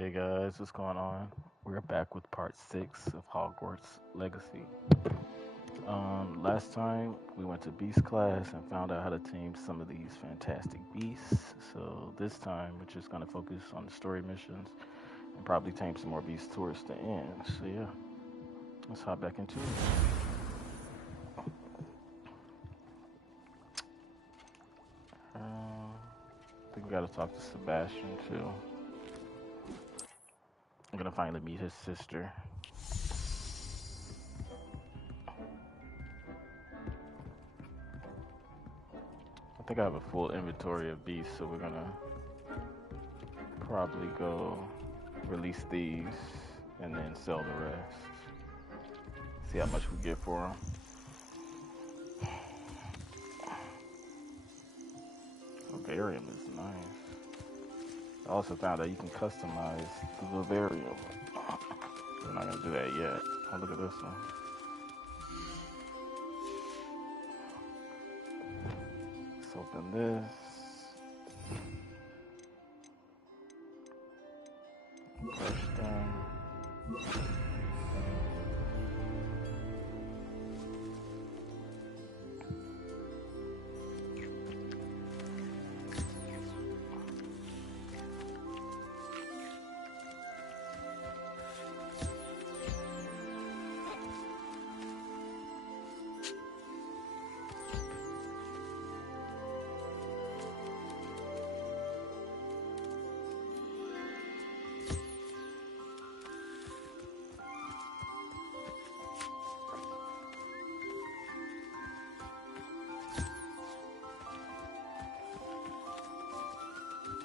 Hey guys, what's going on? We're back with part 6 of Hogwarts Legacy. Last time we went to Beast class and found out how to tame some of these fantastic beasts. So this time we're just going to focus on the story missions and probably tame some more beasts towards the end. So yeah, let's hop back into it. I think we got to talk to Sebastian too. I'm going to finally meet his sister. I think I have a full inventory of beasts, so we're gonna probably go release these and then sell the rest. See how much we get for them. Vivarium is nice. I also found out you can customize the Vivarium. We're not gonna do that yet. Oh, look at this one. Let's open this. Brush them.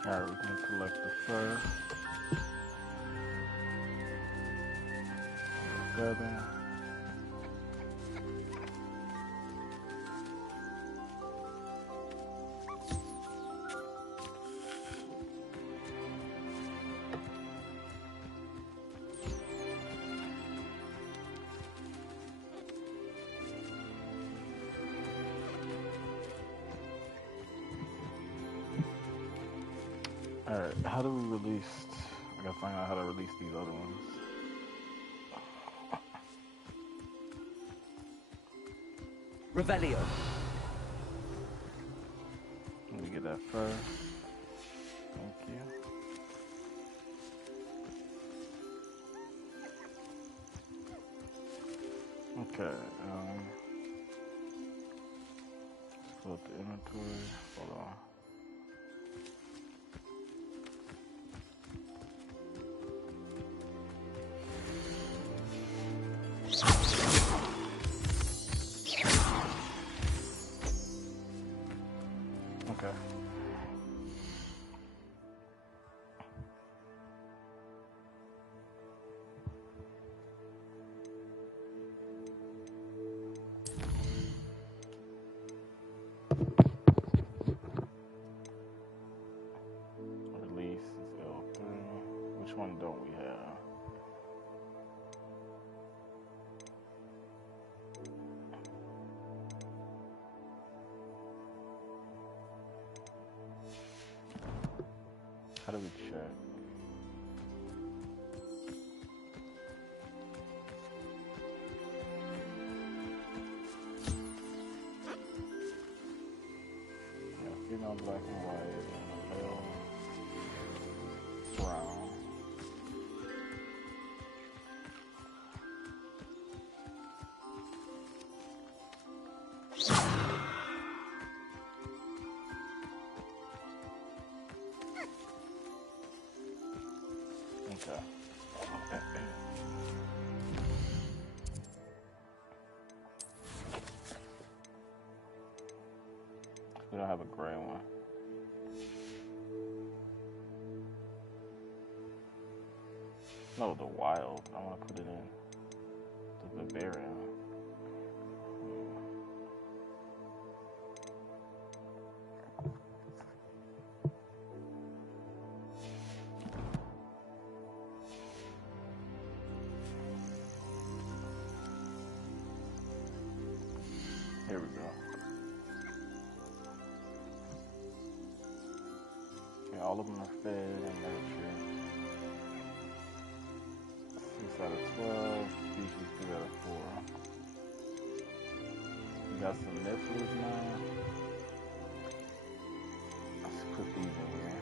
Alright, we can collect the fur. Feather. Alright, how do we release? I gotta find out how to release these other ones. Revelio. Let me get that fur. Thank you. Okay, let's pull up the inventory. Hold on. Okay. Release is L3. Which one don't we have? How do we check? Yeah, female black and white and male brown. Okay. We don't have a gray one. No, the wild. I want to put it in the Bavarian. Here we go. Okay, all of them are fed and nurtured. out of 12. Species 3 out of 4. We got some nifflers now. Let's put these in here.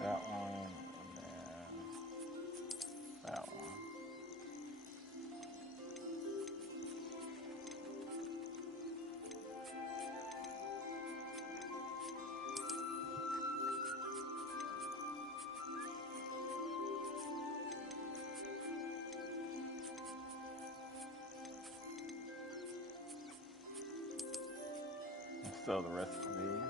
That one, and then that one. Sell the rest of these.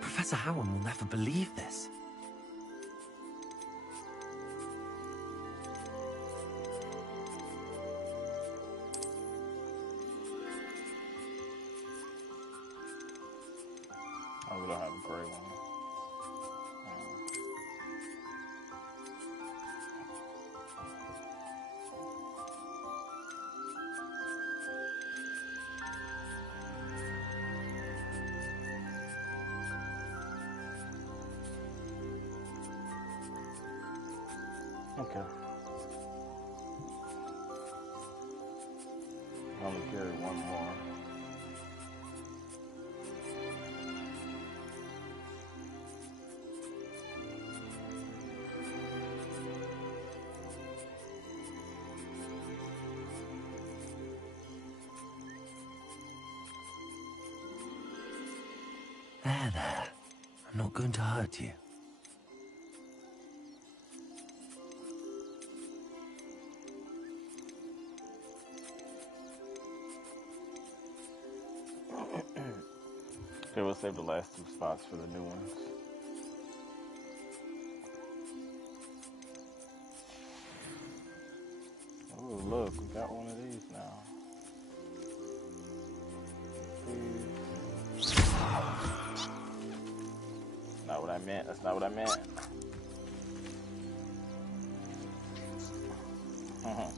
Professor Howard will never believe this. Oh, we don't have a gray one. Okay. I only carry one more. There. I'm not going to hurt you. Okay, we'll save the last 2 spots for the new ones. Oh, look, we got one of these now. These. Not what I meant. That's not what I meant. Okay.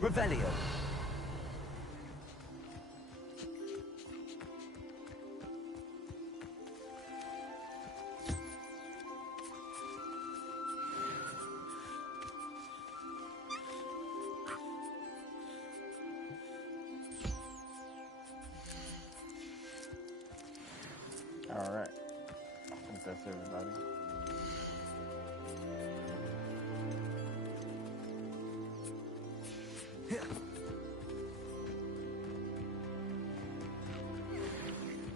Revelio. All right. I think that's everybody. Here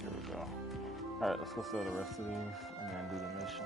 we go. All right, let's go sell the rest of these and then do the mission.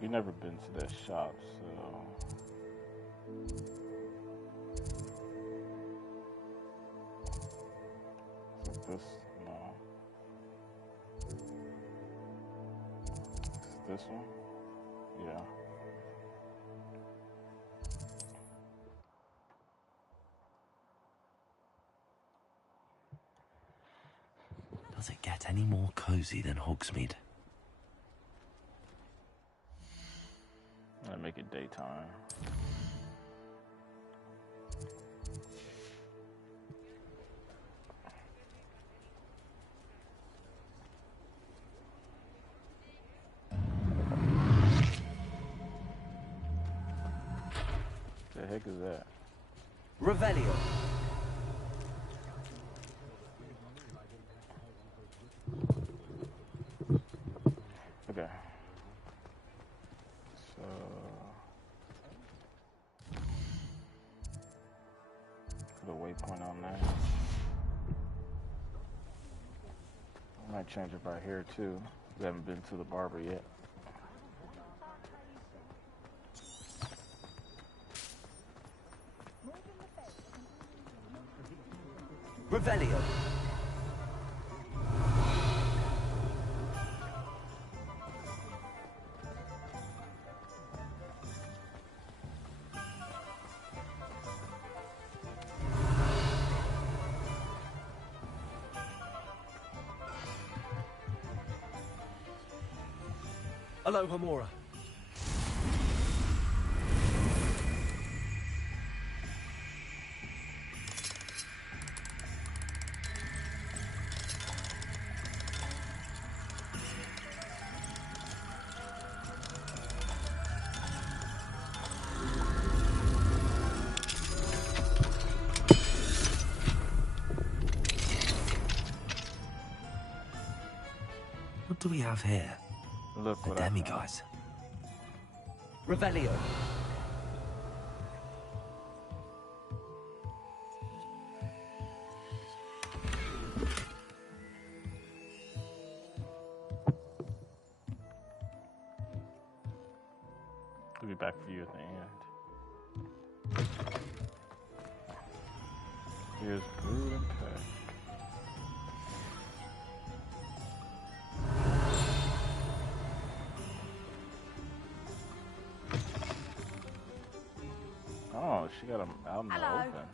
We never been to that shop, so it's like this. No, it's this one. Yeah. Does it get any more cozy than Hogsmeade? I make it daytime. The heck is that? Revelio. Okay. So put a waypoint on that. I might change it right here too. We haven't been to the barber yet. Revelio. Aloha Mora. What do we have here? Look The what I found. demiguise. Revelio. I'll be back for you at the end. Here's Brood and Peck. Oh, she got them out in the Hello. open.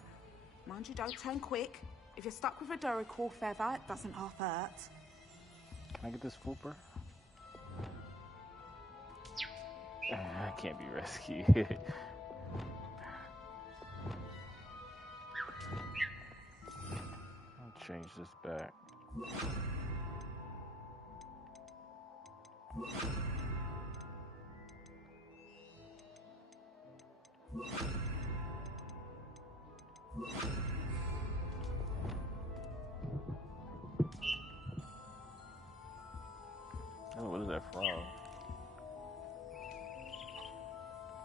Mind you, don't turn quick. If you're stuck with a Duracell feather, it doesn't half hurt. Can I get this Fooper? I can't be rescued. I'll change this back. Oh, what is that frog?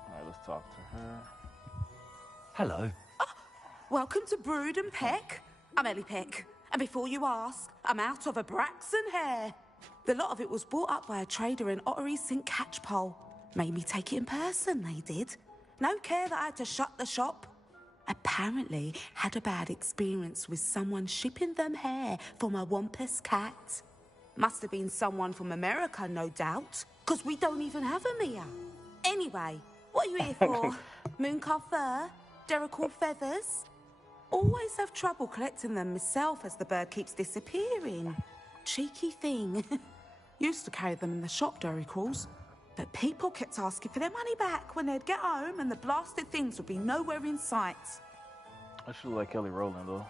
Alright, let's talk to her. Hello. Welcome to Brood and Peck. I'm Ellie Peck. And before you ask, I'm out of a Braxton hair. The lot of it was bought up by a trader in Ottery St. Catchpole. Made me take it in person, they did. No care that I had to shut the shop. Apparently had a bad experience with someone shipping them hair from a Wampus cat. Must have been someone from America, no doubt, because we don't even have them here. Anyway, what are you here for? Mooncalf fur? Duracell feathers? Always have trouble collecting them myself as the bird keeps disappearing. Cheeky thing. Used to carry them in the shop, Duracalls. But people kept asking for their money back when they'd get home and the blasted things would be nowhere in sight. I should like Kelly Rowland though.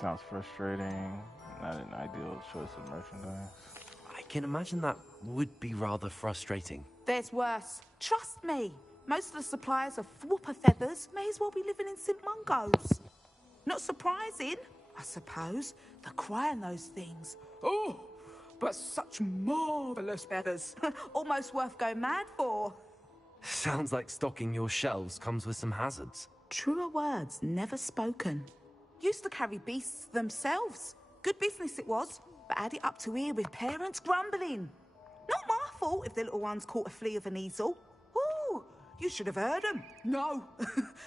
Sounds frustrating. Not an ideal choice of merchandise. I can imagine that would be rather frustrating. There's worse. Trust me. Most of the suppliers of whooper feathers may as well be living in St. Mungo's. Not surprising, I suppose. The cry on those things. Oh, but such marvellous feathers. Almost worth going mad for. Sounds like stocking your shelves comes with some hazards. Truer words never spoken. Used to carry beasts themselves. Good business it was, but had it up to here with parents grumbling. Not my fault if the little ones caught a flea of an easel. Ooh, you should have heard them. No,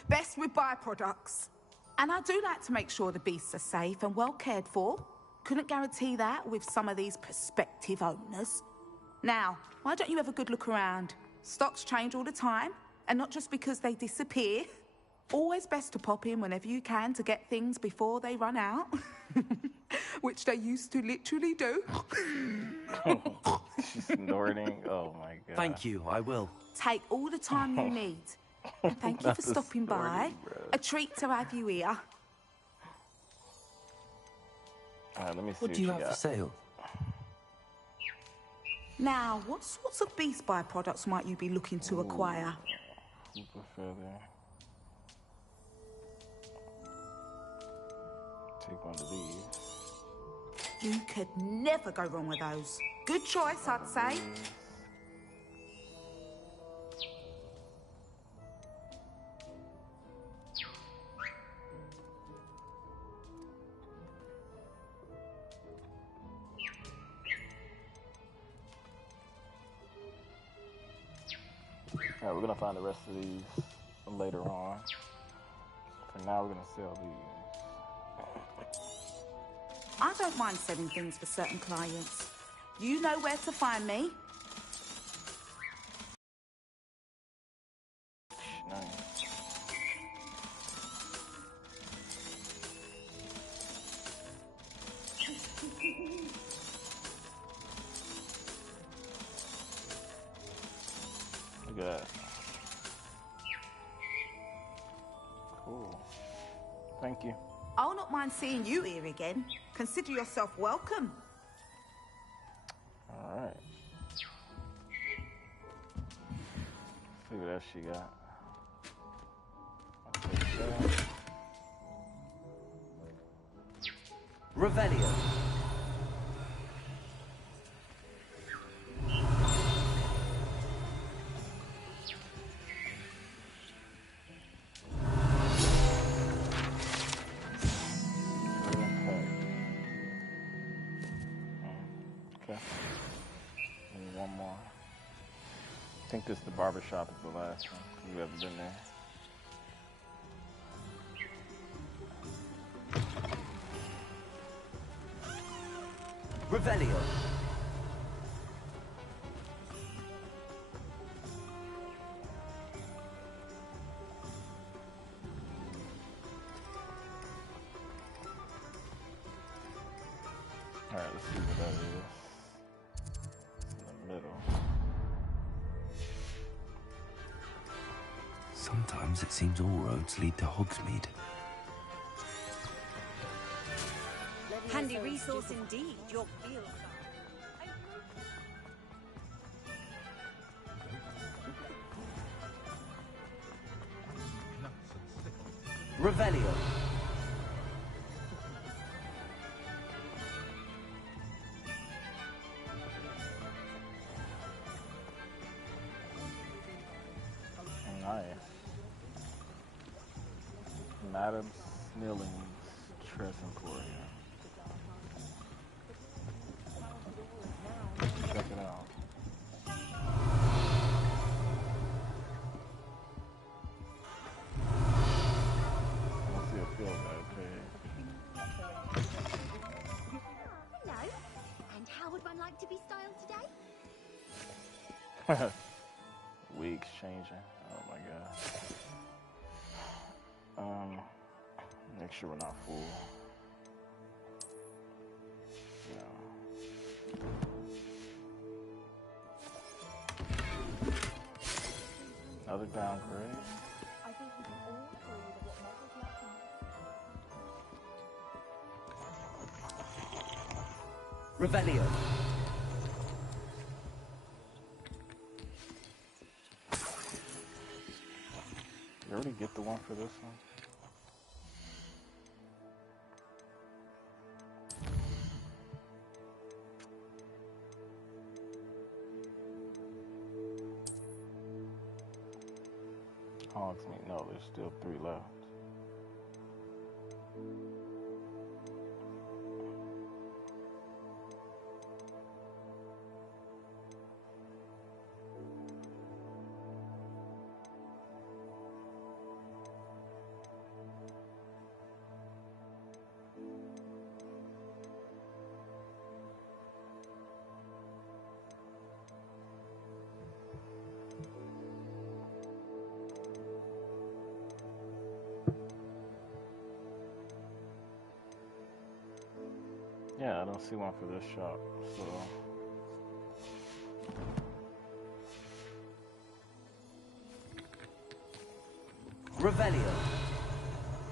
best with byproducts. And I do like to make sure the beasts are safe and well cared for. Couldn't guarantee that with some of these prospective owners. Now, why don't you have a good look around? Stocks change all the time, and not just because they disappear. Always best to pop in whenever you can to get things before they run out. Which they used to literally do. She's snorting. Oh my god. Thank you, I will. Take all the time you need. And thank you Not for the stopping by. snorting, bro. A treat to have you here. Alright, let me see What do you have got. for sale? Now, what sorts of beast byproducts might you be looking to acquire? Super feather. Take one of these. You could never go wrong with those. Good choice, I'd say. Alright, we're gonna find the rest of these later on. For now, we're gonna sell these. I don't mind selling things for certain clients. You know where to find me. Nice. Look at that. Cool. Thank you. I'll not mind seeing you here again. Consider yourself welcome. Alright. See what else she got. I'll take that. Revelio. Okay. And one more. I think this the barber shop is the last one. If you've ever been there. Revelio. Alright, let's see what that is. It's in the middle. Sometimes it seems all roads lead to Hogsmeade. Handy resource indeed, your field. Revelio. Nice. Madam Snilling's Tress Emporium. Check it out. Let's see a field guide page. Hello. And how would one like to be styled today? Wigs changing. Oh my god. Make sure we're not full. No. Another downgrade. I think we can all agree that what models like Revelio. You already get the one for this one? Hogsmeade, no, there's still 3 left. Yeah, I don't see one for this shop, so. Revelio.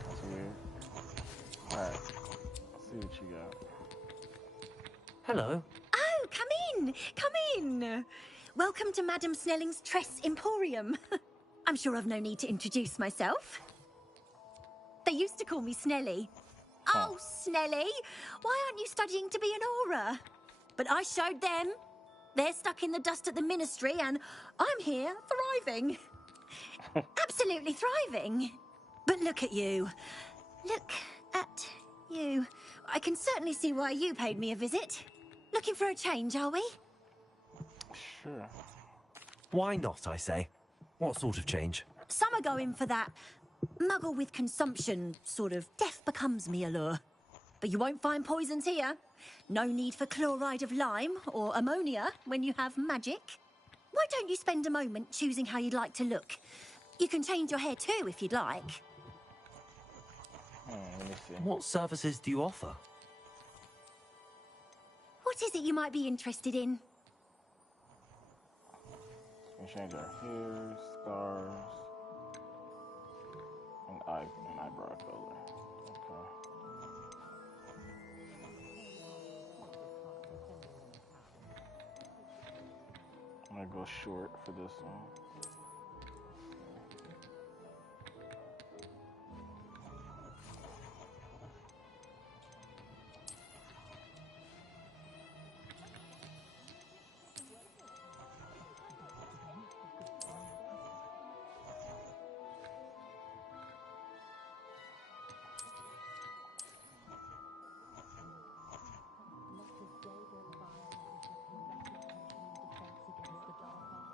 That's weird. Alright, let's see what you got. Hello. Oh, come in! Come in! Welcome to Madame Snelling's Tress Emporium. I'm sure I've no need to introduce myself. They used to call me Snelly. Oh, Snelly, why aren't you studying to be an aura? But I showed them. They're stuck in the dust at the ministry, and I'm here, thriving. Absolutely thriving. But look at you. Look at you. I can certainly see why you paid me a visit. Looking for a change, are we? Sure. Why not, I say? What sort of change? Some are going for that muggle with consumption, sort of death becomes me allure. But you won't find poisons here. No need for chloride of lime or ammonia when you have magic. Why don't you spend a moment choosing how you'd like to look? You can change your hair too if you'd like. Let me see. What services do you offer? What is it you might be interested in? We can change our hair, scars, and eyebrow color. Okay. I'm gonna go short for this one.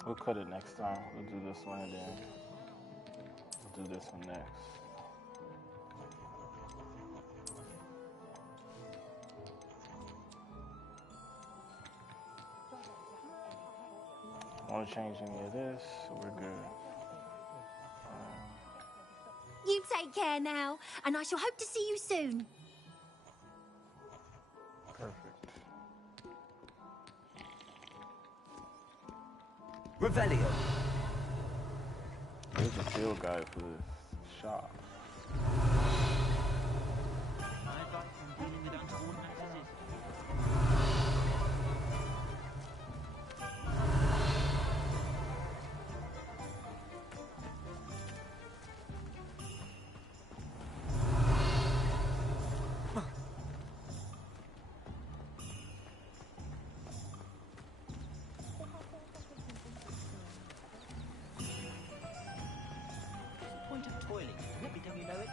We'll cut it next time. We'll do this one and then we'll do this one next. I don't want to change any of this, so we're good. You take care now, and I shall hope to see you soon. Perfect. Revelio. Here's the field guide for this shop. Point of toilet. Let me know you know it.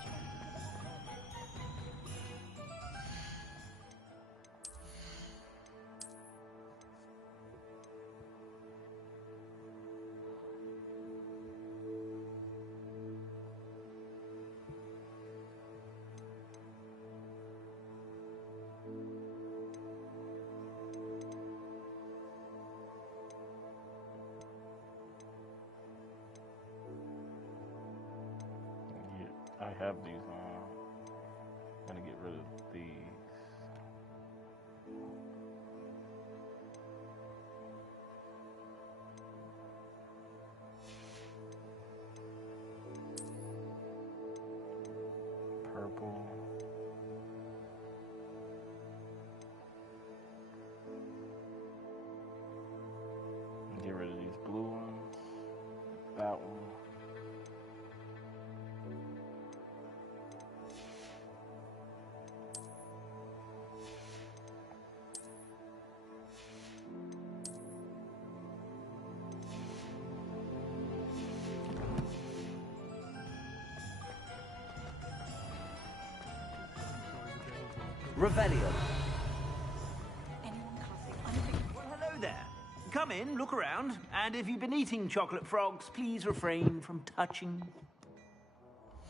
I have these on. I'm gonna get rid of these. Purple. Get rid of these blue ones. That one. Revelio. Well, hello there. Come in, look around, and if you've been eating chocolate frogs, please refrain from touching.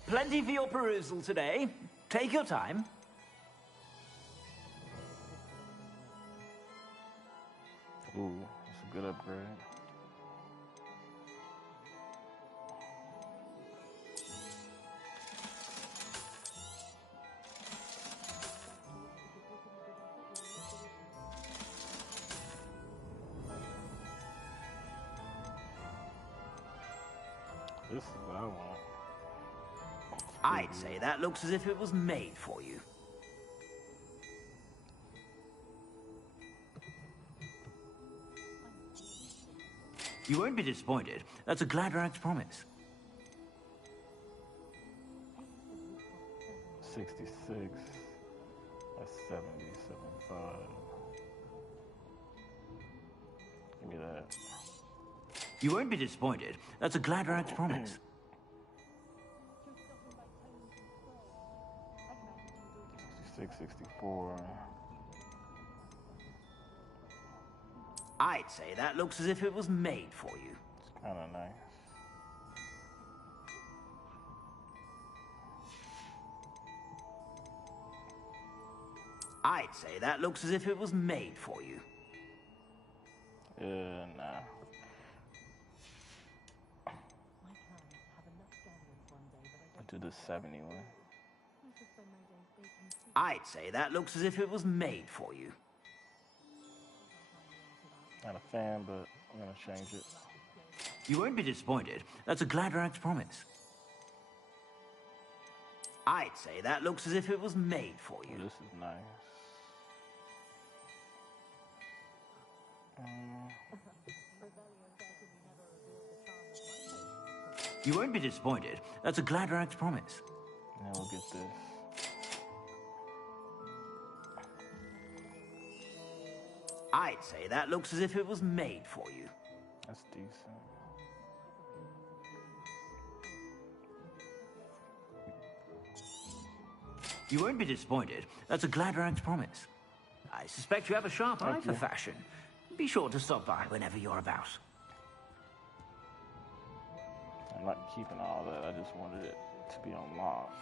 Plenty for your perusal today. Take your time. Ooh, that's a good upgrade. This is what I want. I'd say that looks as if it was made for you. You won't be disappointed. That's a Gladrax promise. 66. That's 70, 75. Give me that. You won't be disappointed. That's a Gladrax promise. 66, 64. I'd say that looks as if it was made for you. It's kind of nice. I'd say that looks as if it was made for you. Nah. I do the 71. I'd say that looks as if it was made for you. Not a fan, but I'm gonna change it. You won't be disappointed. That's a Gladrax promise. I'd say that looks as if it was made for Oh, you. this is nice. You won't be disappointed. That's a Gladrax promise. Now we'll get this. I'd say that looks as if it was made for you. That's decent. You won't be disappointed. That's a Gladrax promise. I suspect you have a sharp eye for fashion. Be sure to stop by whenever you're about. I'm not keeping all that. I just wanted it to be unlocked.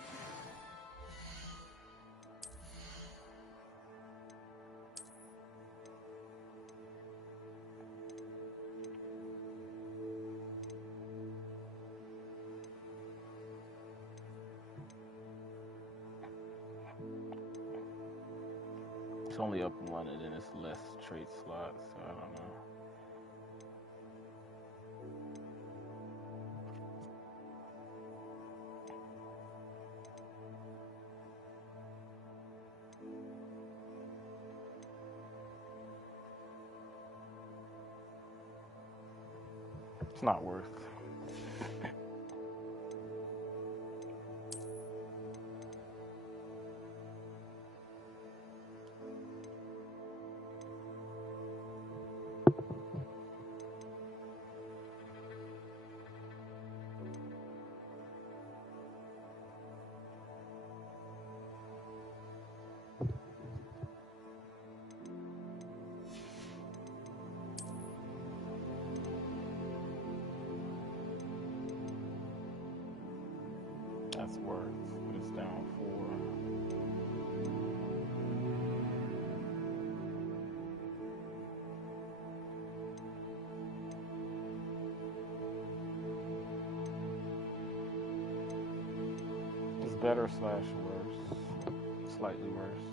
It's only up one and then it's less trait slots, so I don't know. It's not worth. That's worth, but it's down 4. It's better / worse. Slightly worse.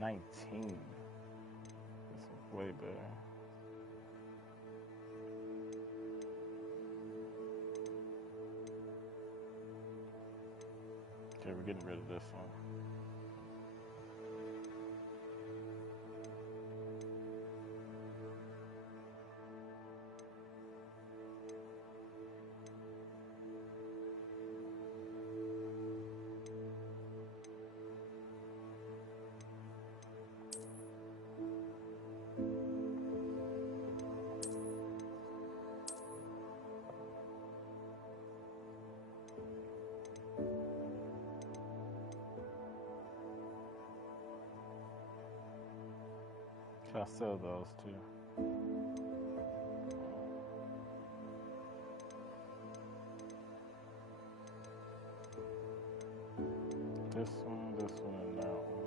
$19. That's way better. Okay, we're getting rid of this one. Should I sell those too? This one, and that one.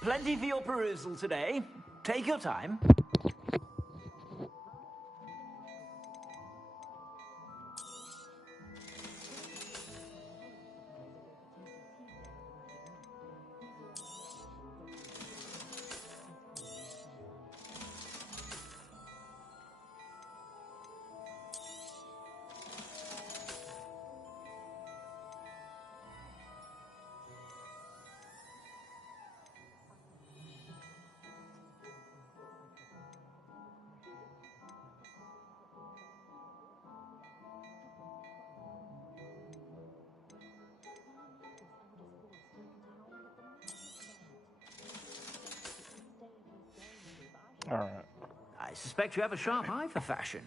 Plenty for your perusal today. Take your time. All right. I suspect you have a sharp eye for fashion.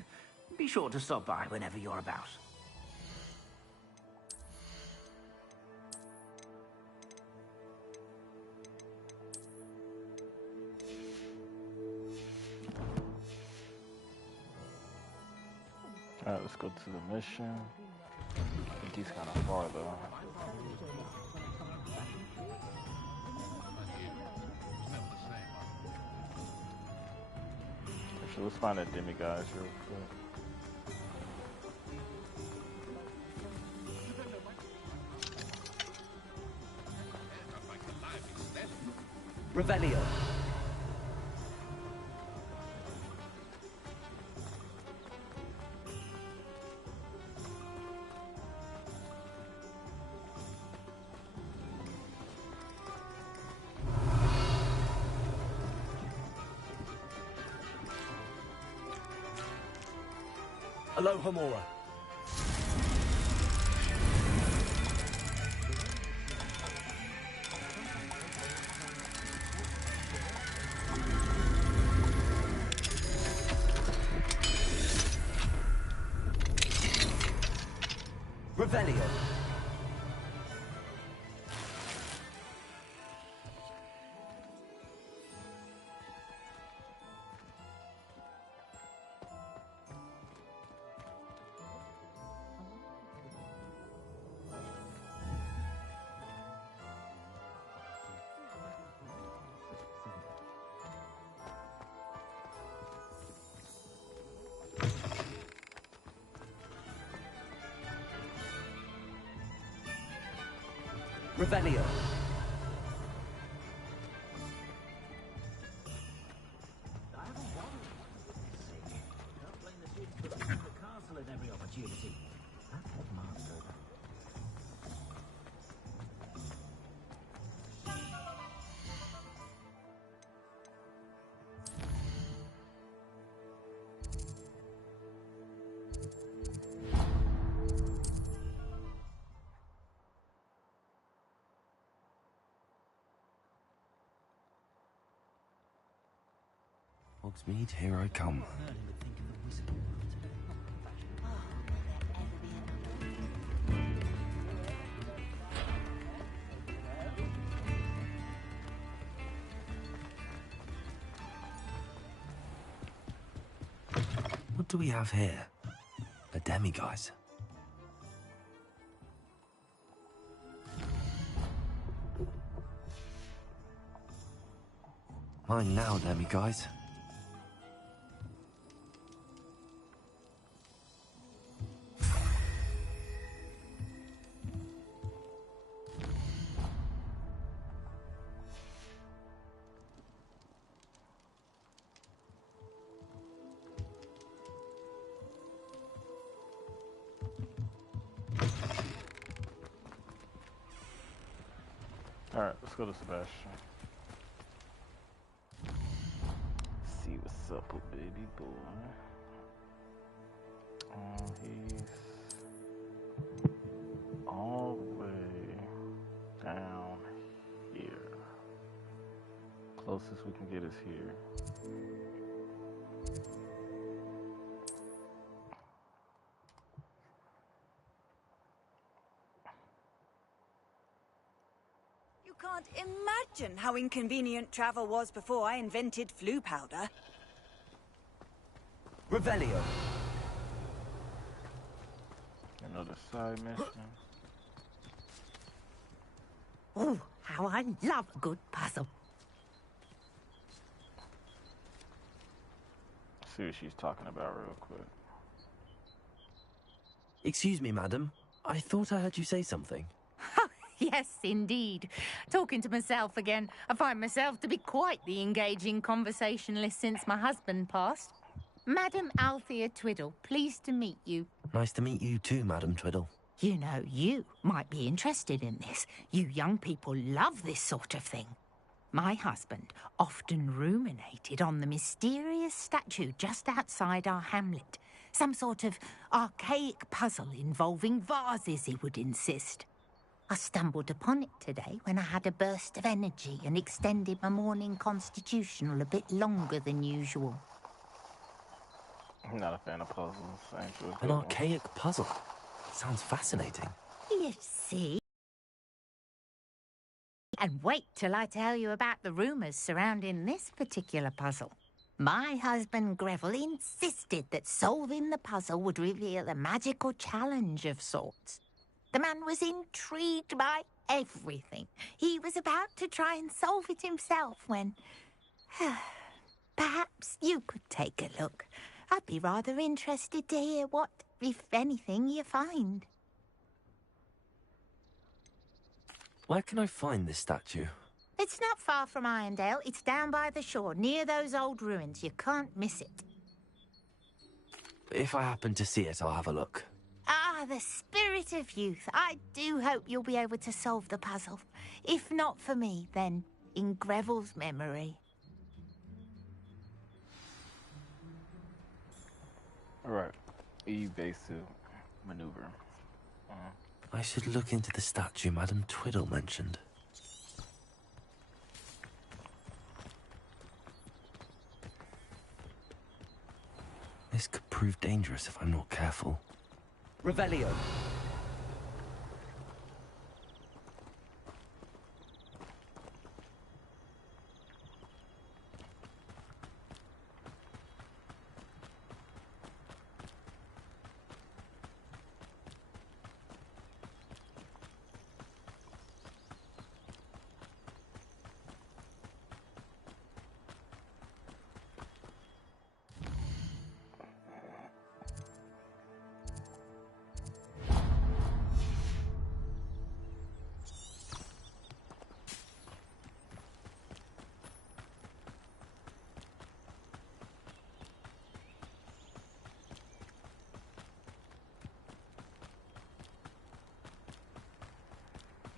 Be sure to stop by whenever you're about. All right, let's go to the mission. I think he's kind of far though. Actually, let's find that demiguise real quick. Revelio. Alohomora. Revelio. Revelio. Hogsmeade, here I come. What do we have here? A demiguise. Mine now, demiguise. Alright, let's go to Sebastian. See what's up with baby boy. He's all the way down here. Closest we can get is here. You can't imagine how inconvenient travel was before I invented flu powder. Revelio. Another side mission. Oh, how I love a good puzzle. see what she's talking about real quick. Excuse me, madam. I thought I heard you say something. Yes, indeed. Talking to myself again. I find myself to be quite the engaging conversationalist since my husband passed. Madam Althea Twiddle, pleased to meet you. Nice to meet you too, Madam Twiddle. You know, you might be interested in this. You young people love this sort of thing. My husband often ruminated on the mysterious statue just outside our hamlet. Some sort of archaic puzzle involving vases, he would insist. I stumbled upon it today when I had a burst of energy and extended my morning constitutional a bit longer than usual. I'm not a fan of puzzles. An archaic puzzle. Sounds fascinating. You see? And wait till I tell you about the rumours surrounding this particular puzzle. My husband Greville insisted that solving the puzzle would reveal a magical challenge of sorts. The man was intrigued by everything. He was about to try and solve it himself when... Perhaps you could take a look. I'd be rather interested to hear what, if anything, you find. Where can I find this statue? It's not far from Irondale. It's down by the shore, near those old ruins. You can't miss it. If I happen to see it, I'll have a look. Ah, the spirit of youth. I do hope you'll be able to solve the puzzle. If not for me, then in Greville's memory. Alright. Evasive maneuver. I should look into the statue Madam Twiddle mentioned. This could prove dangerous if I'm not careful. Revelio.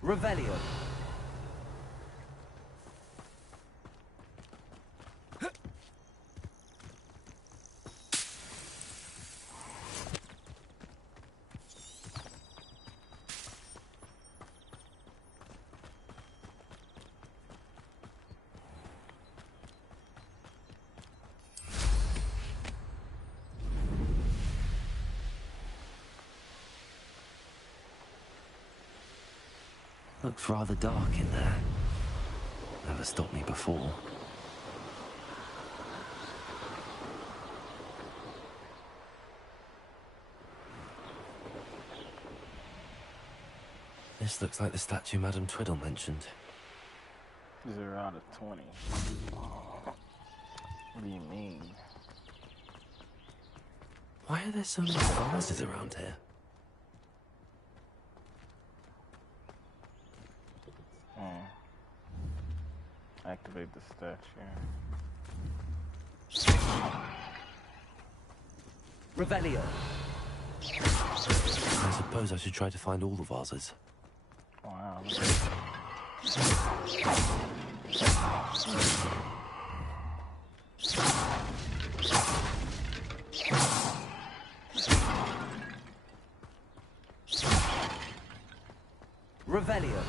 Revelio. Looks rather dark in there. Never stopped me before. This looks like the statue Madam Twiddle mentioned. 0 out of 20. What do you mean? Why are there so many vases around here? Activate the statue. Revelio. I suppose I should try to find all the vases. Wow. Revelio.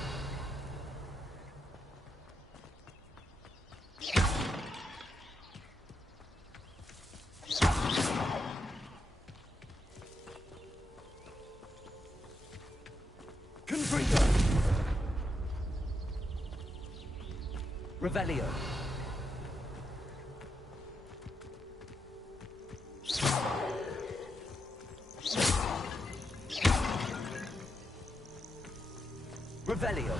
Confringo. Revelio. Revelio.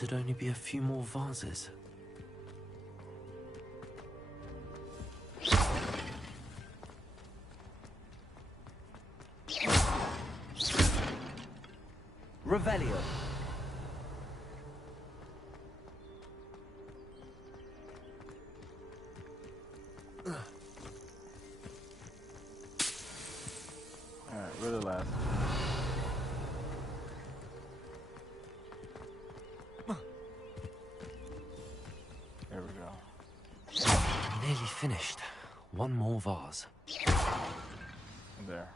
should only be a few more vases. Revelio. Alright, where the last? There we go. Nearly finished. One more vase. There.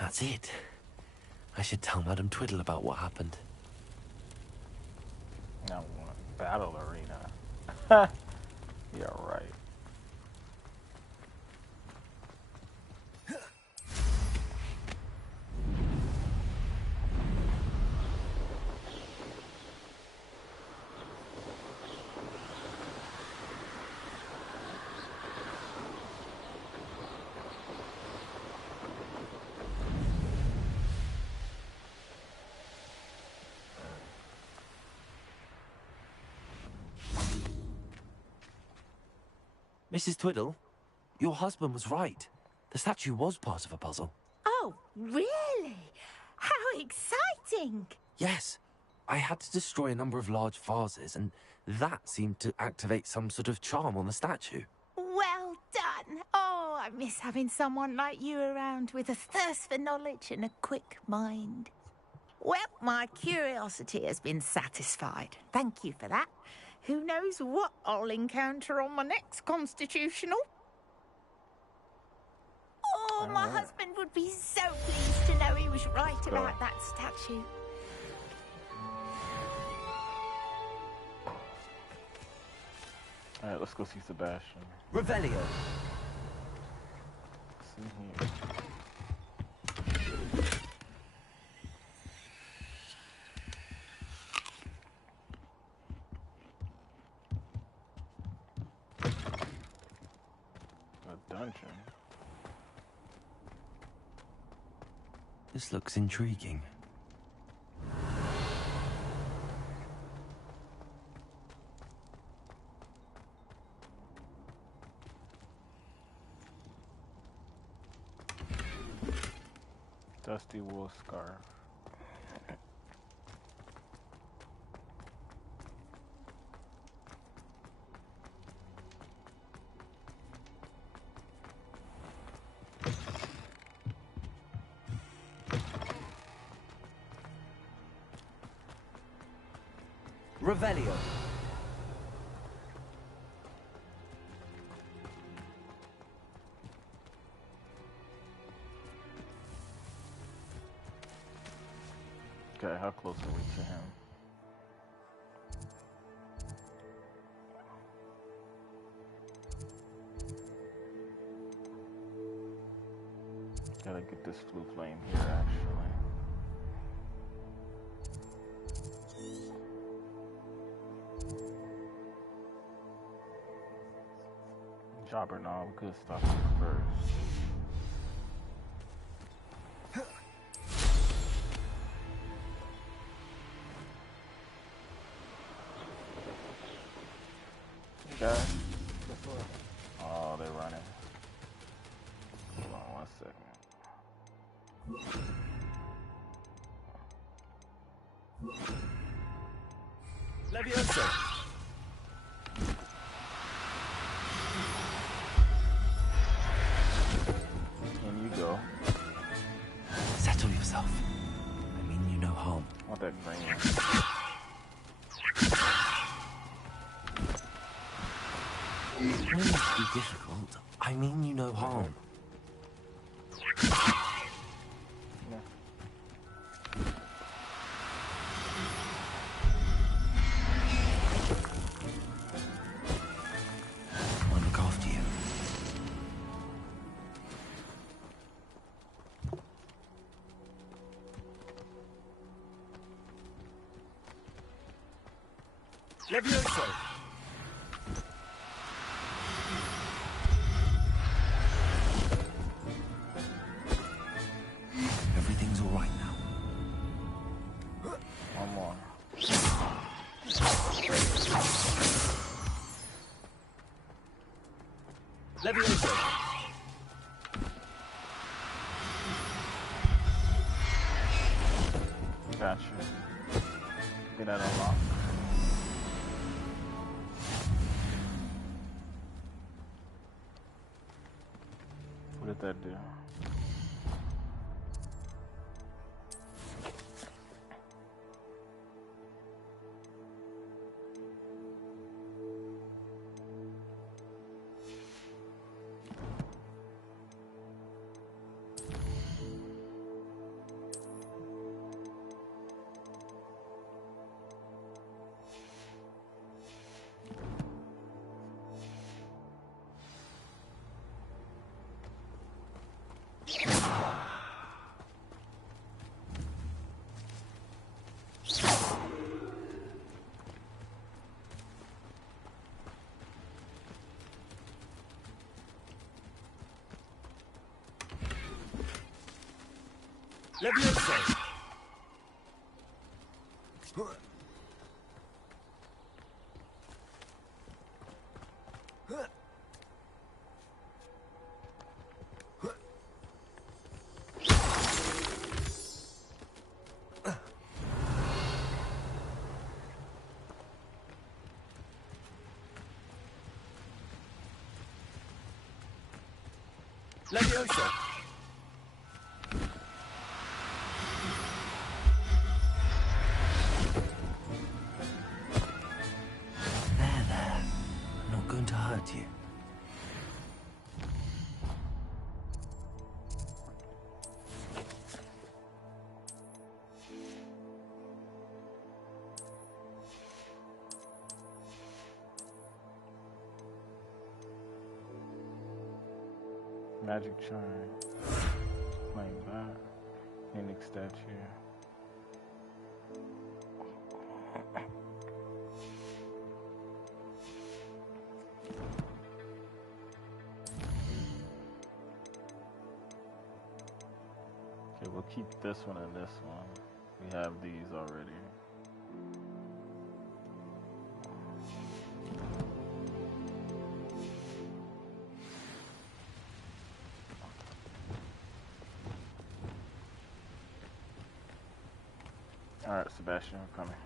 That's it. I should tell Madame Twiddle about what happened. Now we want a battle arena. Yeah, right. Mrs. Twiddle, your husband was right. The statue was part of a puzzle. Oh, really? How exciting! Yes, I had to destroy a number of large vases, and that seemed to activate some sort of charm on the statue. Well done. Oh, I miss having someone like you around with a thirst for knowledge and a quick mind. Well, my curiosity has been satisfied. Thank you for that. Who knows what I'll encounter on my next constitutional? Oh, my husband would be so pleased to know he was right about that statue. Alright, let's go see Sebastian. Revelio. See here. A dungeon. This looks intriguing. Dusty wool scarf. Revelio. Okay, how close are we to him? Gotta get this blue flame here, actually. Jobber knob, good stuff first. Guys, guess what? Oh, they're running. Hold on 1 second. Levioso. In you go. Settle yourself. I mean you no harm. I want that green. Don't need to be difficult. I mean you no harm. I'll look after you. Levioso. Levioso. Got you. Get that unlocked. What did that do? Levioso. Levioso. There. I'm not going to hurt you. Magic charm. Playing that. Phoenix statue. Okay, we'll keep this one and this one. We have these already. Alright, Sebastian, we're coming.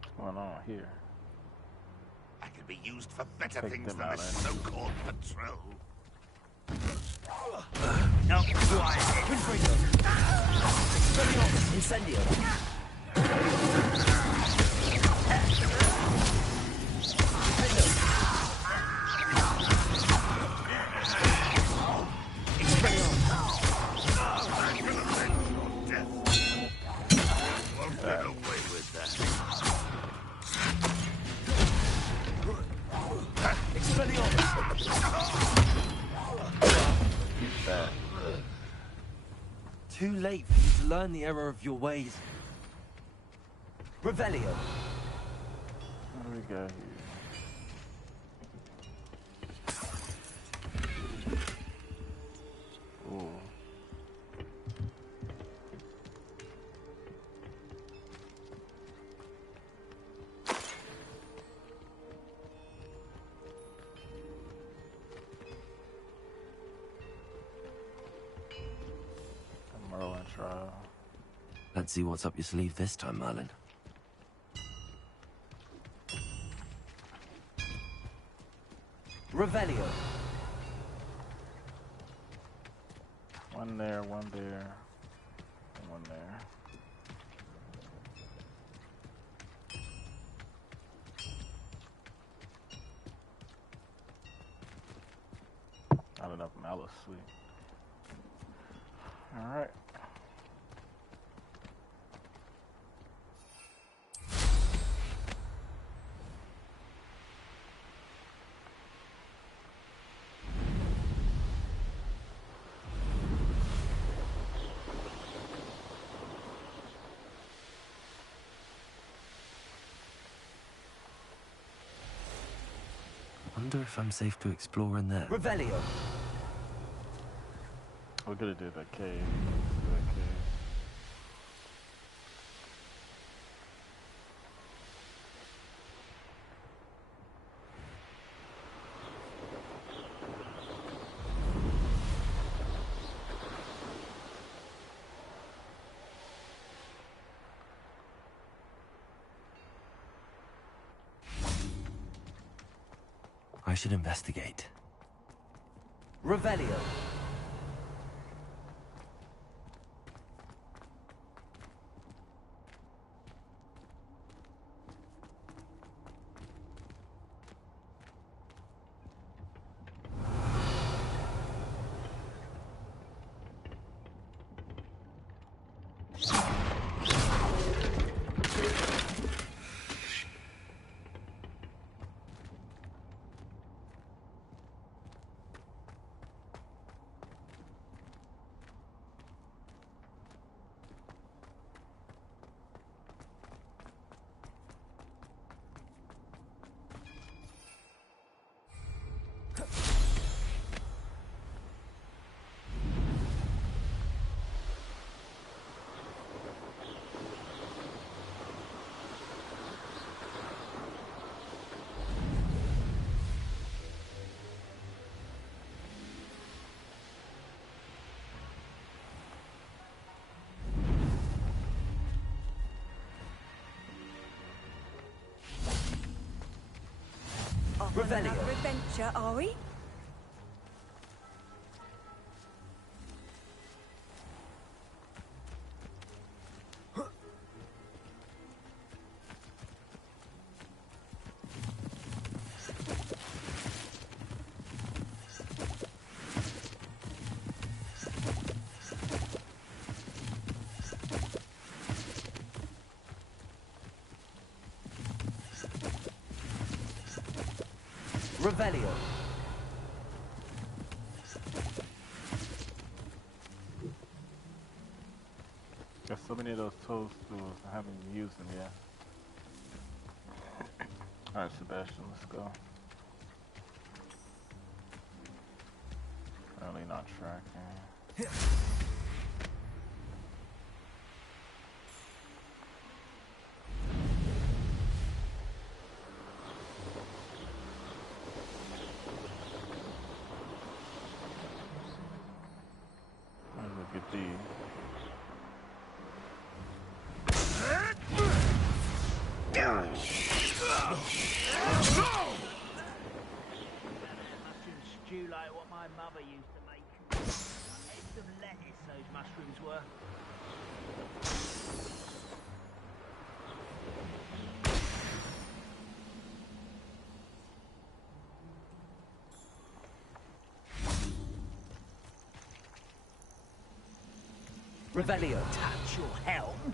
What's going on here? I could be used for better Take things them than out, this eh? so-called patrol. No, quiet. Winfrido. Incendio. Won't get away with that. Expelliarmus. That. Too late for you to learn the error of your ways. Revelio. What do we got here? Ooh. A Merlin trial. Let's see what's up your sleeve this time, Merlin. Revelio. One there, and one there. Not enough malice, sweet. Alright. wonder if I'm safe to explore in there. Revelio. We could have did that cave. Do that cave. I should investigate. Revelio. Off on another adventure, are we? Revelio. Got so many of those toadstools. I haven't used them yet. Alright, Sebastian, let's go. Really not tracking. Look at these. Mushroom stew like what my mother used to make. Heads of lettuce those mushrooms were. Revelio. Touch your helm.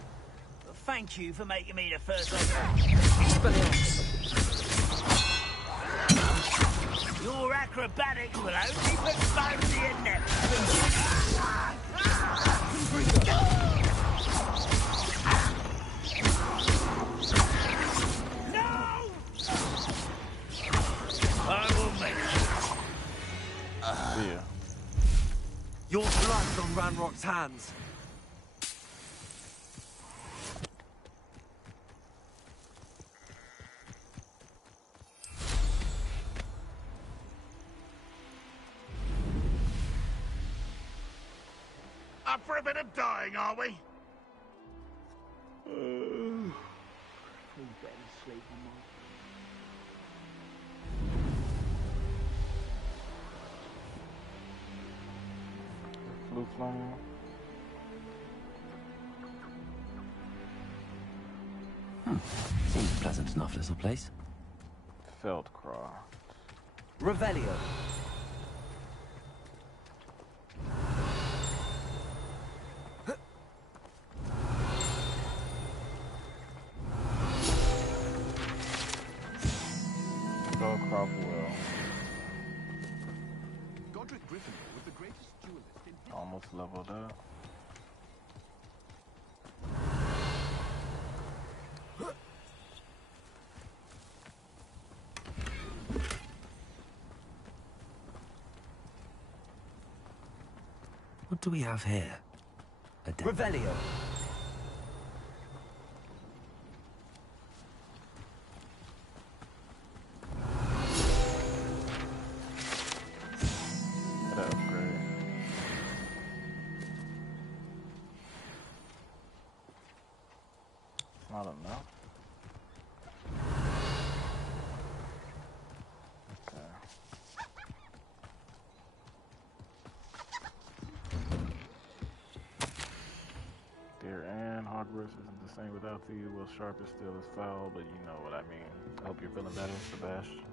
Well, thank you for making me the first Your acrobatics will only expose the inept. No! I will make Yeah. Your blood's on Ranrock's hands. Up for a bit of dying, are we? Please better sleep on my... Blue flame. Seems a pleasant enough little place. Feldcroft. Revelio. Feldcroft well. Godric Gryffindor was the greatest duelist in history. Almost leveled up. do we have here? A dead Revelio. Gotta upgrade. It's not enough. Okay. Dear Anne, Hogwarts isn't the same without you. Well, sharp is still as foul, but you know what I mean. I hope you're feeling better, Sebastian.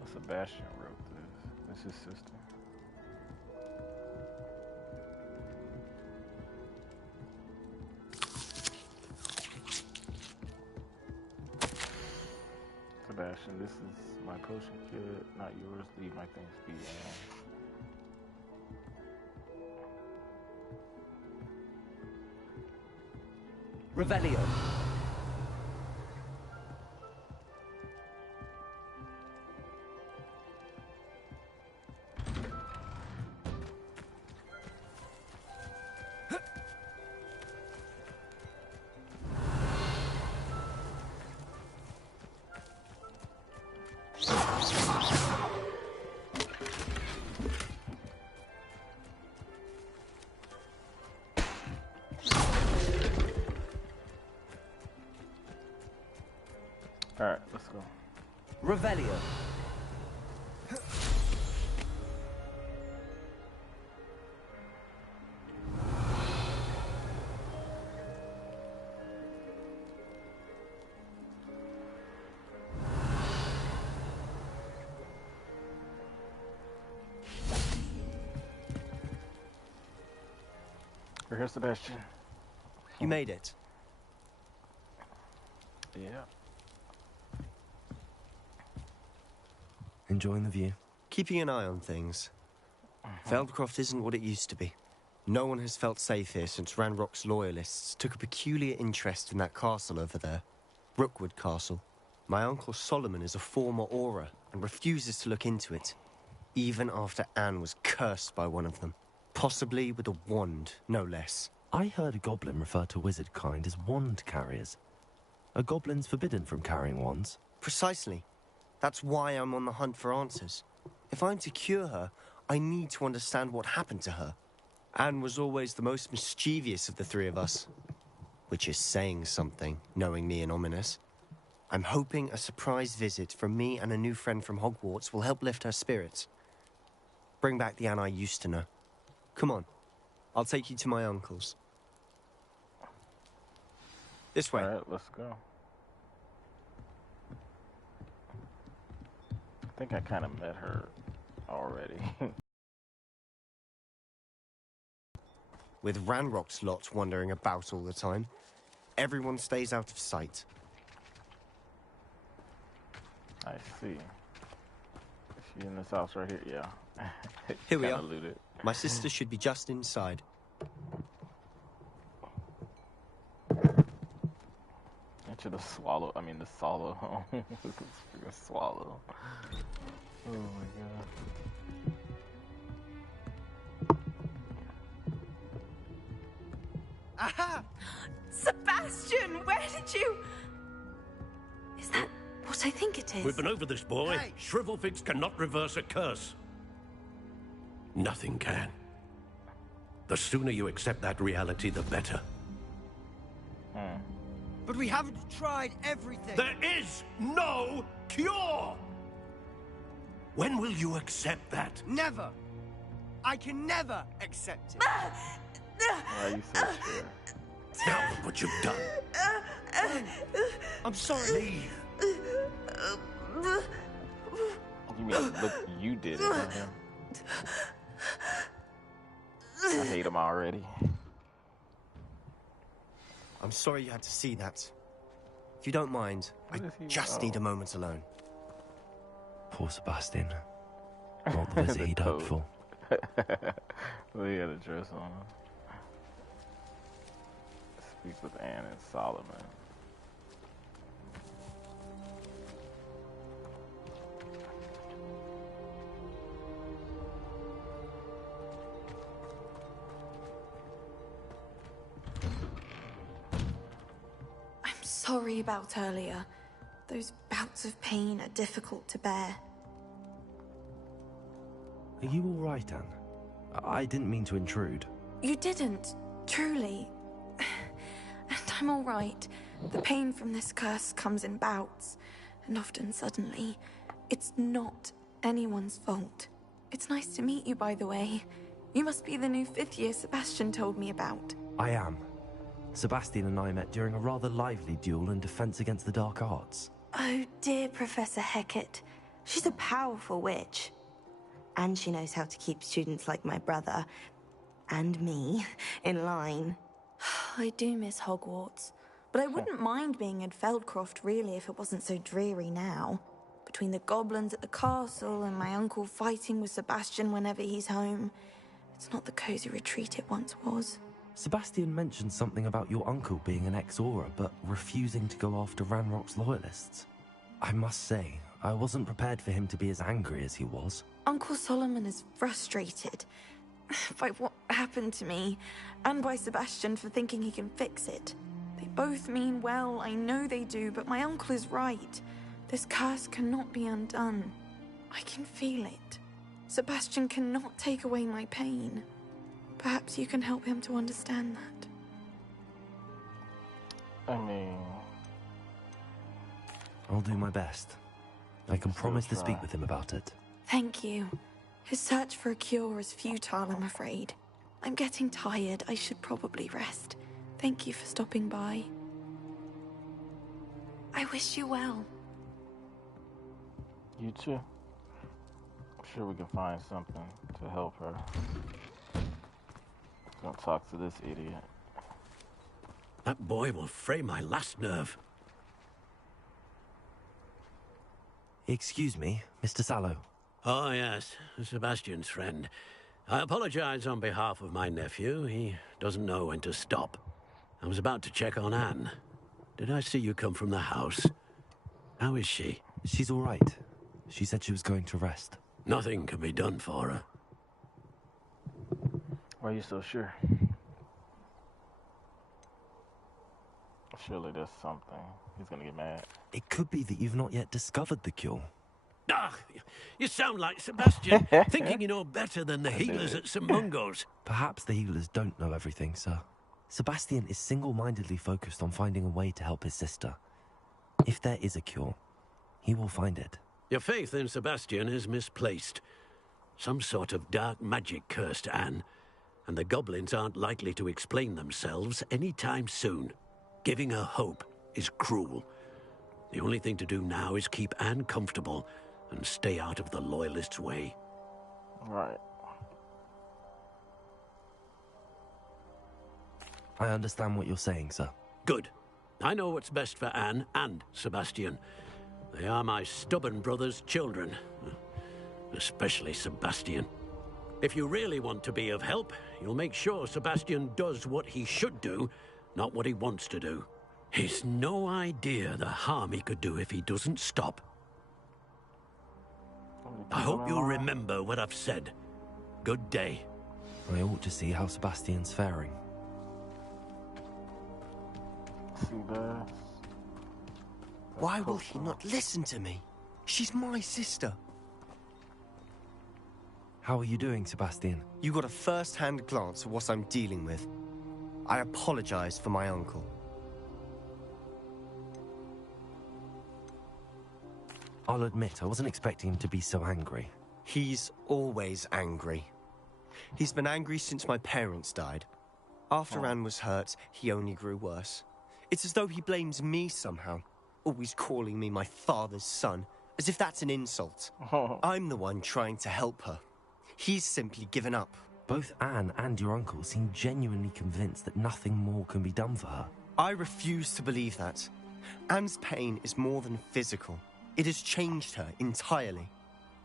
Well, Sebastian wrote this. It's his sister. Sebastian, this is my potion kit, not yours. Leave my things be, Anne. Revelio. Alright, let's go. Revelio. We're here, Sebastian. You made it. Yeah. Enjoying the view? Keeping an eye on things. Feldcroft isn't what it used to be. No one has felt safe here since Ranrock's loyalists took a peculiar interest in that castle over there. Rookwood Castle. My uncle Solomon is a former Auror and refuses to look into it, even after Anne was cursed by one of them. Possibly with a wand, no less. I heard a goblin refer to wizard kind as wand carriers. Are goblins forbidden from carrying wands? Precisely. That's why I'm on the hunt for answers. If I'm to cure her, I need to understand what happened to her. Anne was always the most mischievous of the three of us. Which is saying something, knowing me and Ominous. I'm hoping a surprise visit from me and a new friend from Hogwarts will help lift her spirits. Bring back the Anne I used to know. Come on. I'll take you to my uncle's. This way. Alright, let's go. I think I kind of met her already. With Ranrock's lot wandering about all the time, everyone stays out of sight. I see. Is she in this house right here? Yeah. Here we Kinda are. looted. My sister should be just inside. Into the swallow. I mean, the swallow. Freaking swallow. Oh my god. Aha! Sebastian, where did you... Is that what I think it is? We've been over this, boy. Hey. Shrivelfigs cannot reverse a curse. Nothing can. The sooner you accept that reality, the better. But we haven't tried everything. There is no cure! When will you accept that? Never. I can never accept it. Why are you so sure? Now look what you've done. I'm sorry. Leave. You mean, look, you did it, not him. I hate him already. I'm sorry you had to see that. If you don't mind, I What is he- just need a moment alone. Poor Sebastian. Not the visit The he'd hoped coat. for. Well, he had a dress on. Speak with Anne and Solomon. Sorry about earlier. Those bouts of pain are difficult to bear. Are you all right, Anne? I didn't mean to intrude. You didn't, truly. And I'm all right. The pain from this curse comes in bouts, and often suddenly. It's not anyone's fault. It's nice to meet you, by the way. You must be the new 5th year Sebastian told me about. I am. Sebastian and I met during a rather lively duel in defense against the dark arts. Oh dear, Professor Hecat. She's a powerful witch. And she knows how to keep students like my brother, and me, in line. I do miss Hogwarts. But I wouldn't mind being in Feldcroft, really, if it wasn't so dreary now. Between the goblins at the castle and my uncle fighting with Sebastian whenever he's home. It's not the cozy retreat it once was. Sebastian mentioned something about your uncle being an ex-Auror, but refusing to go after Ranrock's loyalists. I must say, I wasn't prepared for him to be as angry as he was. Uncle Solomon is frustrated by what happened to me, and by Sebastian for thinking he can fix it. They both mean well, I know they do, but my uncle is right. This curse cannot be undone. I can feel it. Sebastian cannot take away my pain. Perhaps you can help him to understand that. I mean... I'll do my best. I can promise to speak with him about it. Thank you. His search for a cure is futile, I'm afraid. I'm getting tired. I should probably rest. Thank you for stopping by. I wish you well. You too. I'm sure we can find something to help her. Don't talk to this idiot. That boy will fray my last nerve. Excuse me, Mr. Sallow. Oh, yes, Sebastian's friend. I apologize on behalf of my nephew. He doesn't know when to stop. I was about to check on Anne. Did I see you come from the house? How is she? She's all right. She said she was going to rest. Nothing can be done for her. Why are you so sure? Surely there's something. He's gonna get mad. It could be that you've not yet discovered the cure. Ah, you sound like Sebastian, thinking you know better than the healers at St. Mungo's. Perhaps the healers don't know everything, sir. Sebastian is single-mindedly focused on finding a way to help his sister. If there is a cure, he will find it. Your faith in Sebastian is misplaced. Some sort of dark magic cursed Anne, and the goblins aren't likely to explain themselves anytime soon. Giving her hope is cruel. The only thing to do now is keep Anne comfortable and stay out of the Loyalists' way. Right. I understand what you're saying, sir. Good. I know what's best for Anne and Sebastian. They are my stubborn brother's children. Especially Sebastian. If you really want to be of help, you'll make sure Sebastian does what he should do, not what he wants to do. He's no idea the harm he could do if he doesn't stop. I hope you'll remember what I've said. Good day. I ought to see how Sebastian's faring. Why will he not listen to me? She's my sister. How are you doing, Sebastian? You got a first-hand glance at what I'm dealing with. I apologize for my uncle. I'll admit, I wasn't expecting him to be so angry. He's always angry. He's been angry since my parents died. After Anne was hurt, he only grew worse. It's as though he blames me somehow, always calling me my father's son, as if that's an insult. I'm the one trying to help her. He's simply given up. Both Anne and your uncle seem genuinely convinced that nothing more can be done for her. I refuse to believe that. Anne's pain is more than physical. It has changed her entirely.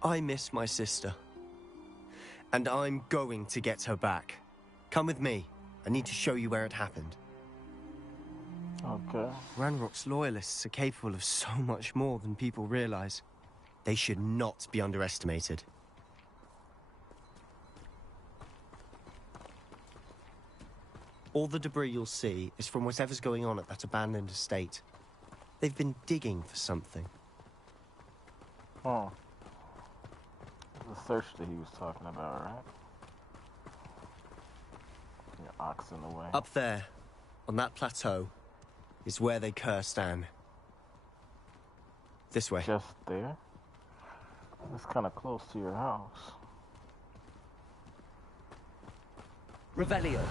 I miss my sister. And I'm going to get her back. Come with me. I need to show you where it happened. Okay. Ranrock's loyalists are capable of so much more than people realize. They should not be underestimated. All the debris you'll see is from whatever's going on at that abandoned estate. They've been digging for something. Oh. The search that he was talking about, right? Your ox in the way. Up there, on that plateau, is where they cursed Anne. This way. Just there? That's kind of close to your house. Revelio.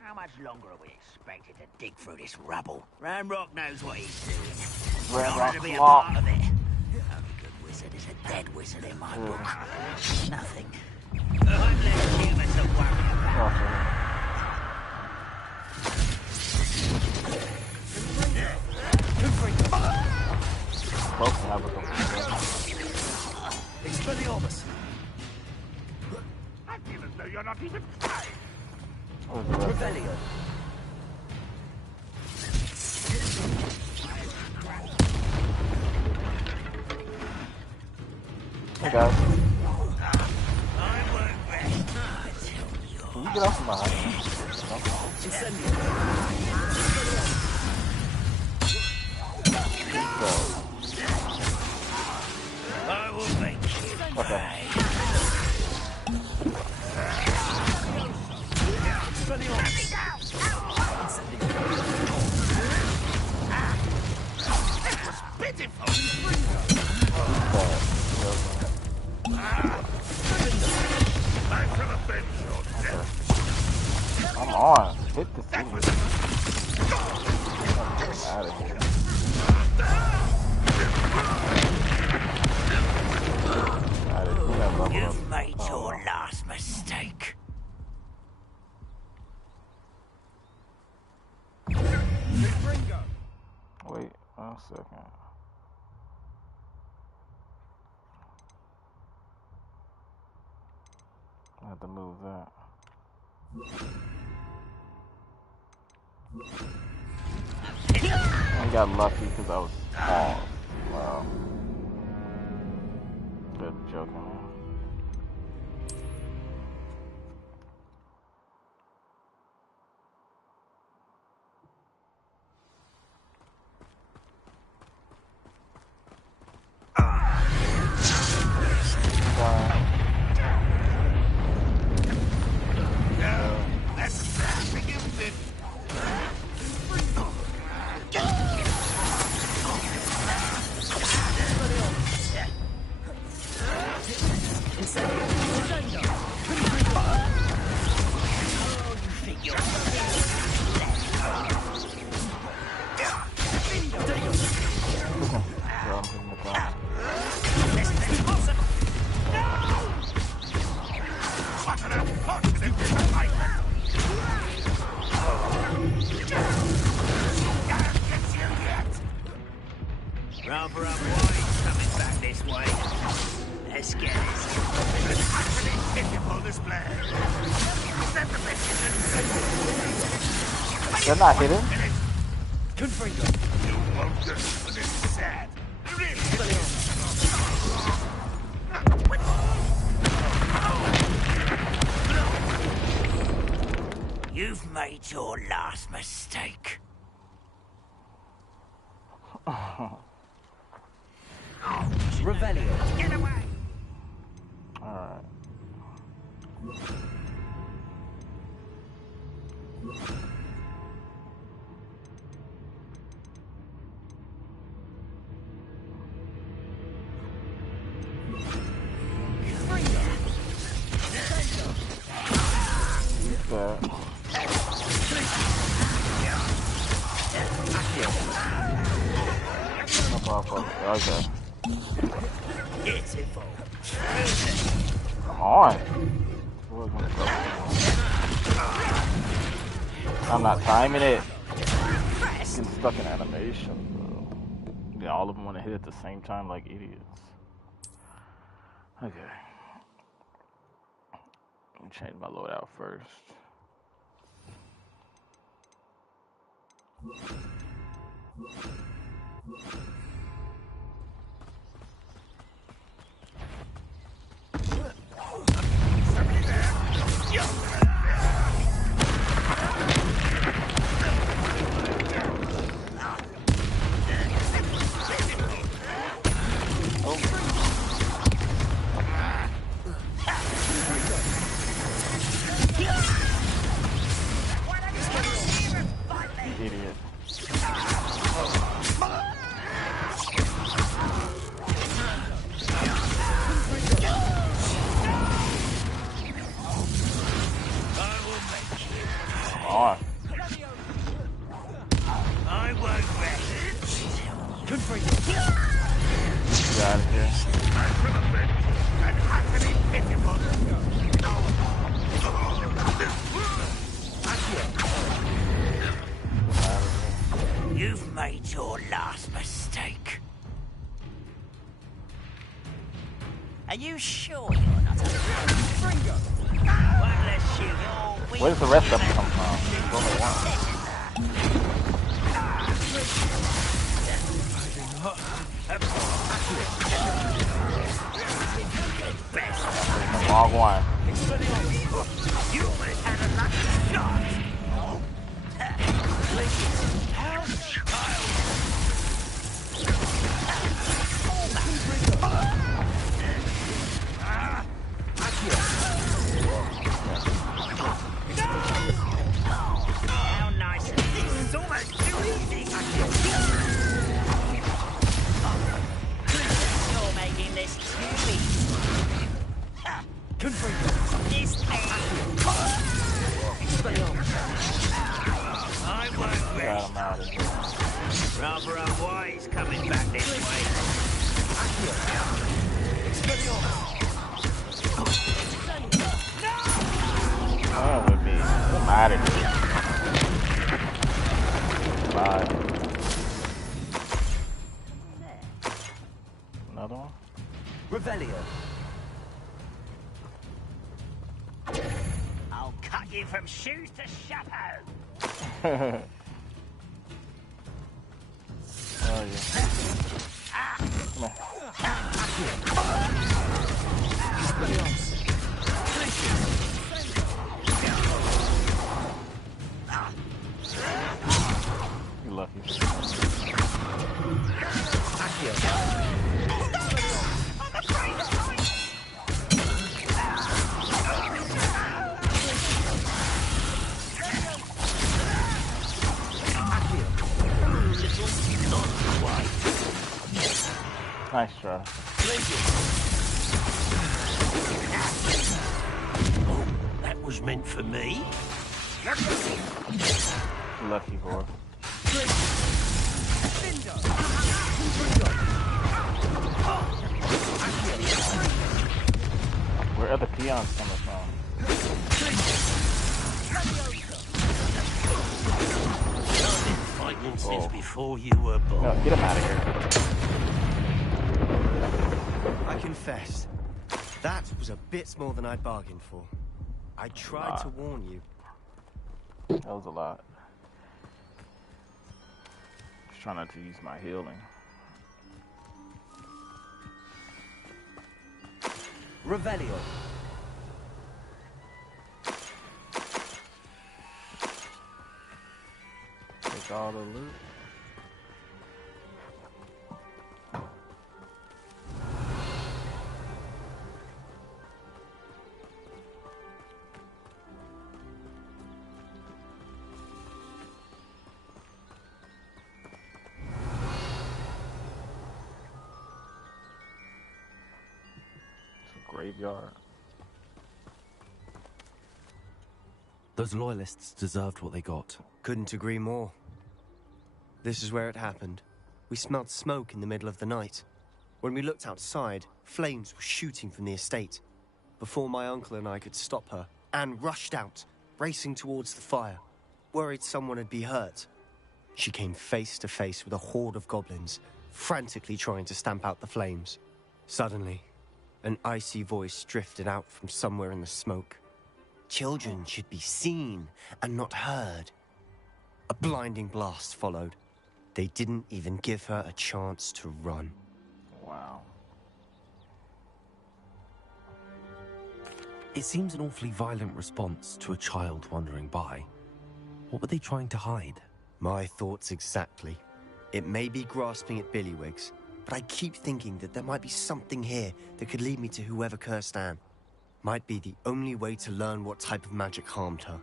How much longer are we expected to dig through this rubble? Ranrock knows what he's doing. In order to be a part of it. Only good wizard is a dead wizard in my book. Nothing. I'm less human to worry about. Expelliarmus. I feel as though you're not even trying. Revelio. Hey guys. Can you get off my I will make you okay. Come on, hit the thing. Get out of here. You've made your last mistake. Wait 1 second. I have to move that. I got lucky because I was off. Wow. Good joking, man. They're not hitting. You won't just when it's sad. You've made your last mistake. Revelio. Get away! Alright. Okay. It's evolved. Come on. I'm not timing it. Getting stuck in animation, bro. Yeah, all of them want to hit at the same time like idiots. Okay. Let me change my loadout first. you sure you're not a Fringo? One less shoot. Where's the rest of them come from? There's only one. Wrong one. You must have a lucky shot. How nice. This is almost too easy. You're making this too easy. This I won't rest. Rather unwise coming back this way. Oh, with me. I'm out of here. Bye. Another one? Revelio. I'll cut you from shoes to chapeau. Oh, yeah. Come on. You're lucky. Nice try. Oh, that was meant for me. Lucky boy. Where are the peons coming from? I've been fighting since before you were born. No, get him out of here. I confess, that was a bit more than I'd bargained for. I tried to warn you. That was a lot. Just trying not to use my healing. Revelio. Take all the loot. Graveyard. Those loyalists deserved what they got. Couldn't agree more. This is where it happened. We smelled smoke in the middle of the night. When we looked outside, flames were shooting from the estate. Before my uncle and I could stop her, Anne rushed out, racing towards the fire, worried someone would be hurt. She came face to face with a horde of goblins, frantically trying to stamp out the flames. Suddenly, an icy voice drifted out from somewhere in the smoke. Children should be seen and not heard. A blinding blast followed. They didn't even give her a chance to run. Wow. It seems an awfully violent response to a child wandering by. What were they trying to hide? My thoughts exactly. It may be grasping at Billywigs, but I keep thinking that there might be something here that could lead me to whoever cursed Anne. Might be the only way to learn what type of magic harmed her,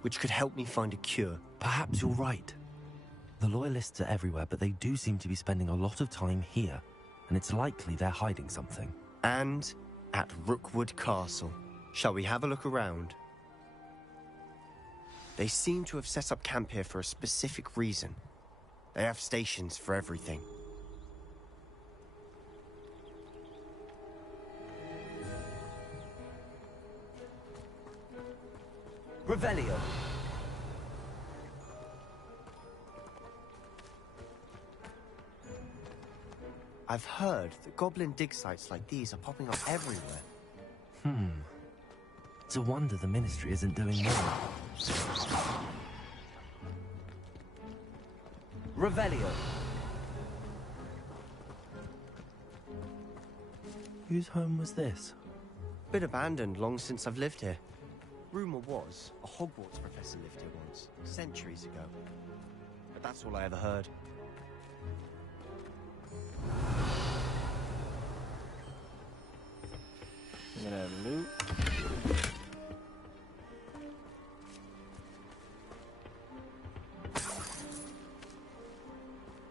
which could help me find a cure. Perhaps you're right. The Loyalists are everywhere, but they do seem to be spending a lot of time here, and it's likely they're hiding something. And at Rookwood Castle. Shall we have a look around? They seem to have set up camp here for a specific reason. They have stations for everything. Revelio. I've heard that goblin dig sites like these are popping up everywhere. It's a wonder the Ministry isn't doing more. Revelio. Whose home was this? Been abandoned long since I've lived here. Rumor was a Hogwarts professor lived here once, centuries ago. But that's all I ever heard. Get that loot.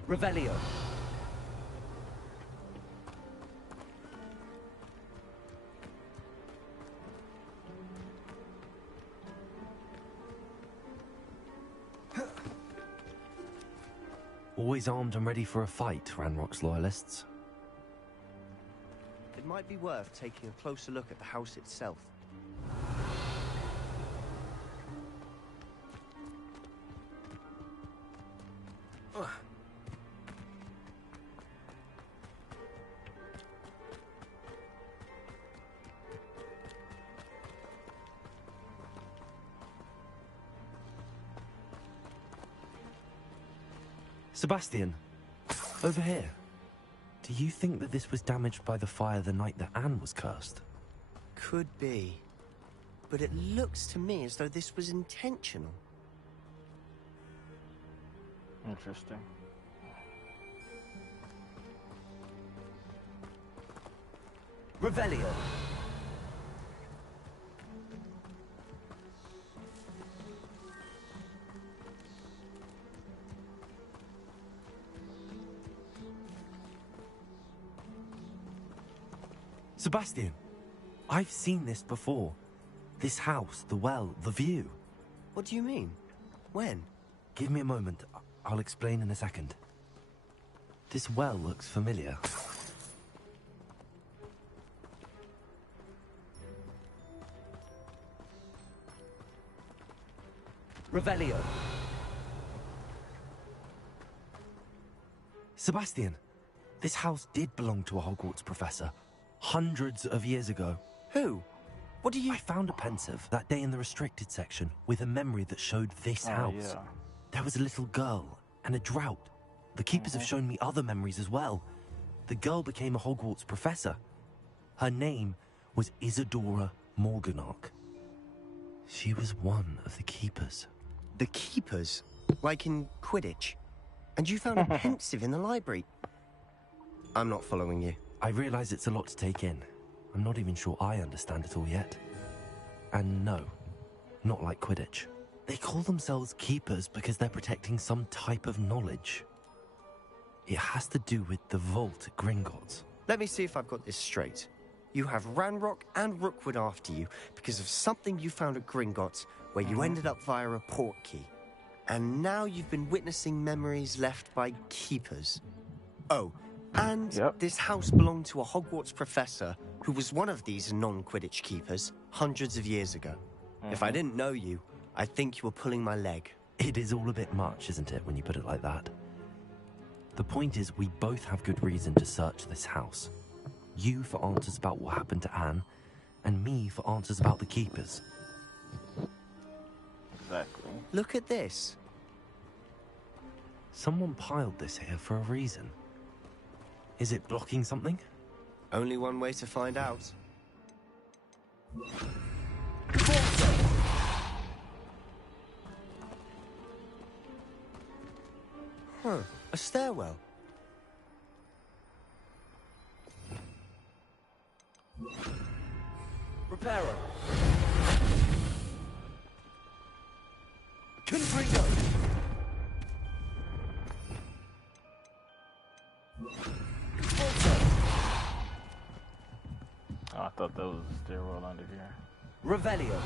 Revelio. Always armed and ready for a fight, Ranrock's loyalists. It might be worth taking a closer look at the house itself. Sebastian, over here. Do you think that this was damaged by the fire the night that Anne was cursed? Could be. But it looks to me as though this was intentional. Interesting. Revelio. Sebastian, I've seen this before. This house, the well, the view. What do you mean? When? Give me a moment. I'll explain in a second. This well looks familiar. Revelio. Sebastian, this house did belong to a Hogwarts professor. Hundreds of years ago. Who? What do you... I found a pensive that day in the restricted section with a memory that showed this house. Yeah. There was a little girl and a drought. The keepers have shown me other memories as well. The girl became a Hogwarts professor. Her name was Isadora Morganach. She was one of the keepers. The keepers? Like in Quidditch? And you found a pensive in the library? I'm not following you. I realize it's a lot to take in. I'm not even sure I understand it all yet. And no, not like Quidditch. They call themselves keepers because they're protecting some type of knowledge. It has to do with the vault at Gringotts. Let me see if I've got this straight. You have Ranrock and Rookwood after you because of something you found at Gringotts where you ended up via a portkey. And now you've been witnessing memories left by keepers. Oh, and this house belonged to a Hogwarts professor who was one of these non-Quidditch keepers hundreds of years ago. If I didn't know you, I think you were pulling my leg. It is all a bit much, isn't it, when you put it like that? The point is, we both have good reason to search this house. You for answers about what happened to Anne, and me for answers about the keepers. Exactly. Look at this. Someone piled this here for a reason. Is it blocking something? Only one way to find out. Huh, a stairwell. Reparo. Confringo. Oh, I thought that was a stairwell under here. Revelio.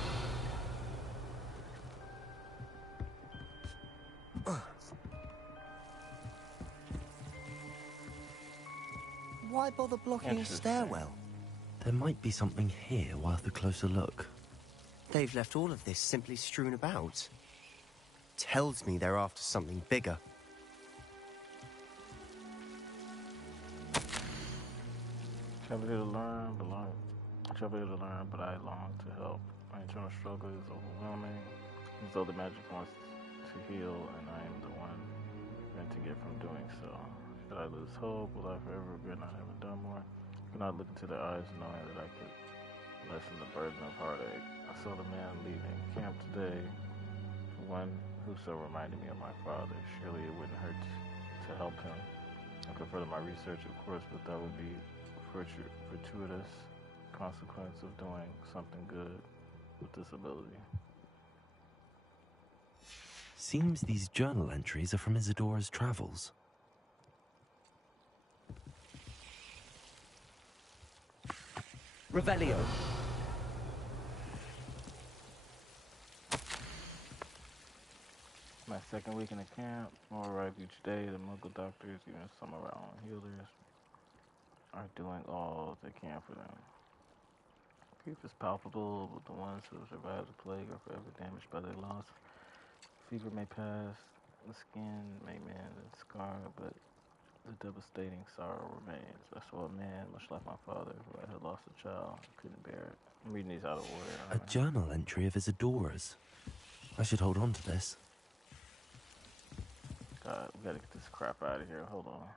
Why bother blocking a stairwell? There might be something here worth a closer look. They've left all of this simply strewn about. Tells me they're after something bigger. Travel here to learn, but I long to help. My internal struggle is overwhelming, as though the magic wants to heal, and I am the one preventing it from doing so. Should I lose hope? Will I forever regret not having done more? I could not look into their eyes knowing that I could lessen the burden of heartache. I saw the man leaving camp today, the one who so reminded me of my father. Surely it wouldn't hurt to help him. I could further my research, of course, but that would be fortuitous consequence of doing something good with this ability. Seems these journal entries are from Isadora's travels. Revelio. My second week in the camp, more arrive each day. The Muggle doctors, even some of our own healers, are doing all they can for them. Grief is palpable, but the ones who survive the plague are forever damaged by their loss. Fever may pass, the skin may mend and scar, but the devastating sorrow remains. I saw a man, much like my father, who had lost a child, couldn't bear it. I'm reading these out of order. A journal entry of Isadora's. I should hold on to this. God, we gotta get this crap out of here. Hold on.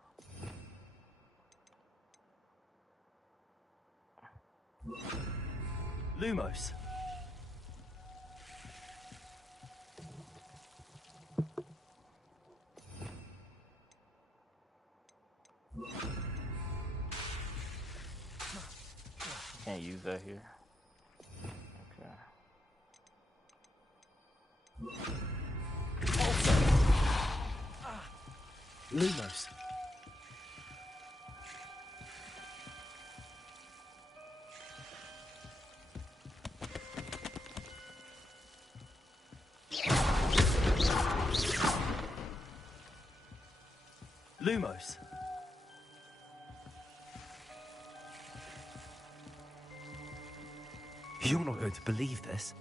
Lumos. Can't use that here. Okay. Lumos. Lumos. You're not going to believe this.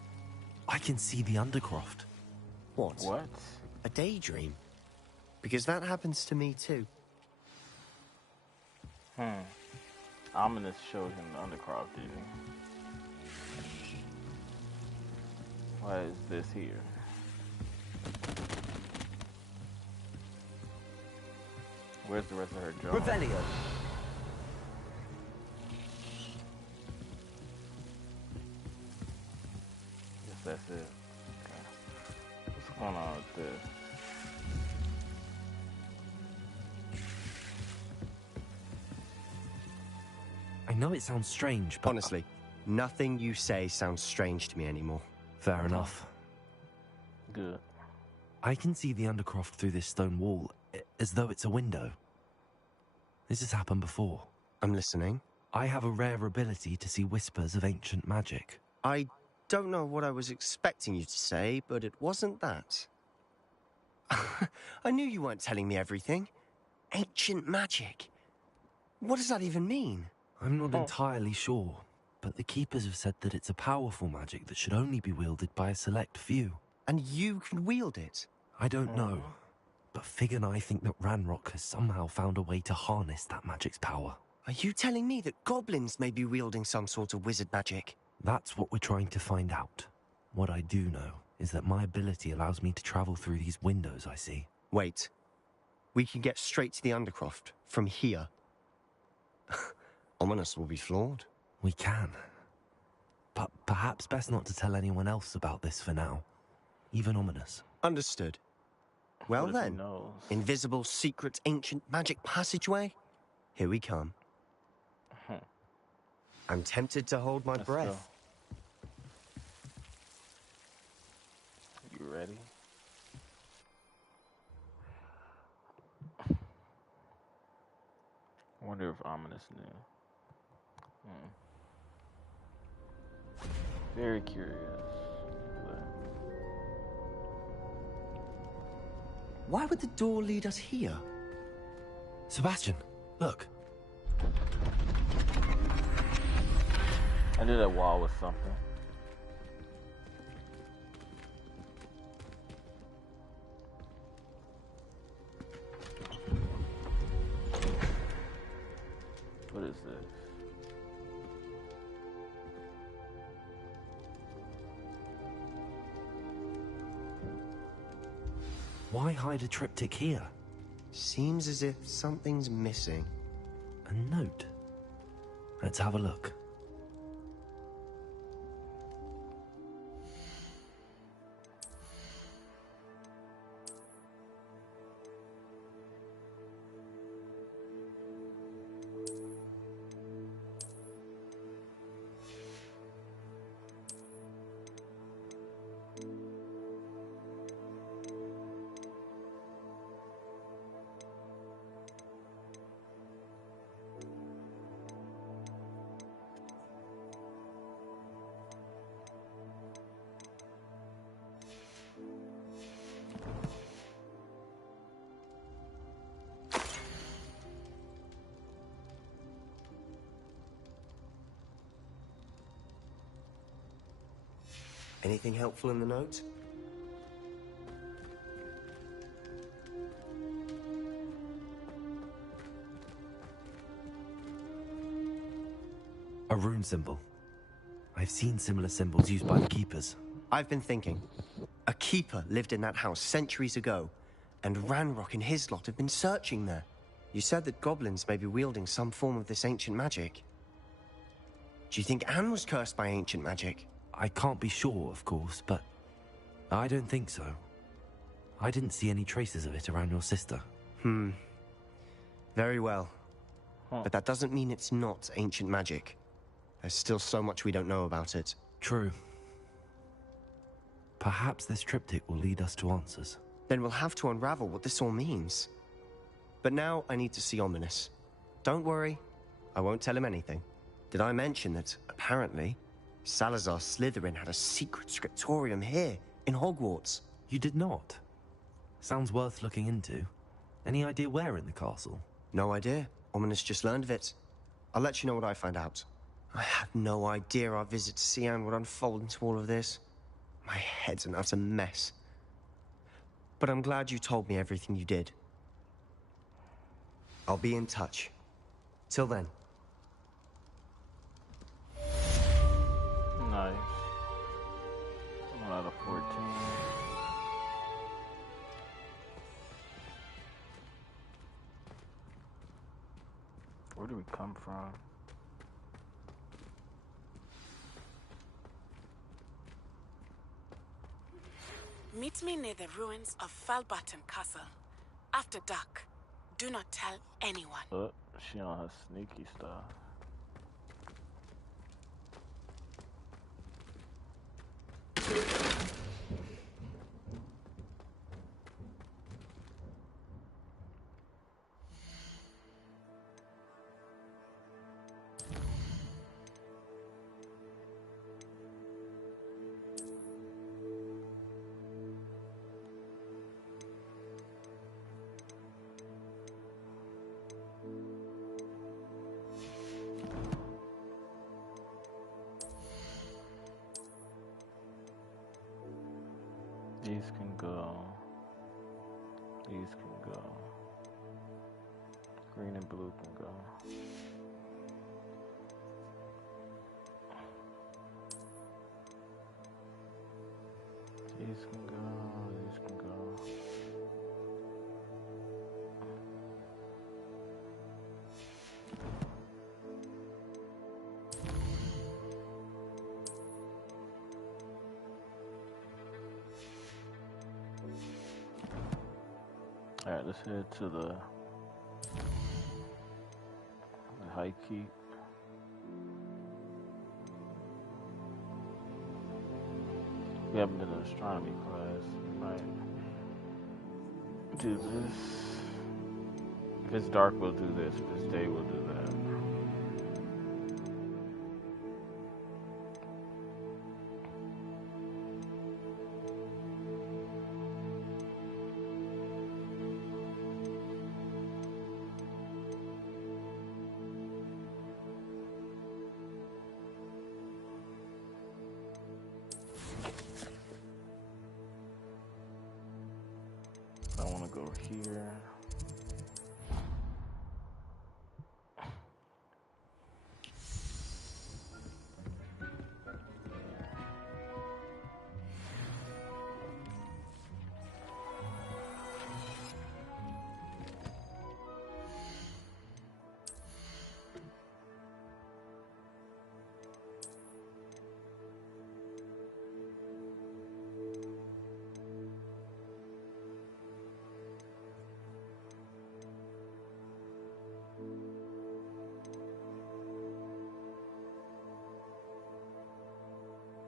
I can see the Undercroft. What? A daydream? Because that happens to me too. Ominous showed him the Undercroft, did he? Why is this here? Where's the rest of her job? Revelio. Guess that's it. Okay. What's going on with this? I know it sounds strange, but... Honestly, nothing you say sounds strange to me anymore. Fair enough. Good. I can see the Undercroft through this stone wall, as though it's a window. This has happened before. I'm listening. I have a rare ability to see whispers of ancient magic. I don't know what I was expecting you to say, but it wasn't that. I knew you weren't telling me everything. Ancient magic. What does that even mean? I'm not entirely sure, but the Keepers have said that it's a powerful magic that should only be wielded by a select few. And you can wield it? I don't know, but Fig and I think that Ranrock has somehow found a way to harness that magic's power. Are you telling me that goblins may be wielding some sort of wizard magic? That's what we're trying to find out. What I do know is that my ability allows me to travel through these windows I see. Wait. We can get straight to the Undercroft from here. Ominous will be floored. We can. But perhaps best not to tell anyone else about this for now. Even Ominous. Understood. Well then, invisible, secret, ancient magic passageway? Here we come. I'm tempted to hold my breath. You ready? I wonder if Ominous knew. Very curious. Why would the door lead us here? Sebastian, look. I knew that wall was something. What is this? Why hide a triptych here? Seems as if something's missing. A note. Let's have a look. Anything helpful in the note? A rune symbol. I've seen similar symbols used by the keepers. I've been thinking. A keeper lived in that house centuries ago, and Ranrock and his lot have been searching there. You said that goblins may be wielding some form of this ancient magic. Do you think Anne was cursed by ancient magic? I can't be sure, of course, but I don't think so. I didn't see any traces of it around your sister. Very well. But that doesn't mean it's not ancient magic. There's still so much we don't know about it. True. Perhaps this triptych will lead us to answers. Then we'll have to unravel what this all means. But now I need to see Ominous. Don't worry, I won't tell him anything. Did I mention that, apparently, Salazar Slytherin had a secret scriptorium here, in Hogwarts? You did not? Sounds worth looking into. Any idea where in the castle? No idea. Ominous just learned of it. I'll let you know what I find out. I had no idea our visit to Cian would unfold into all of this. My head's an utter mess. But I'm glad you told me everything you did. I'll be in touch. Till then. Nice. 1 out of 14. Where do we come from? Meet me near the ruins of Falbaton Castle. After dark. Do not tell anyone. Oh, she on her sneaky stuff. These can go. These can go. Green and blue can go. These can go. These can go. Alright, let's head to the High Keep. We haven't done an astronomy class. We might do this. If it's dark, we'll do this. If it's day, we'll do that. I want to go here.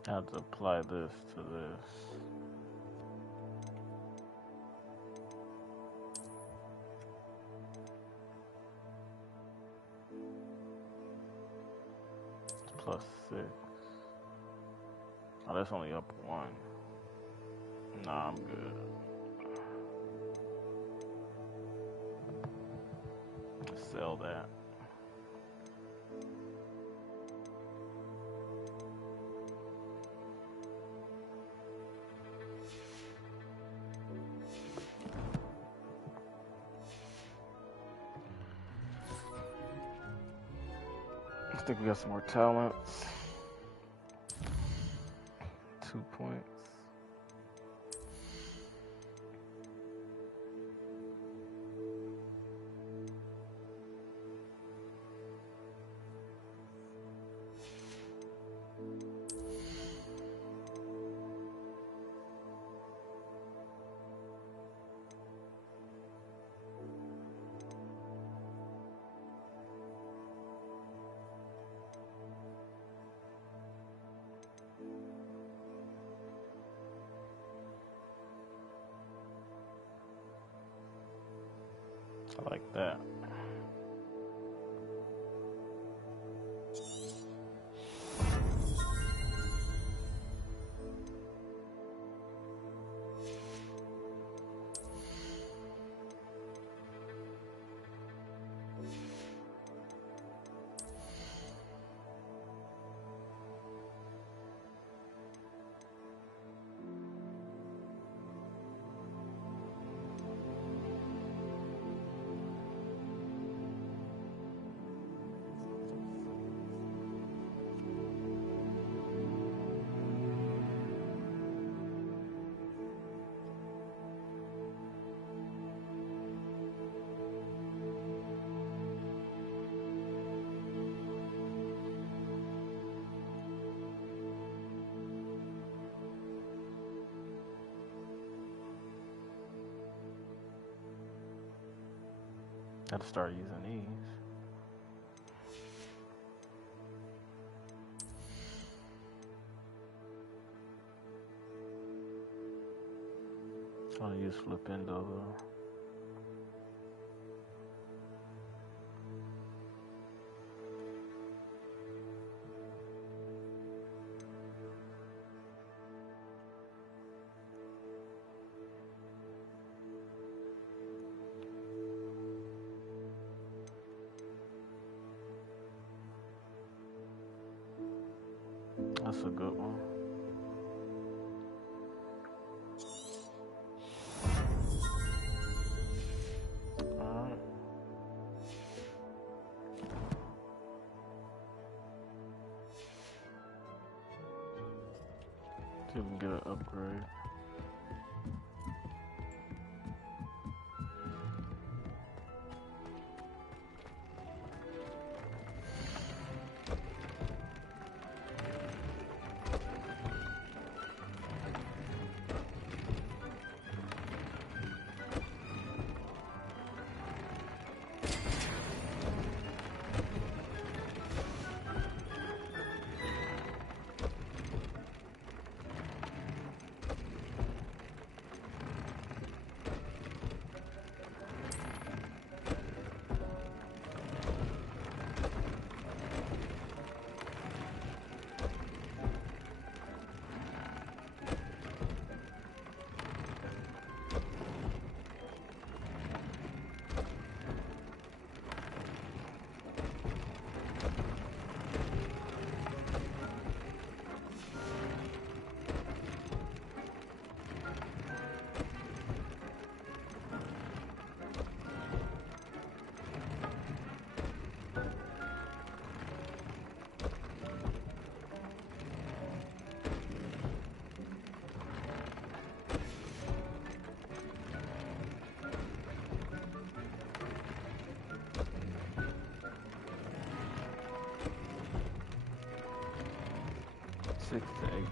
How to apply this to this. Plus 6. Oh, that's only up 1. Nah, I'm good. Sell that. I think we got some more talents. 2 points. I like that. Gotta start using these. I want to use Flipendo though. That's a good one. Alright. See if we can get an upgrade. To 18.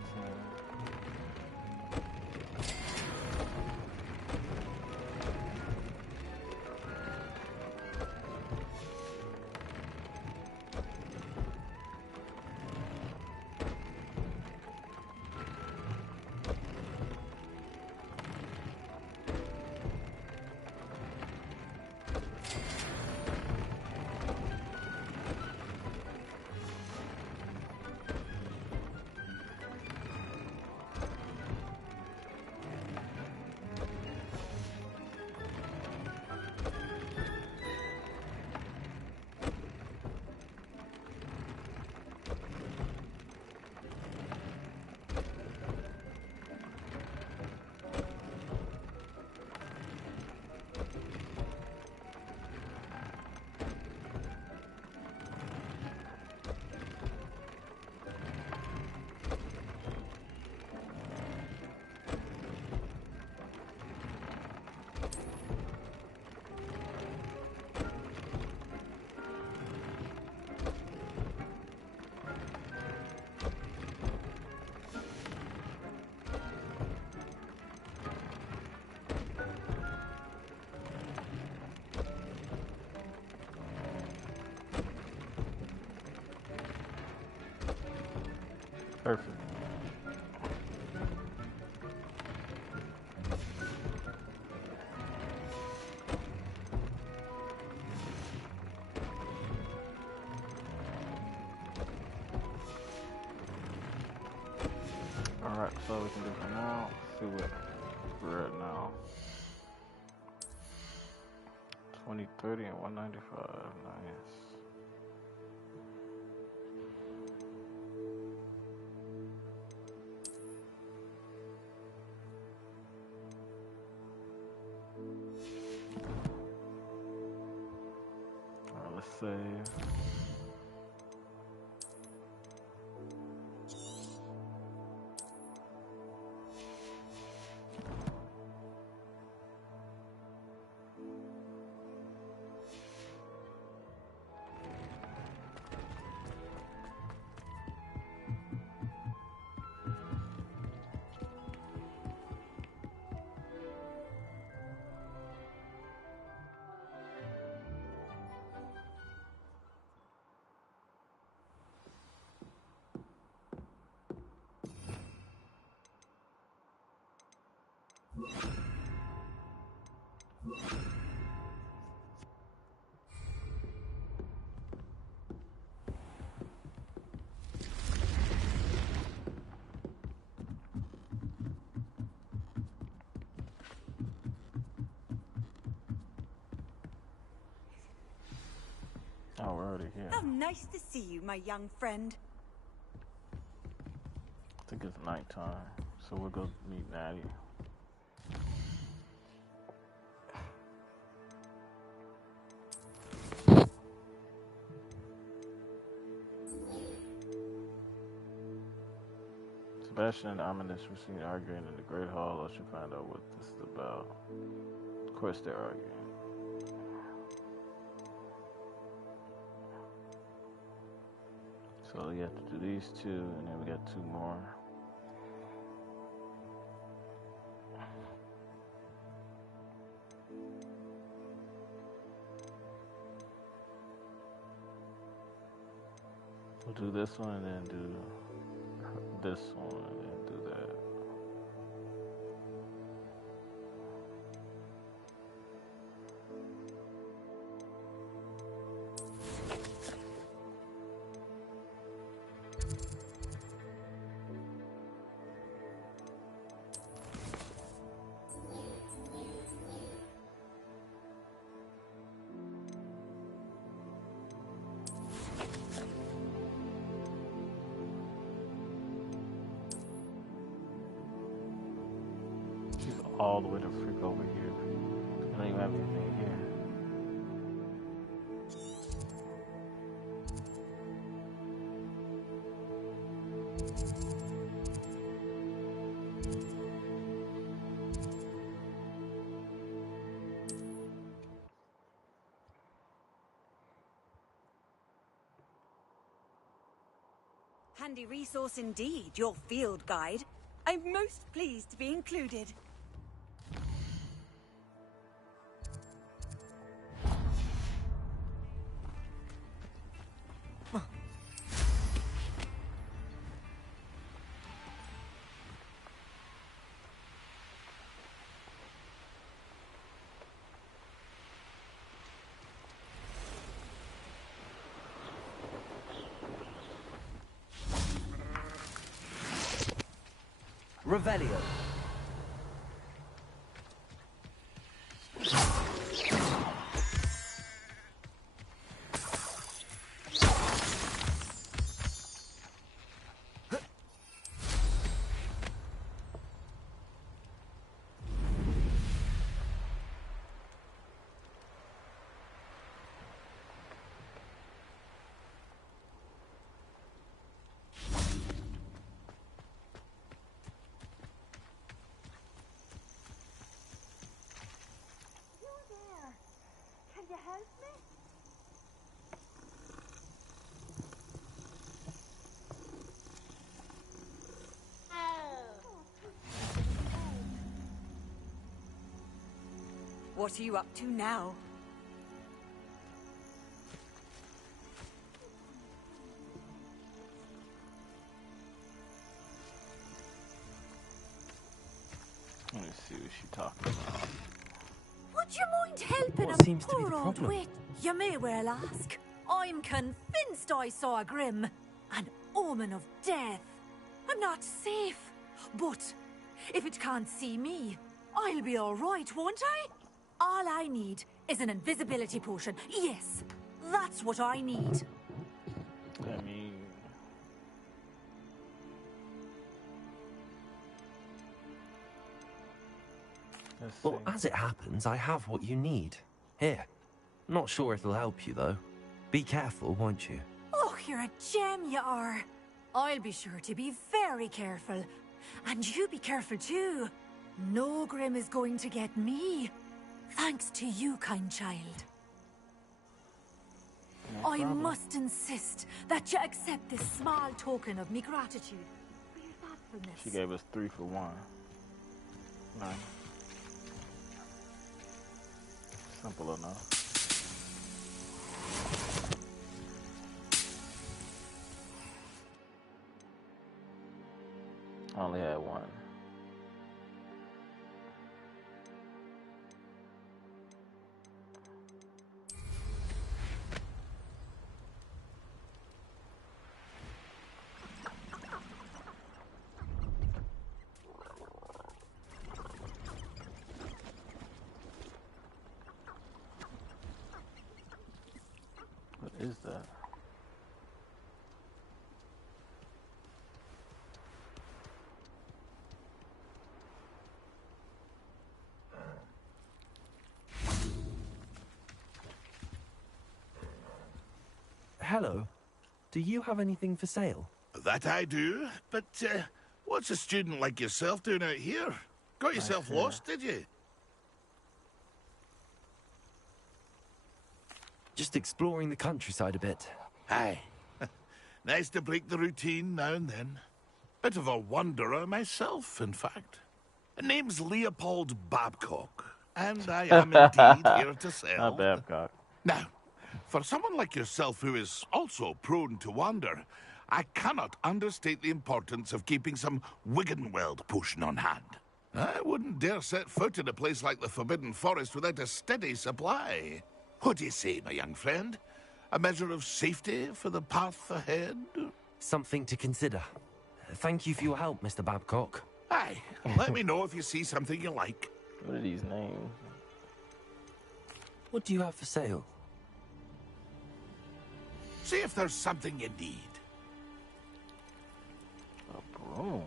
Alright, so we can do for now. Let's see what we're at now. 2030 and 195. Nice. Alright, let's save. Oh, we're already here. How nice to see you, my young friend. I think it's nighttime, so we'll go meet Natty. Sebastian and Ominous were seen arguing in the Great Hall. I should find out what this is about. Of course they're arguing. So you have to do these two, and then we got two more. We'll do this one, and then do this one, and then do that. All the way to freak over here. I don't even have anything here. Handy resource indeed, your field guide. I'm most pleased to be included. Revelio. you help me? What are you up to now? Let me see what she's talking about. Would you mind helping What a seems to be the poor old problem? witch? You may well ask. I'm convinced I saw a grim, an omen of death. I'm not safe. But if it can't see me, I'll be all right, won't I? All I need is an invisibility potion. Yes, that's what I need. I mean, well, as it happens, I have what you need. Here. Not sure it'll help you, though. Be careful, won't you? Oh, you're a gem, you are. I'll be sure to be very careful. And you be careful, too. No Grim is going to get me. Thanks to you, kind child. No I problem. must insist that you accept this small token of me gratitude for your thoughtfulness. She gave us 3 for 1. Nice. Simple enough. I only had 1. What is that? Hello. Do you have anything for sale? That I do, but what's a student like yourself doing out here? Got yourself lost, did you? Just exploring the countryside a bit. Aye. Nice to break the routine now and then. Bit of a wanderer myself, in fact. Name's Leopold Babcock, and I am indeed here to sell. Not Babcock. Now, for someone like yourself who is also prone to wander, I cannot understate the importance of keeping some Wiggenweld potion on hand. I wouldn't dare set foot in a place like the Forbidden Forest without a steady supply. What do you say, my young friend? A measure of safety for the path ahead? Something to consider. Thank you for your help, Mr. Babcock. Aye. Let me know if you see something you like. What are these names? What do you have for sale? See if there's something you need. A broom.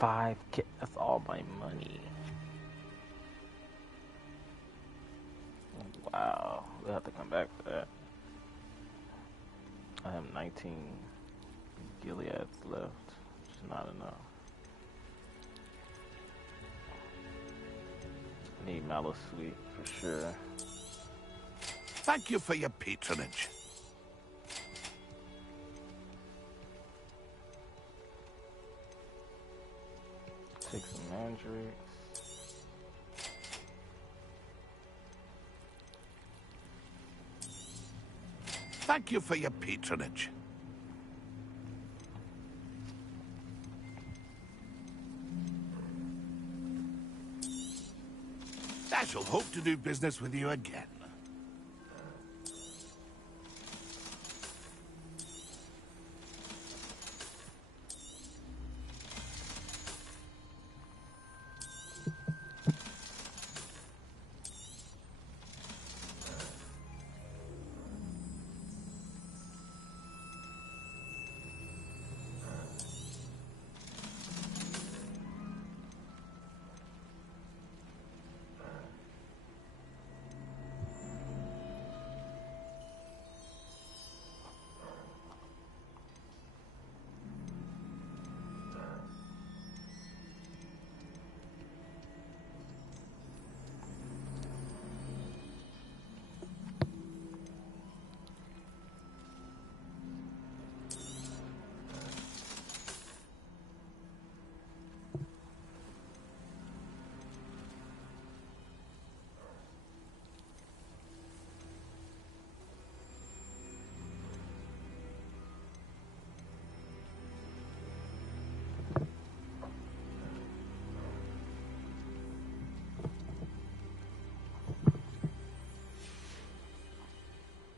5K. That's all my money. Wow. We'll have to come back for that. I have 19 Gileads left, which is not enough. Need Mallow Sweet for sure. Thank you for your patronage. Take some mandrakes. Thank you for your patronage. I shall hope to do business with you again.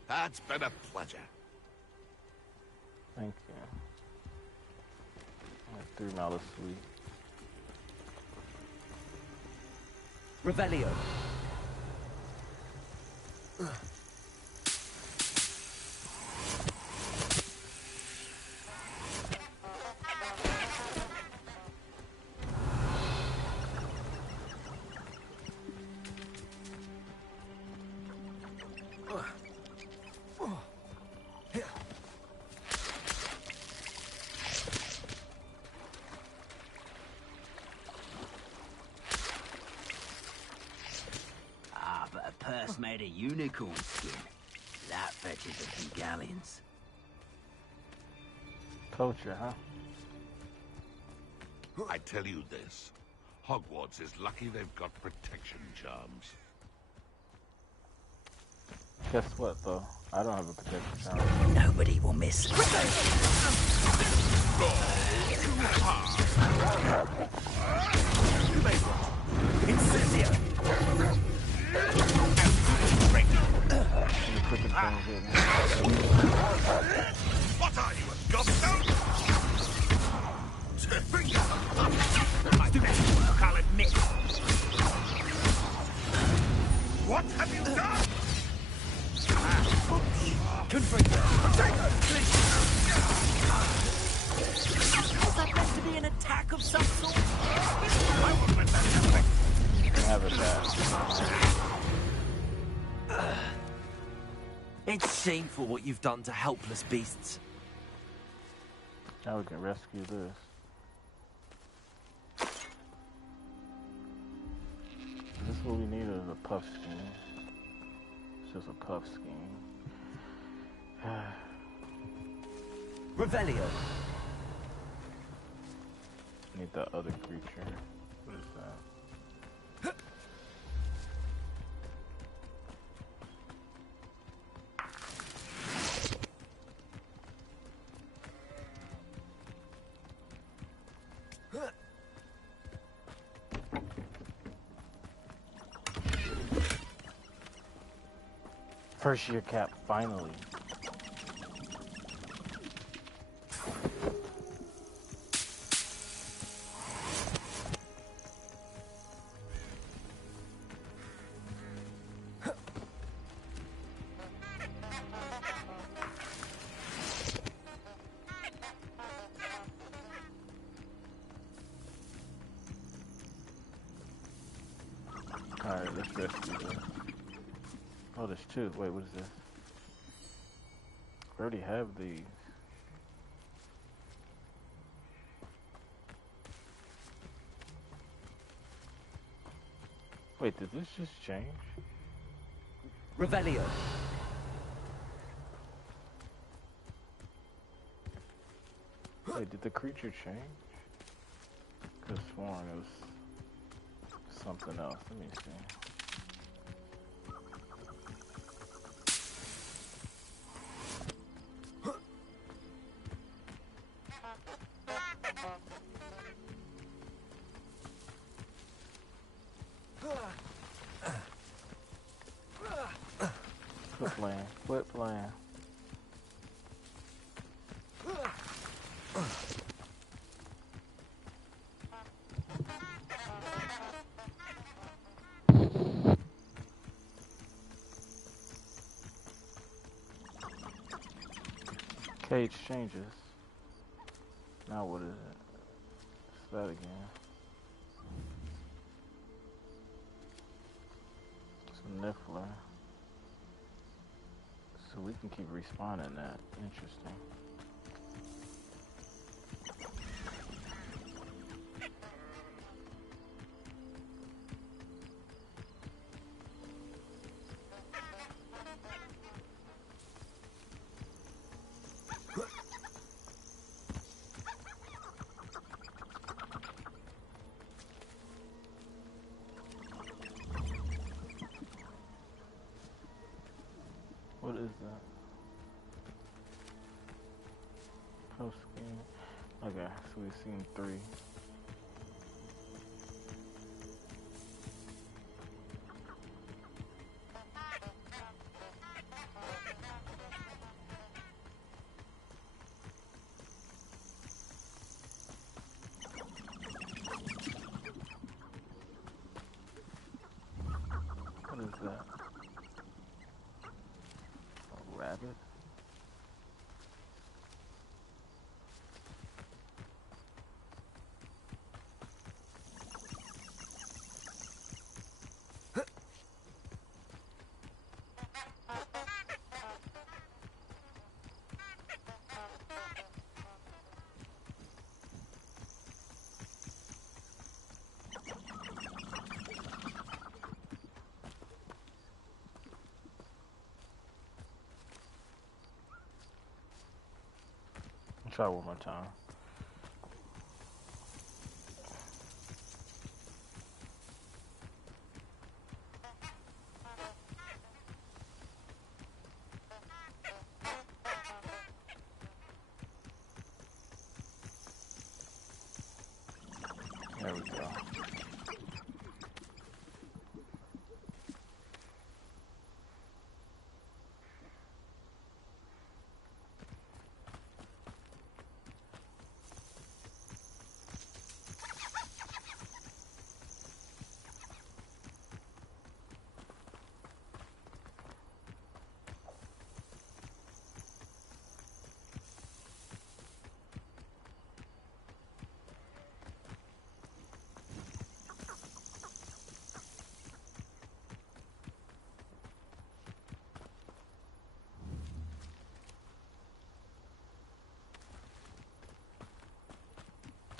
That's been a pleasure. Thank you. through Malice Sweet. Revelio. But a purse made of unicorn skin. That fetches a few galleons. Culture, huh? I tell you this. Hogwarts is lucky they've got protection charms. Guess what, though? I don't have a protection charm. Nobody will miss. Incendio. What are you, a gobstone? I do that work, I'll admit. What have you done? Was that meant to be an attack of some sort? I won't let that happen. You can have it back. It's shameful what you've done to helpless beasts. Now we can rescue this. This is what we need is a puff scheme. It's just a puff scheme. Revelio. Need that other creature. What is that? First year cap, finally. Alright, let's rescue this. Oh, there's two. Wait, what is this? We already have these. Wait, did this just change? Revelio. Wait, did the creature change? Could have sworn it was something else. Let me see. Quit playing. Quit playing. Cage changes. Now what is it? It's that again. It's a Niffler. So we can keep respawning that. Interesting. What is that? Post game. Okay, so we've seen 3. try one more time. There we go.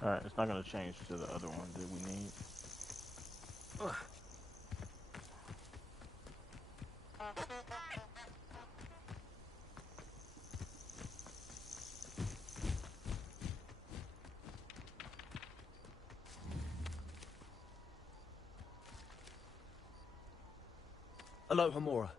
Alright, it's not going to change to the other one that we need. Aloha Mora.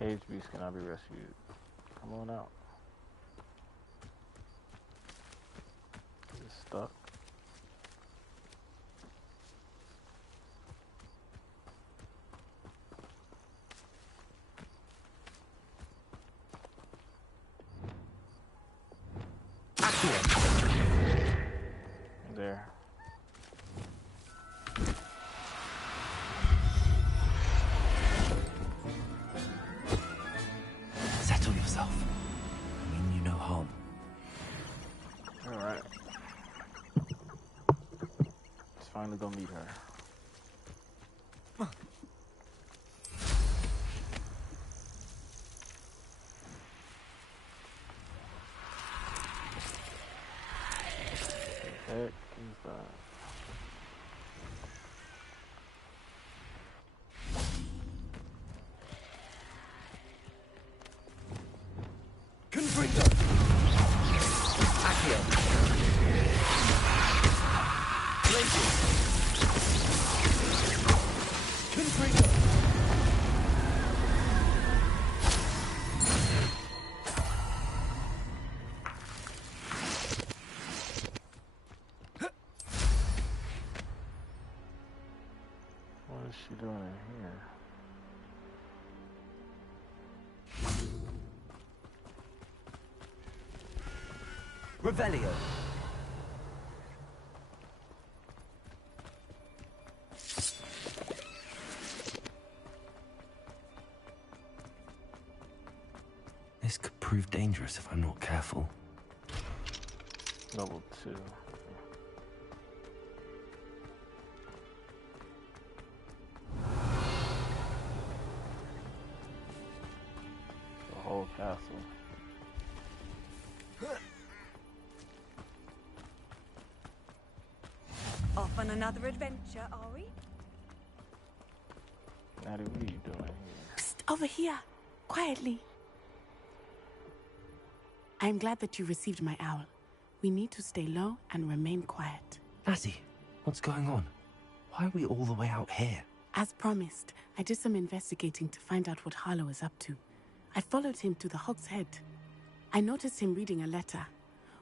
Cage beast cannot be rescued. Come on out. It's stuck. There. Settle yourself. I mean you no harm. Alright. Let's finally go meet her. Heck is that? Confringo. Accio. Lazy. Confringo. What is she doing in here? Revelio. This could prove dangerous if I'm not careful. Level 2. The whole castle. Off on another adventure, are we? Natty, what are you doing here? Psst, over here. Quietly. I am glad that you received my owl. We need to stay low and remain quiet. Natty, what's going on? Why are we all the way out here? As promised, I did some investigating to find out what Harlow is up to. I followed him to the Hog's Head. I noticed him reading a letter.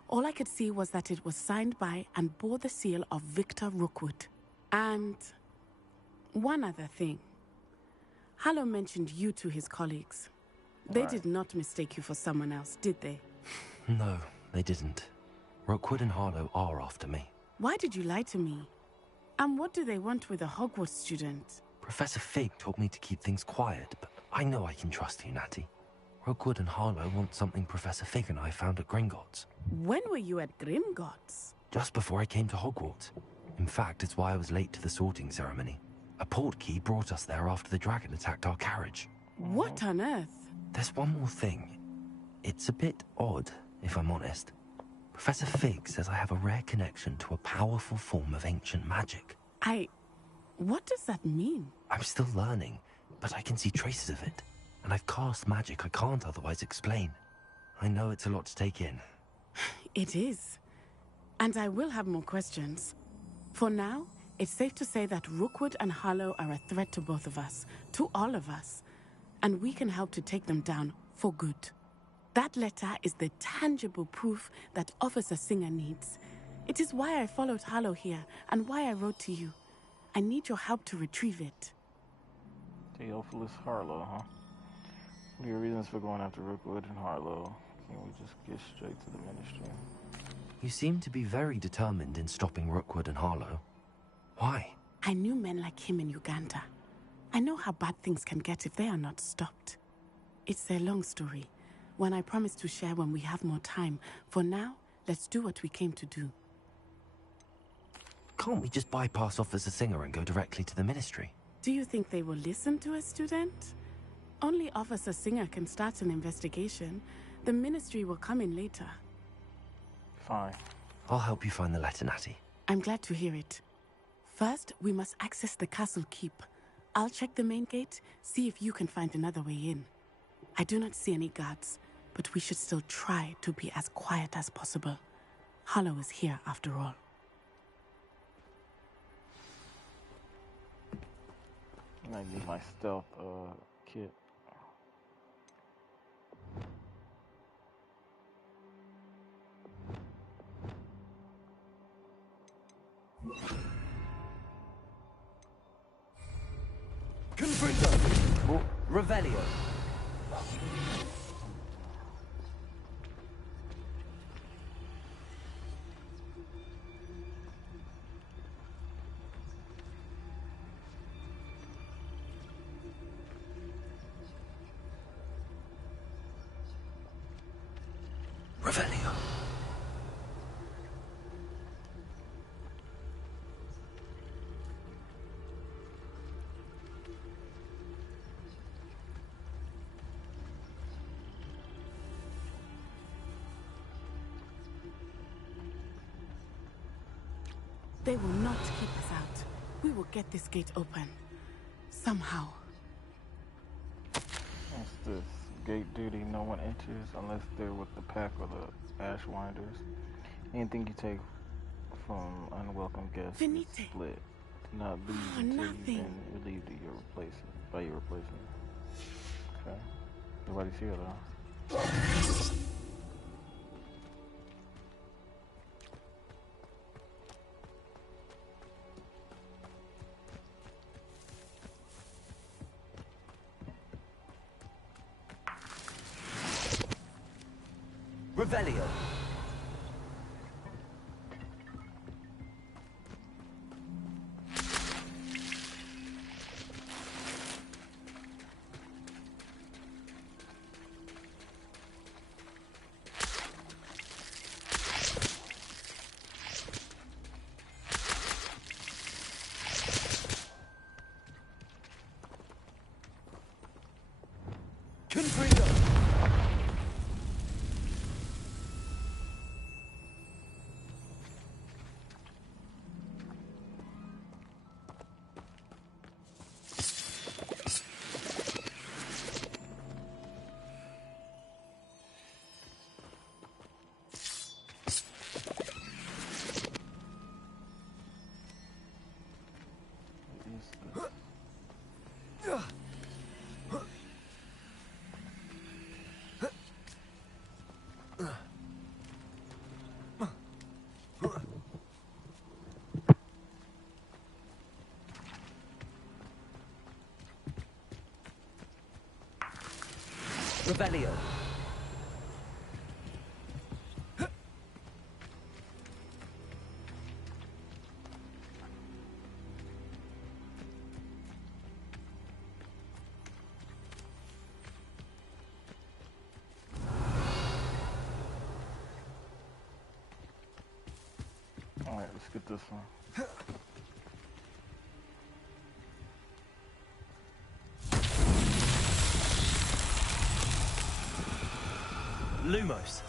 All I could see was that it was signed by and bore the seal of Victor Rookwood. And one other thing. Harlow mentioned you to his colleagues. They did not mistake you for someone else, did they? No, they didn't. Rookwood and Harlow are after me. Why did you lie to me? And what do they want with a Hogwarts student? Professor Fig told me to keep things quiet, but I know I can trust you, Natty. Rookwood and Harlow want something Professor Fig and I found at Gringotts. When were you at Grimgotts? Just before I came to Hogwarts. In fact, it's why I was late to the sorting ceremony. A portkey brought us there after the dragon attacked our carriage. What on earth? There's one more thing. It's a bit odd, if I'm honest. Professor Fig says I have a rare connection to a powerful form of ancient magic. What does that mean? I'm still learning, but I can see traces of it. And I've cast magic I can't otherwise explain. I know it's a lot to take in. It is. And I will have more questions. For now, it's safe to say that Rookwood and Harlow are a threat to both of us, to all of us. And we can help to take them down for good. That letter is the tangible proof that Officer Singer needs. It is why I followed Harlow here, and why I wrote to you. I need your help to retrieve it. Theophilus Harlow, huh? What are your reasons for going after Rookwood and Harlow? Can we just get straight to the ministry? You seem to be very determined in stopping Rookwood and Harlow. Why? I knew men like him in Uganda. I know how bad things can get if they are not stopped. It's a long story, one I promise to share when we have more time. For now, let's do what we came to do. Can't we just bypass Officer Singer and go directly to the ministry? Do you think they will listen to a student? Only Officer Singer can start an investigation. The ministry will come in later. Fine. I'll help you find the letter, Natty. I'm glad to hear it. First, we must access the castle keep. I'll check the main gate, see if you can find another way in. I do not see any guards, but we should still try to be as quiet as possible. Harlow is here after all. I need my stealth kit. Confringo! Revelio! Revelio. They will not keep us out. We will get this gate open. Somehow. What's this? Gate duty, no one enters unless they're with the pack or the Ashwinders. Anything you take from unwelcome guests is split. Do not leave until you've been relieved of your replacement, by your replacement. Okay. Nobody's here though. Revelio. Confringo. Revelio. Alright, let's get this one. Lumos.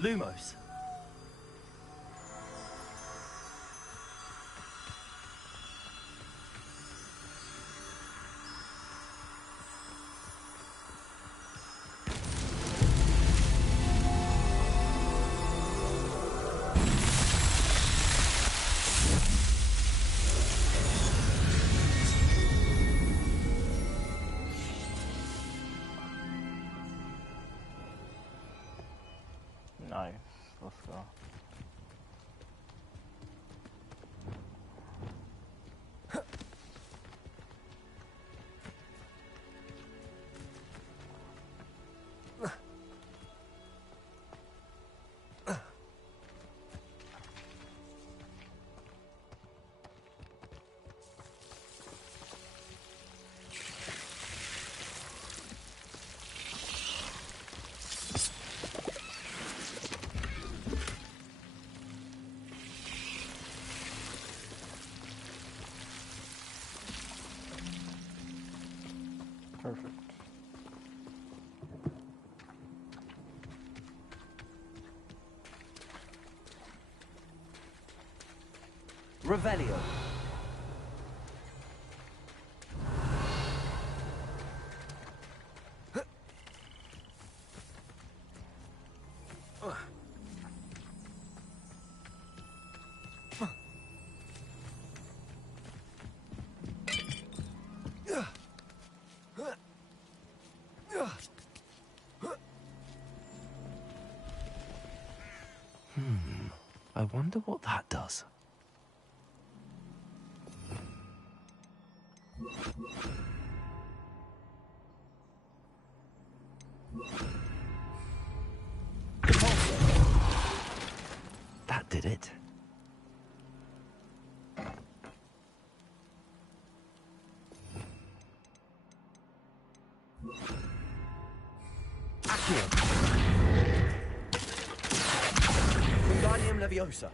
Lumos. Nice. Let's go. Perfect. Revelio. I wonder what that does. That did it. Wingardium Leviosa.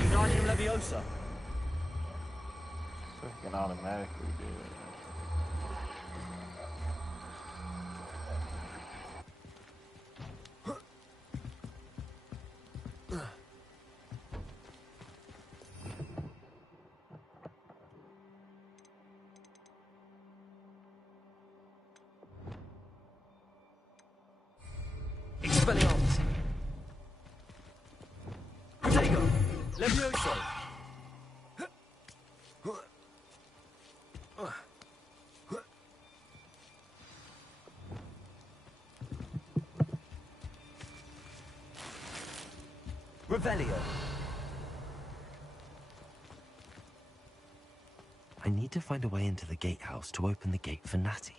Wingardium Leviosa. So he can automatically do it. Expelliarmus. Protego. Levioso. Revelio. I need to find a way into the gatehouse to open the gate for Natty.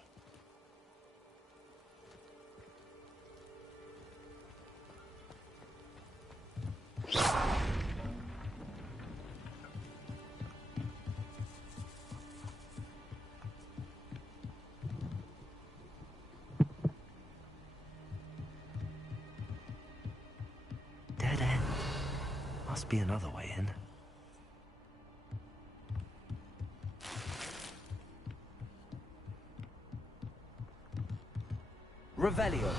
Dead end. Must be another way in. Revelio.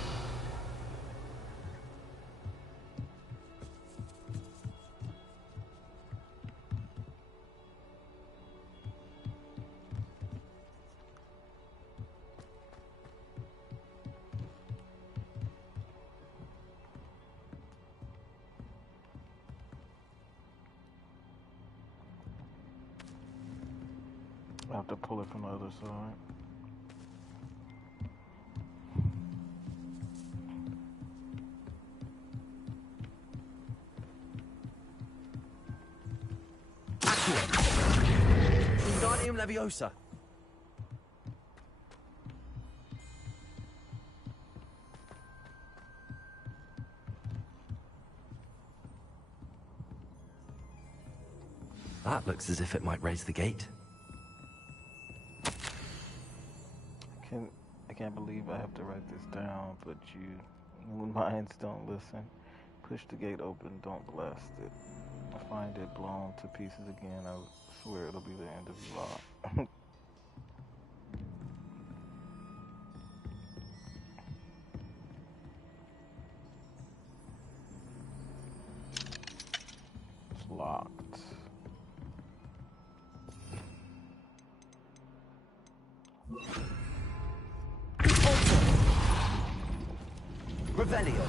I have to pull it from the other side. Wingardium Leviosa. That looks as if it might raise the gate. I can't believe I have to write this down, but when minds don't listen, push the gate open, don't blast it. I find it blown to pieces again, I swear it'll be the end of you all. It's locked. Revelio.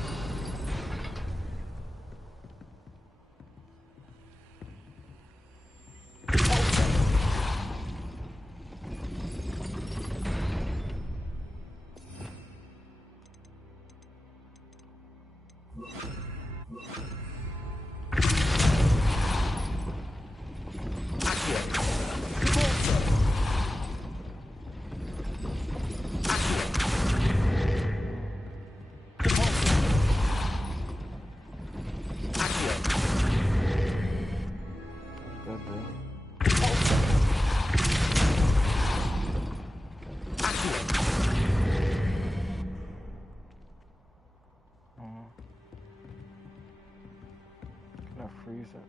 Can I freeze it?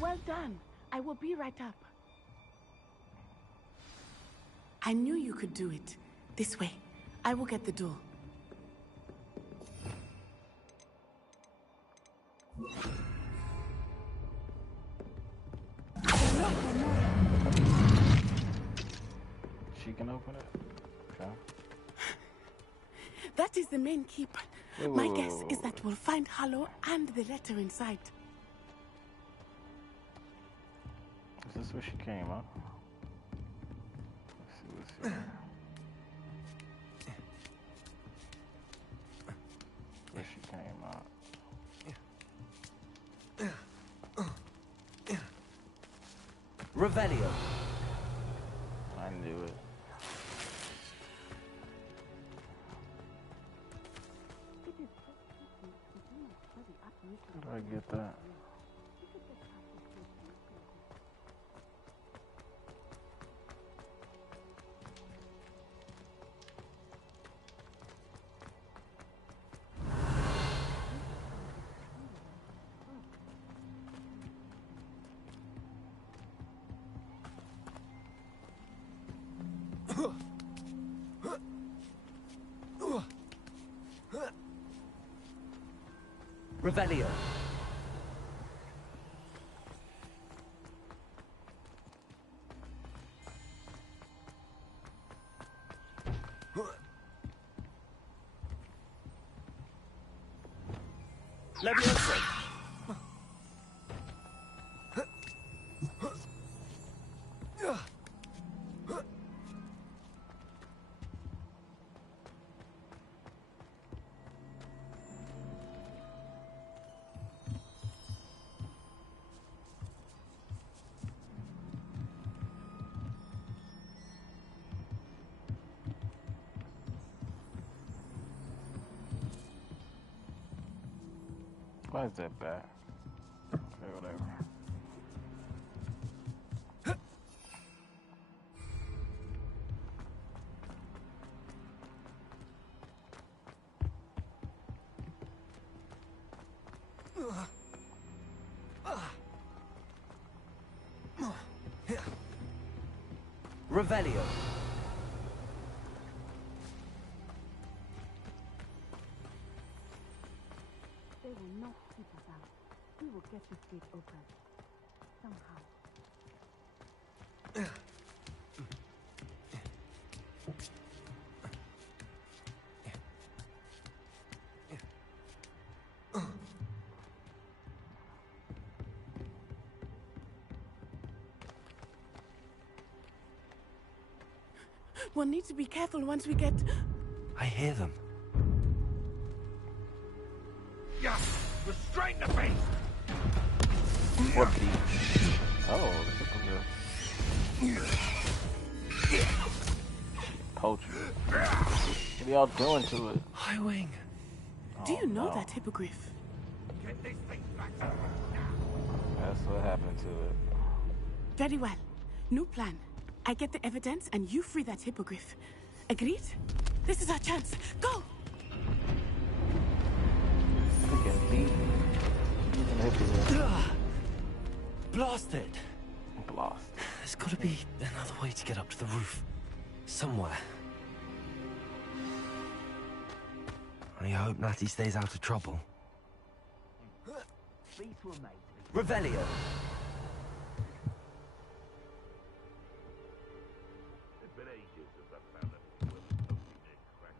Well done. I will be right up. I knew you could do it. This way. I will get the door. She can open it? Okay. That is the main keep. My guess is that we'll find Harlow and the letter inside. Is this where she came up? Let's see what's here. Where she came up. Revelio. I knew it. How do I get that? Revelio. Leviosa. Why is that back? Okay, whatever. Revelio. They will not keep us out. We will get this gate open. Somehow. We'll need to be careful once we get... I hear them. Yeah, restrain the beast! What beast? Oh, poacher. What are y'all doing to it? High Wing. Do you know that hippogriff? Get this thing back to That's what happened to it. Very well. New plan. I get the evidence and you free that hippogriff. Agreed? This is our chance. Go! Freaking beat. Using the hippogriff. Blasted. Blast. There's got to be another way to get up to the roof. Somewhere. I hope Natty stays out of trouble. Revelio. It's been ages since I've found a crack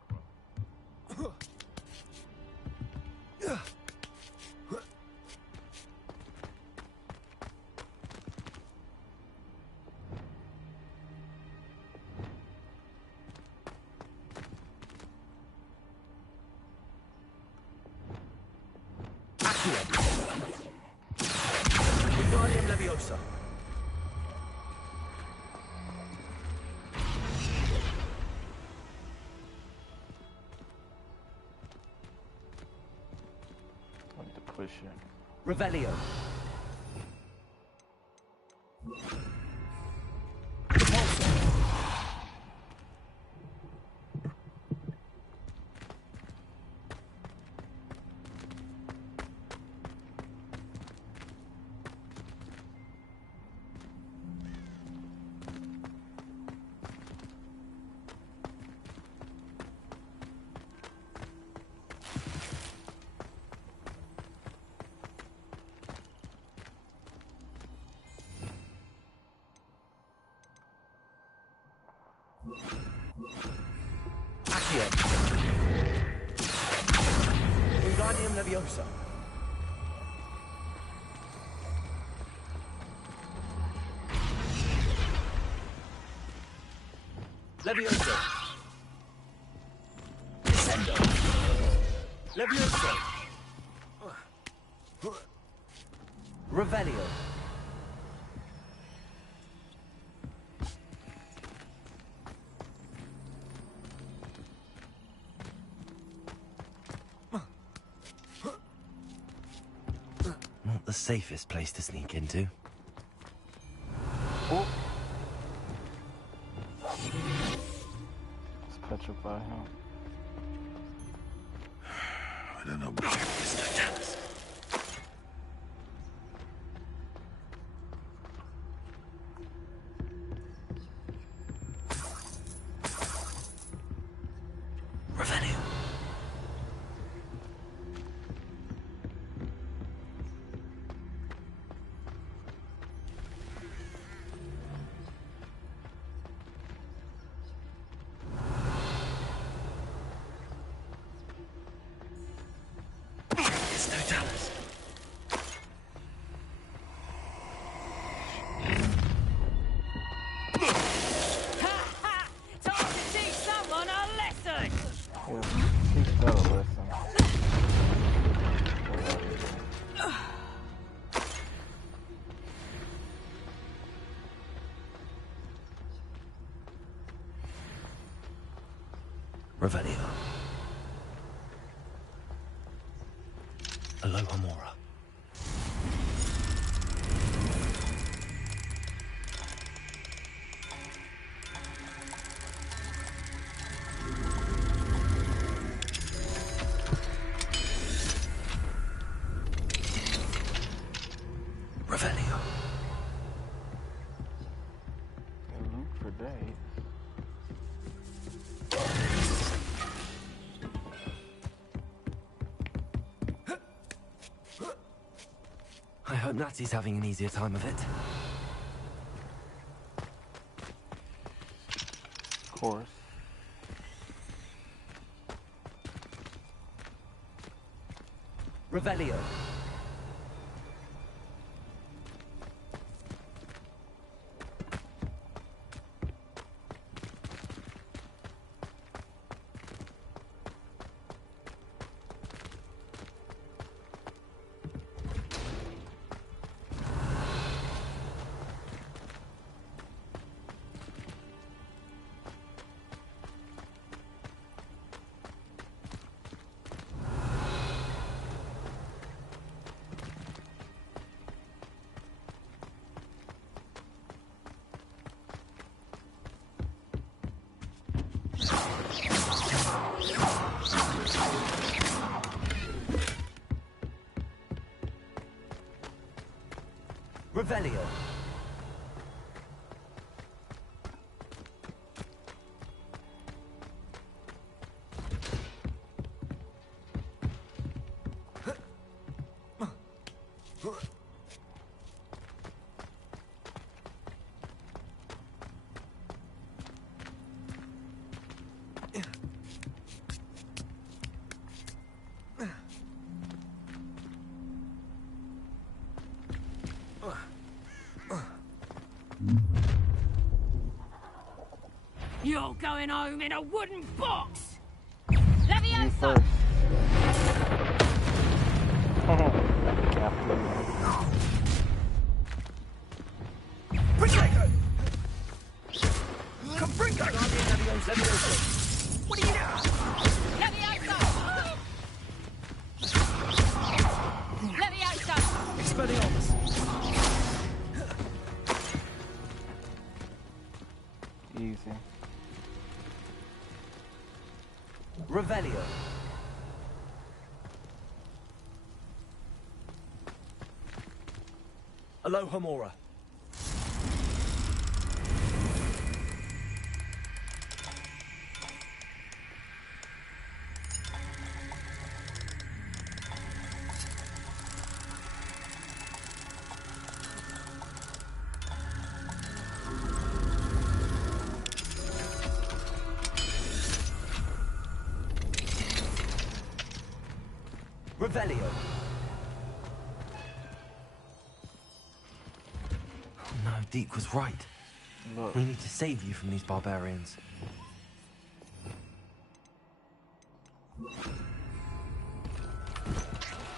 Wingardium Leviosa. I need to push it. Revelio. Wingardium Leviosa. Leviosa. Descendo. Leviosa. Revelio. Not the safest place to sneak into. Oh. Let's petrify him. I don't know. Revelio. Time to teach someone a lesson! Teach that a lesson. Revelio. Aloha Mora. Revelio. Loot for days. I hope Natty's having an easier time of it. Of course. Revelio. Revelio. You're going home in a wooden box! You Leviosa! first. Confringo! Leviosa. What are you now? Leviosa! Leviosa! Expelliarmus. Easy. Revelio. Alohomora. Revelio. Oh no, Deke was right. Look. We need to save you from these barbarians.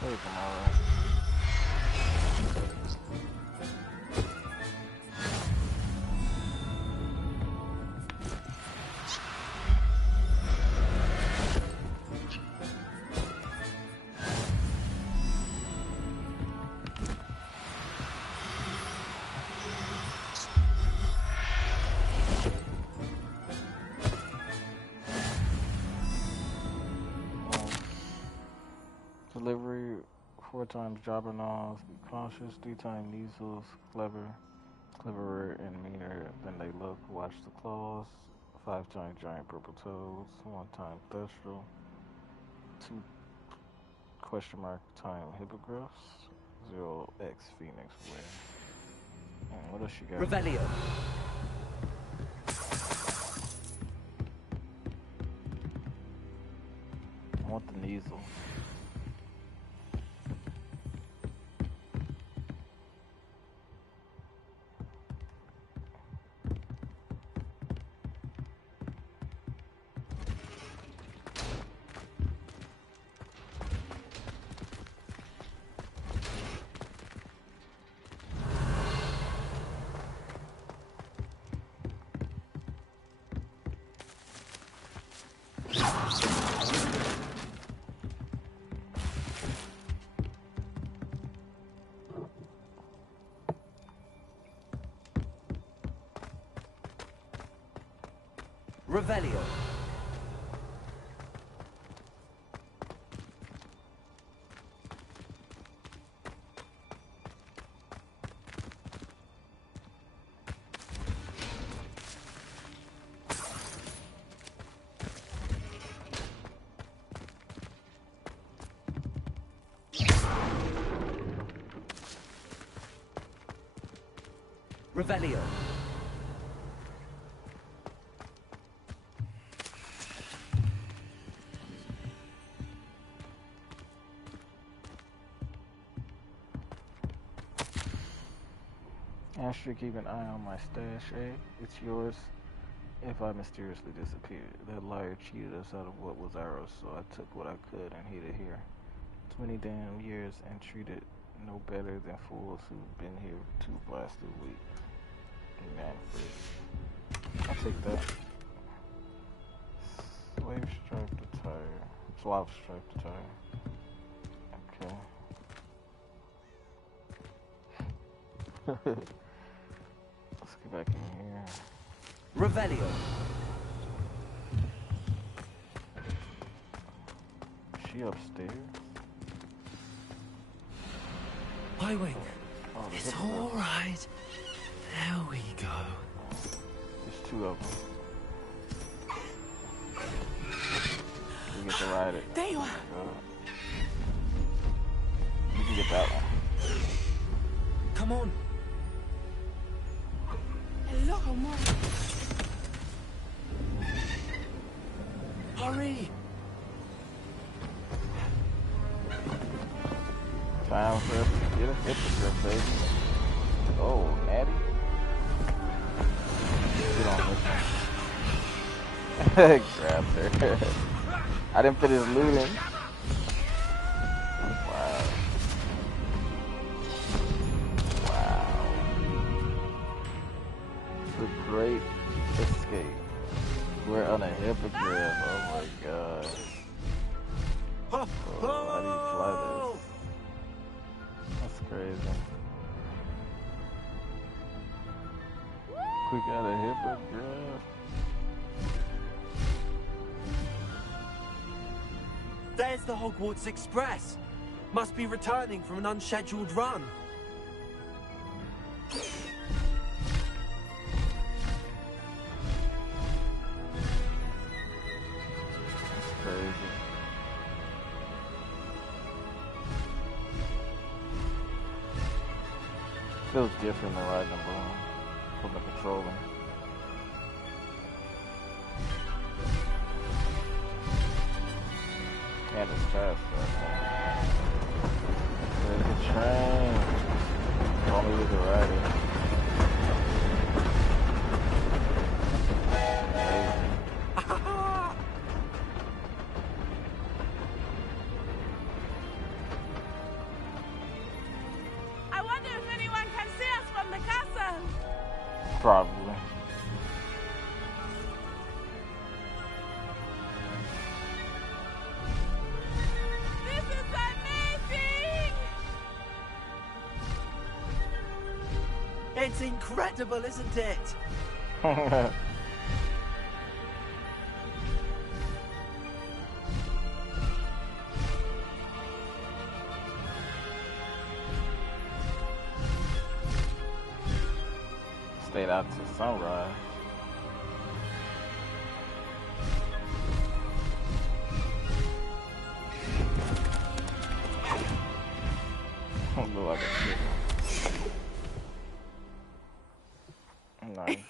Save them, alright. Delivery 4 times dropping off. Be cautious. 3 times measles. Cleverer and meaner than they look. Watch the claws. 5 times giant purple toads. 1 time thestral. 2 question mark time hippogriffs. 0x phoenix ware. What else you got? Revelio. I want the Neasel. Revelio. Revelio. Asher, keep an eye on my stash, eh? It's yours if I mysteriously disappeared. That liar cheated us out of what was ours, so I took what I could and hid it here. 20 damn years and treated no better than fools who've been here 2 blasted weeks. Man, I'll take that. Slave striped attire. Suave striped attire. Okay. Let's get back in here. Revelio. She upstairs? Highwing, Oh, It's all right. There we go. There's two of them. You get to ride it. There you are. You can get that one. Come on. Hello, more. Hurry. Time for us to get a hypocrite, baby. Oh, Natty. Get on this one. Grabs her. I didn't finish looting. Wow. Wow. The great escape. We're on a hippogriff. Oh my god. Oh, how do you fly this? That's crazy. We got a hippogriff. There's the Hogwarts Express. Must be returning from an unscheduled run. That's crazy. Feels different than riding a broom from the controller. And it's faster. There's a train. Only we could ride it. I wonder if anyone can see us from the castle. Probably. This is amazing! It's incredible, isn't it? Stayed out till sunrise. Look like a chicken. Nice.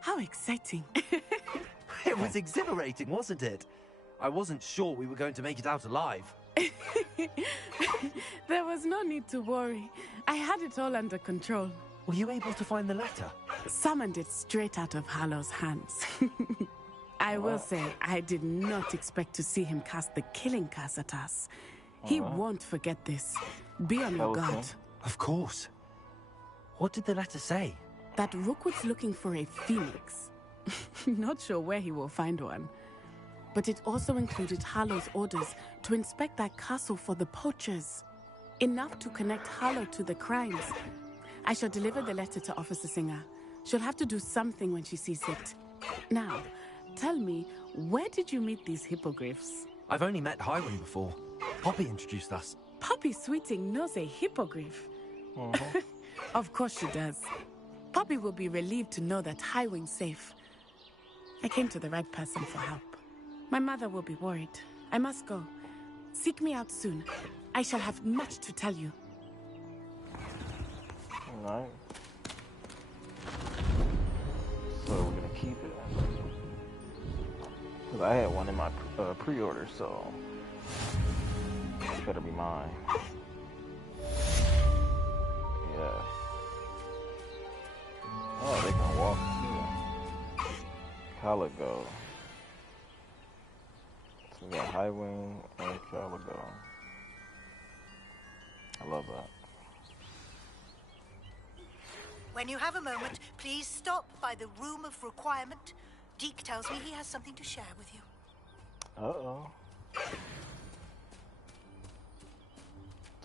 How exciting. It was exhilarating, wasn't it? I wasn't sure we were going to make it out alive. There was no need to worry. I had it all under control. Were you able to find the letter? Summoned it straight out of Harlow's hands. I will say, I did not expect to see him cast the killing curse at us. He won't forget this. Be on your guard. Of course. What did the letter say? That Rookwood's looking for a phoenix. Not sure where he will find one. But it also included Harlow's orders to inspect that castle for the poachers. Enough to connect Harlow to the crimes. I shall deliver the letter to Officer Singer. She'll have to do something when she sees it. Now, tell me, where did you meet these hippogriffs? I've only met Highwing before. Poppy introduced us. Poppy Sweeting knows a hippogriff. Of course she does. Poppy will be relieved to know that Highwing's safe. I came to the right person for help. My mother will be worried. I must go. Seek me out soon. I shall have much to tell you. Alright. So we're gonna keep it. Because I had one in my pre-order, so it better be mine. Yes. Oh, they can walk too. Caligo. So we got Highwing and Caligo. I love that. When you have a moment, please stop by the Room of Requirement. Deke tells me he has something to share with you. Uh-oh.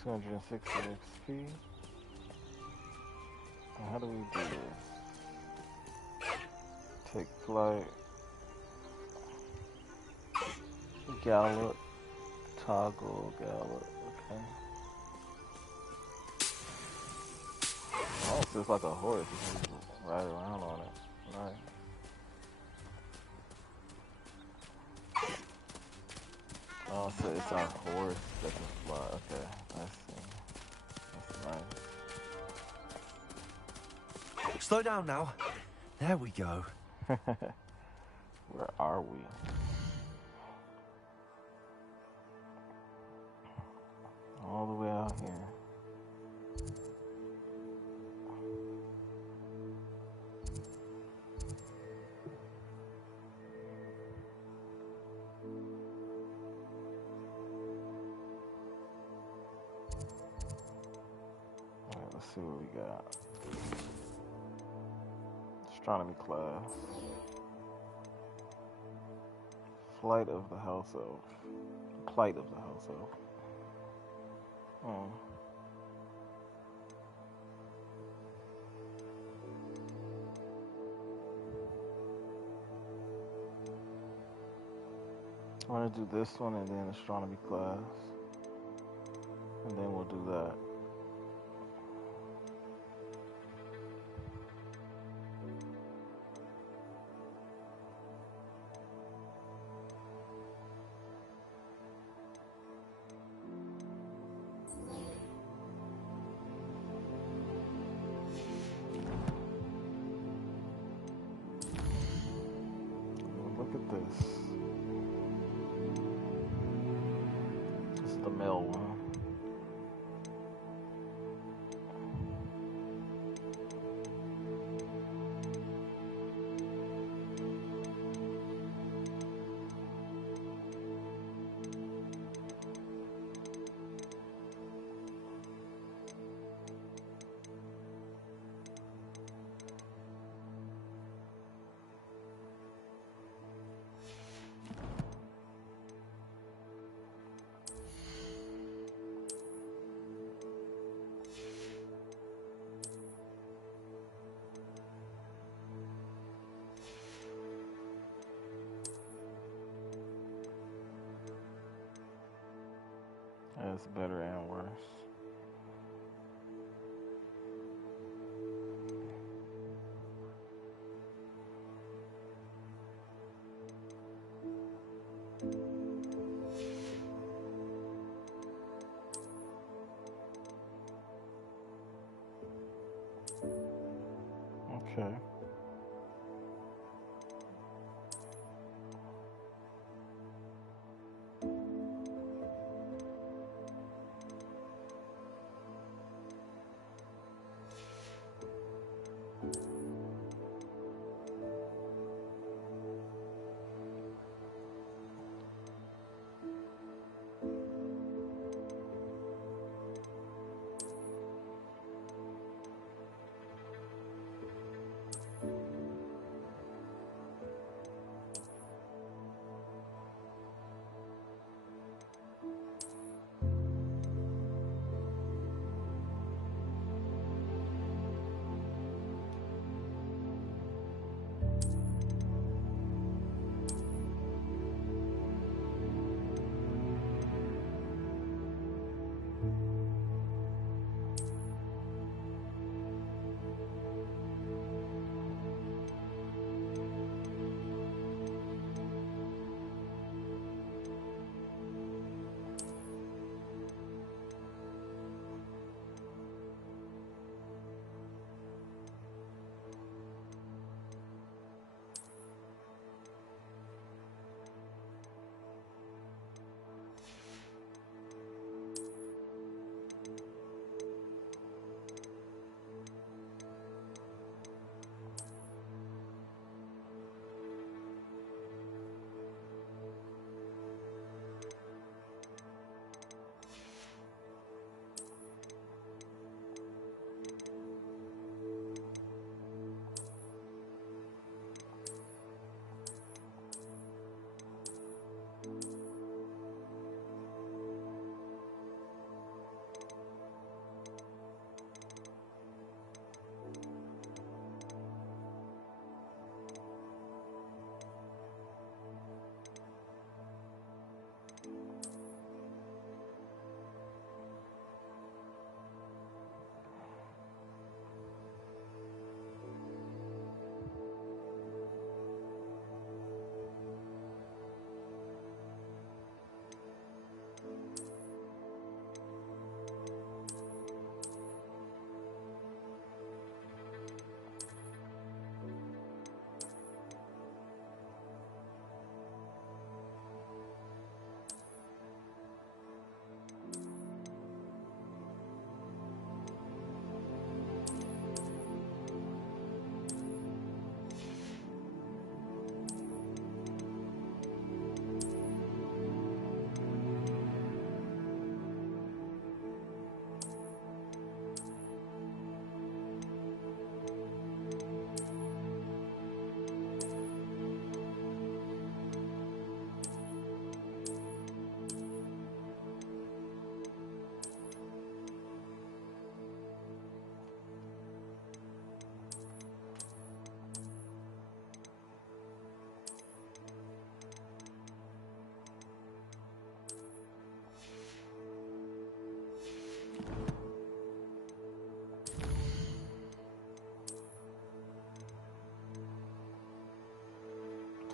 260 XP. How do we do this? Take flight. Gallop. Toggle gallop. Okay. It's just like a horse. You can just ride around on it. Nice. Oh, so it's our horse that can fly. Okay, I see. That's nice. Slow down now. There we go. Where are we? All the way out here. Alright, let's see what we got. Astronomy class. Flight of the house elf. Plight of the house elf. I'm gonna do this one and then astronomy class. And then we'll do that. Look at this. This is the male one. That's better and worse. Okay.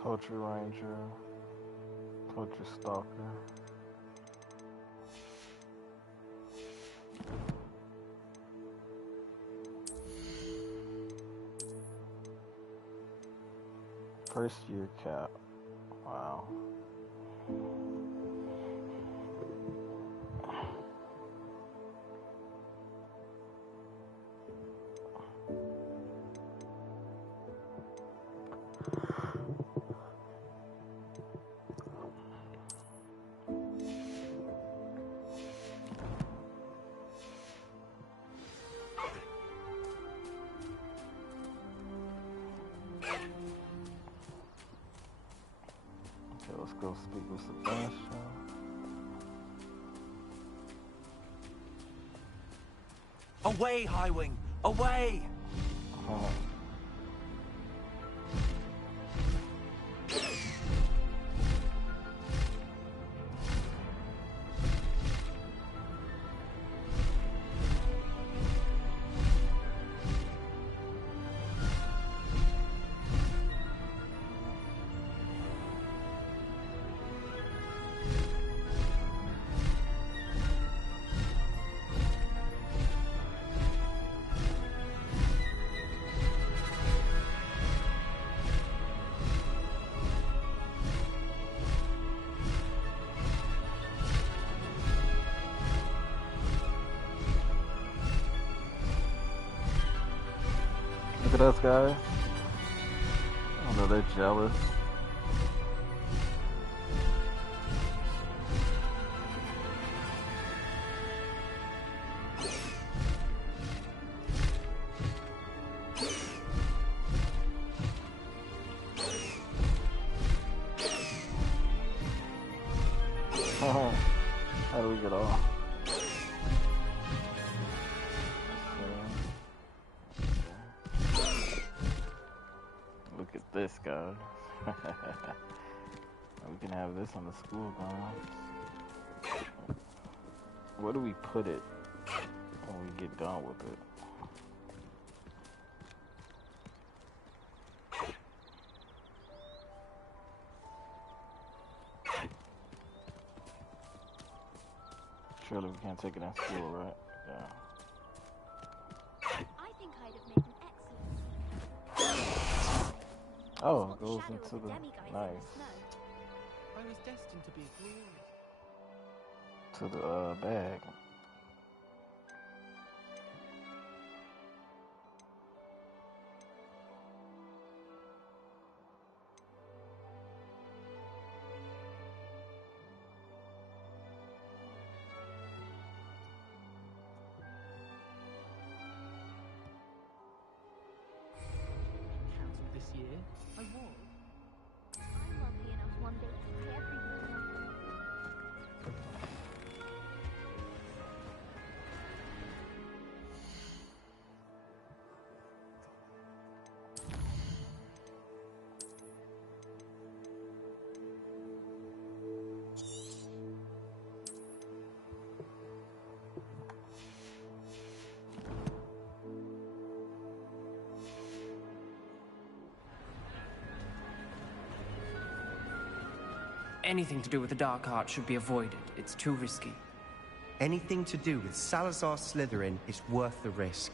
Poacher Ranger, Poacher Stalker. First year cap. Wow. Okay, let's go speak with Sebastian. Away, Highwing! Away! Oh. Look at us, guys. I know they're jealous. How do we get off? Look at this, guys. We can have this on the school grounds. Where do we put it when we get done with it? Surely we can't take it in school, right? Yeah. I think I'd have made an excellent. Oh, it goes into the... Nice. I was destined to be a glory. To the bag. Council this year? I was. I'm wealthy enough one day to pay every bill. Anything to do with the dark art should be avoided. It's too risky. Anything to do with Salazar Slytherin is worth the risk.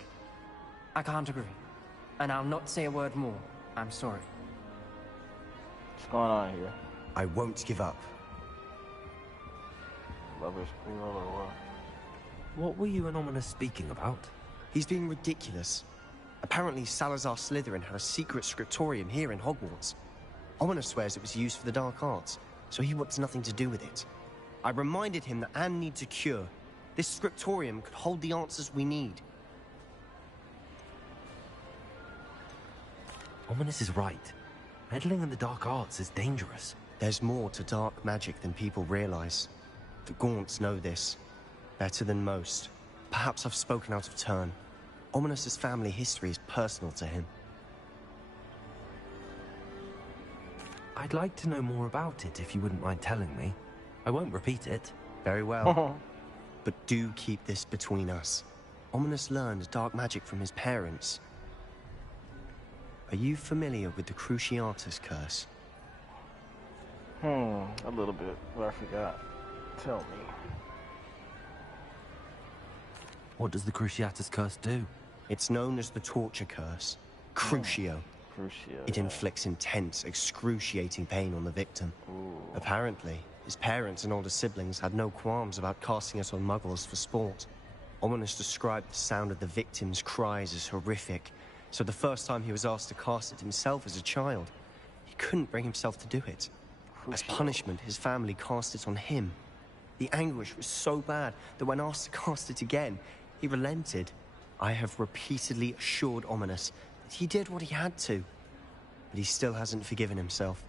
I can't agree. And I'll not say a word more. I'm sorry. What's going on here? I won't give up. Lover's quarrel or what? What were you and Ominous speaking about? He's being ridiculous. Apparently Salazar Slytherin had a secret scriptorium here in Hogwarts. Ominous swears it was used for the dark arts, so he wants nothing to do with it. I reminded him that Anne needs a cure. This scriptorium could hold the answers we need. Ominous is right. Meddling in the dark arts is dangerous. There's more to dark magic than people realize. The Gaunts know this. Better than most. Perhaps I've spoken out of turn. Ominous's family history is personal to him. I'd like to know more about it if you wouldn't mind telling me. I won't repeat it. Very well. But do keep this between us. Ominous learned dark magic from his parents. Are you familiar with the Cruciatus curse? A little bit, but I forgot. Tell me. What does the Cruciatus curse do? It's known as the torture curse. Crucio. Crucio. It inflicts intense, excruciating pain on the victim. Ooh. Apparently, his parents and older siblings had no qualms about casting it on muggles for sport. Ominous described the sound of the victim's cries as horrific, so the first time he was asked to cast it himself as a child, he couldn't bring himself to do it. As punishment, his family cast it on him. The anguish was so bad that when asked to cast it again, he relented. I have repeatedly assured Ominous that he did what he had to, but he still hasn't forgiven himself.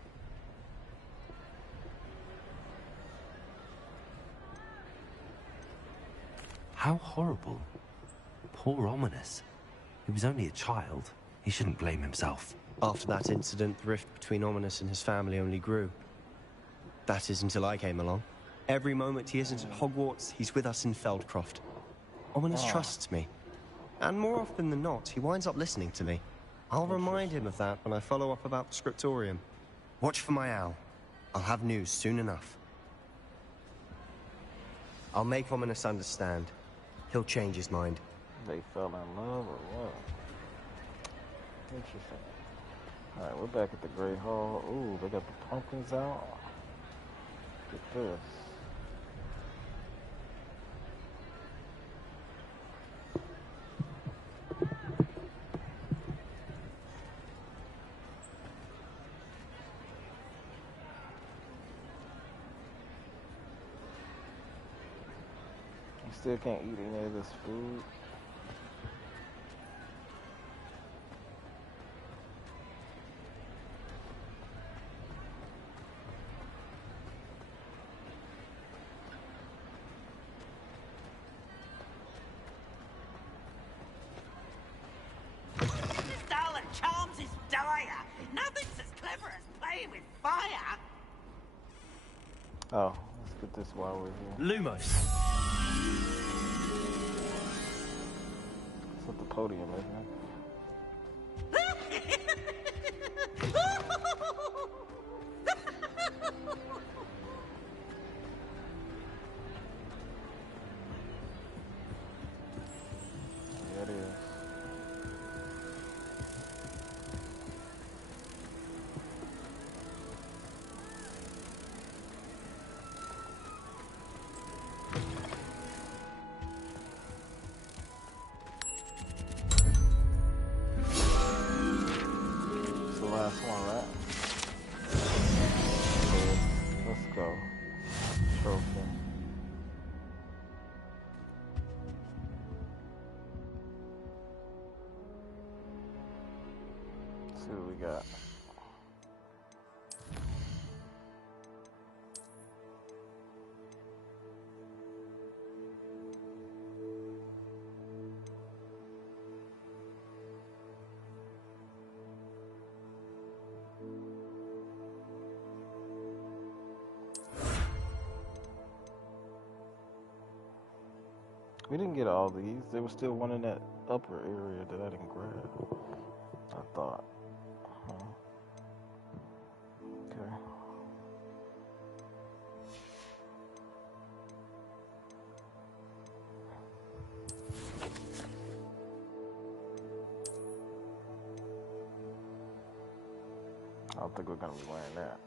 How horrible. Poor Ominous. He was only a child. He shouldn't blame himself. After that incident, the rift between Ominous and his family only grew. That is until I came along. Every moment he isn't at Hogwarts, he's with us in Feldcroft. Ominous trusts me. And more often than not, he winds up listening to me. I'll remind him of that when I follow up about the scriptorium. Watch for my owl. I'll have news soon enough. I'll make Ominous understand. He'll change his mind. They fell in love or what? Interesting. Alright, we're back at the Great Hall. Ooh, they got the pumpkins out. Look at this. Still can't eat any of this food. Stolen charms is dire. Nothing's as clever as playing with fire. Oh, let's get this while we're here. Lumos. It's at the podium, isn't it? Yeah, it is. It's the last one, right? Let's go. Trophy. Let's see what we got. We didn't get all these. There was still one in that upper area that I didn't grab. I thought. Okay. I don't think we're gonna be wearing that.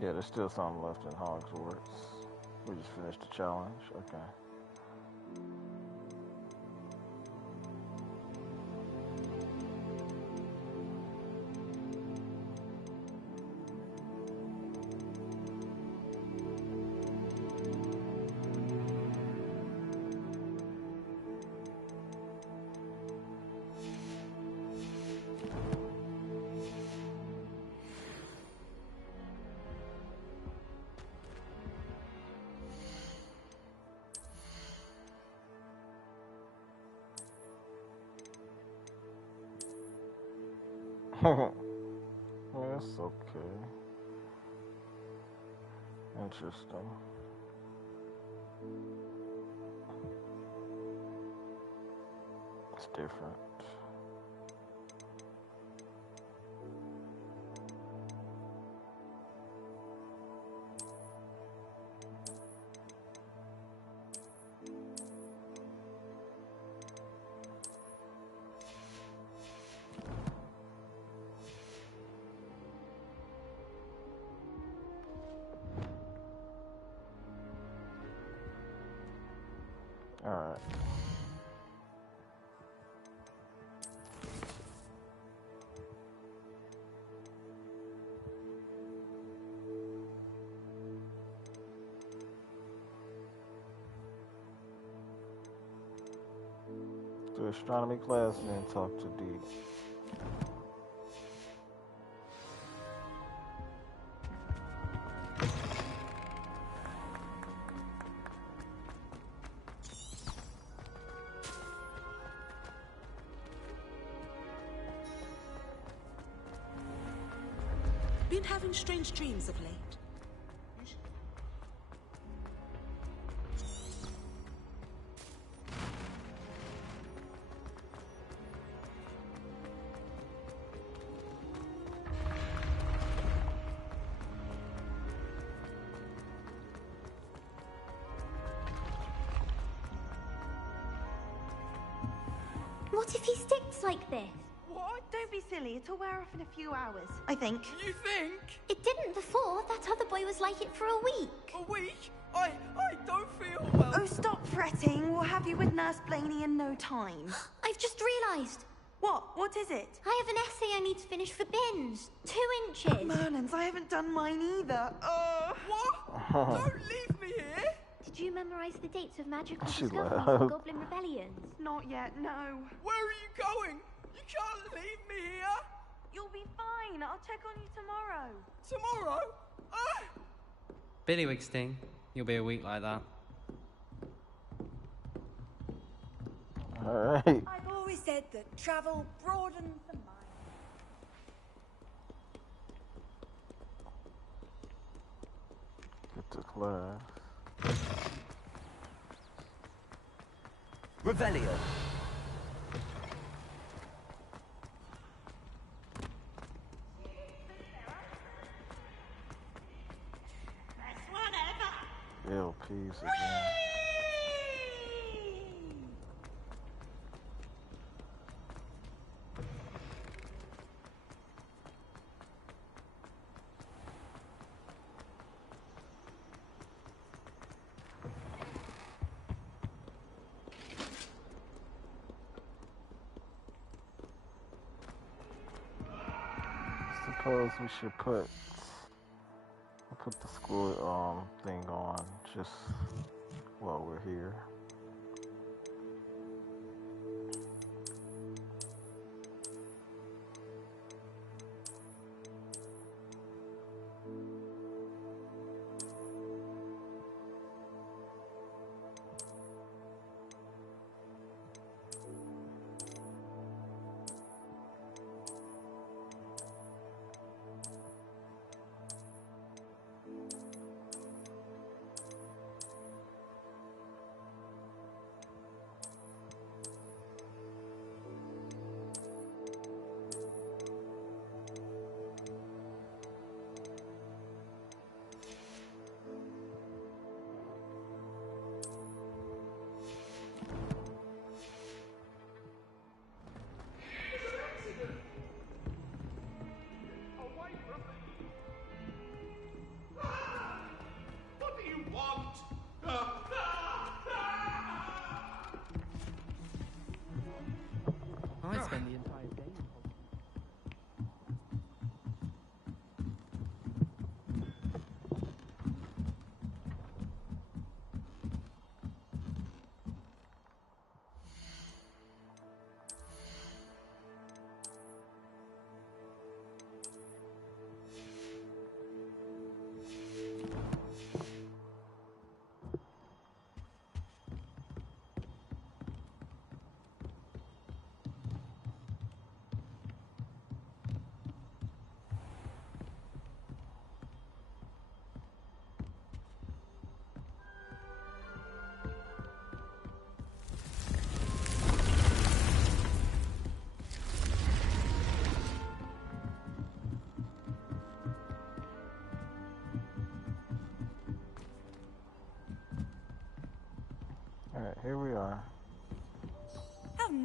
Yeah, there's still some left in Hogwarts. We just finished the challenge. Okay. That's okay. Interesting. It's different. All right. To astronomy class and then talk to D. Been having strange dreams of late. What if he sticks like this? What? Don't be silly. It'll wear off in a few hours, I think. You think? It didn't before. That other boy was like it for a week. A week? I don't feel well. Oh, stop fretting. We'll have you with Nurse Blaney in no time. I've just realised. What? What is it? I have an essay I need to finish for bins. 2 inches. Merlins, I haven't done mine either. What? Don't leave me here. Did you memorise the dates of magical She discoveries laughed. and goblin rebellions? Not yet, no. Where are you going? You can't leave me here. You'll be fine. I'll check on you tomorrow. Tomorrow? Billywig sting. You'll be a week like that. All right. I've always said that travel broadens the mind. Get to class. Revelio. LPs again. Suppose we should put the school thing on just while we're here.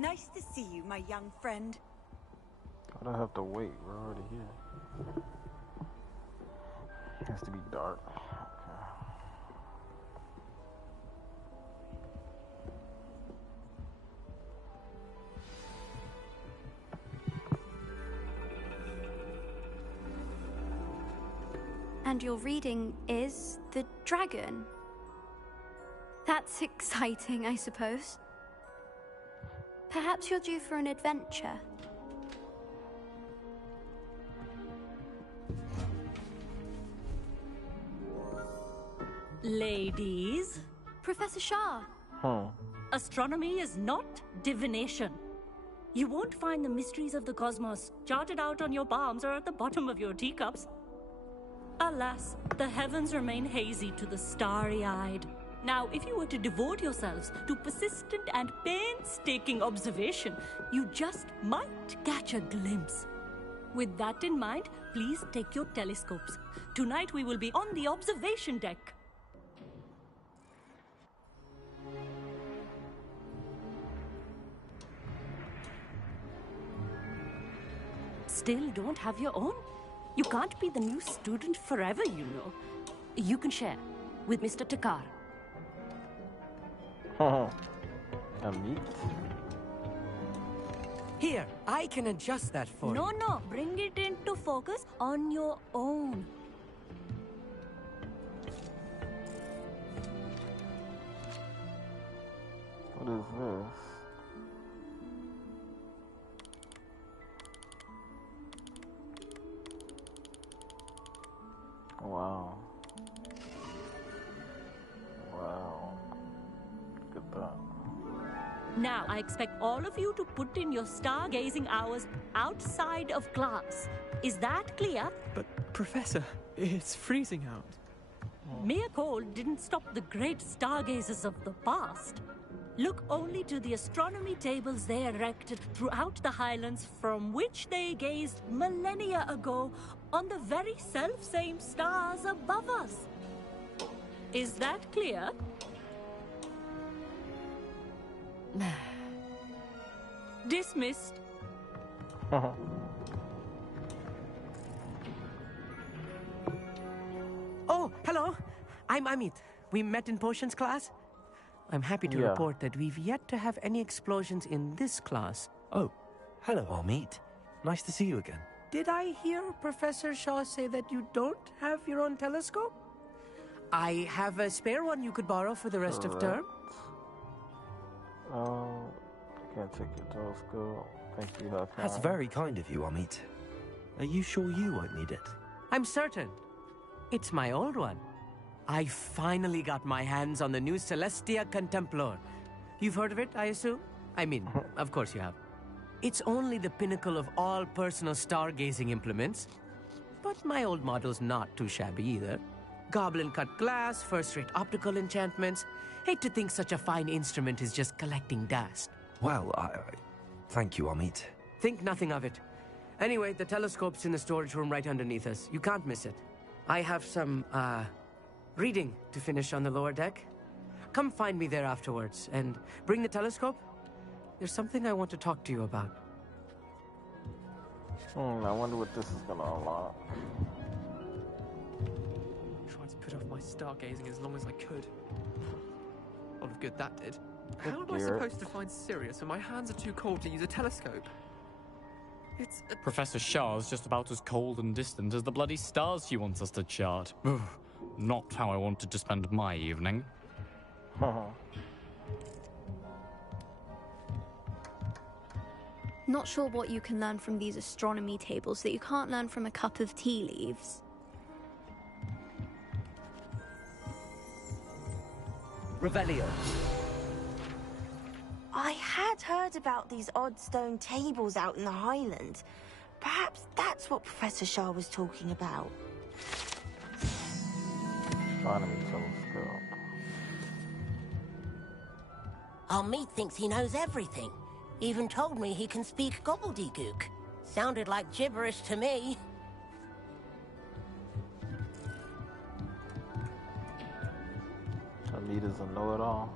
Nice to see you, my young friend. Why'd I have to wait? We're already here. It has to be dark. And your reading is the dragon. That's exciting, I suppose. Perhaps you're due for an adventure. Ladies. Professor Shah. Astronomy is not divination. You won't find the mysteries of the cosmos charted out on your palms or at the bottom of your teacups. Alas, the heavens remain hazy to the starry-eyed. Now, if you were to devote yourselves to persistent and painstaking observation, you just might catch a glimpse. With that in mind, please take your telescopes. Tonight we will be on the observation deck. Still don't have your own? You can't be the new student forever, you know. You can share with Mr. Takar. A meat? Here, I can adjust that for you. No, bring it into focus on your own. What is this? Wow. Wow. Look at that. Now, I expect all of you to put in your stargazing hours outside of class. Is that clear? But, Professor, it's freezing out. Mere cold didn't stop the great stargazers of the past. Look only to the astronomy tables they erected throughout the Highlands from which they gazed millennia ago on the very self-same stars above us. Is that clear? Dismissed. Oh, hello. I'm Amit. We met in potions class. I'm happy to report that we've yet to have any explosions in this class. Oh, hello, Amit. Nice to see you again. Did I hear Professor Shaw say that you don't have your own telescope? I have a spare one you could borrow for the rest of term. I can't take your telescope. Thank you, Huffin. That's very kind of you, Amit. Are you sure you won't need it? I'm certain. It's my old one. I finally got my hands on the new Celestia Contemplar. You've heard of it, I assume? I mean, of course you have. It's only the pinnacle of all personal stargazing implements. But my old model's not too shabby either. Goblin-cut glass, first-rate optical enchantments. Hate to think such a fine instrument is just collecting dust. Well, thank you, Amit. Think nothing of it. Anyway, the telescope's in the storage room right underneath us. You can't miss it. I have some, reading to finish on the lower deck. Come find me there afterwards, and bring the telescope. There's something I want to talk to you about. I wonder what this is gonna unlock. Tried to put off my stargazing as long as I could. A lot of good that did. How am I supposed to find Sirius when my hands are too cold to use a telescope? It's Professor Shah's just about as cold and distant as the bloody stars she wants us to chart. Ugh, not how I wanted to spend my evening. Not sure what you can learn from these astronomy tables that you can't learn from a cup of tea leaves. Revelio. I had heard about these odd stone tables out in the Highlands. Perhaps that's what Professor Shah was talking about. Astronomy telescope. Amit thinks he knows everything. Even told me he can speak gobbledygook. Sounded like gibberish to me. Amita's a know-it-all.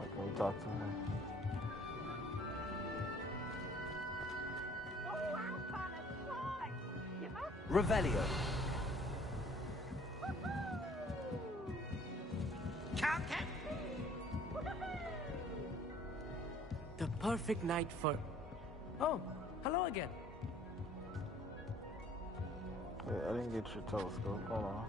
Like when we talk to her. Revelio. The perfect night for... Oh, hello again. Wait, I didn't get your telescope. Hold on.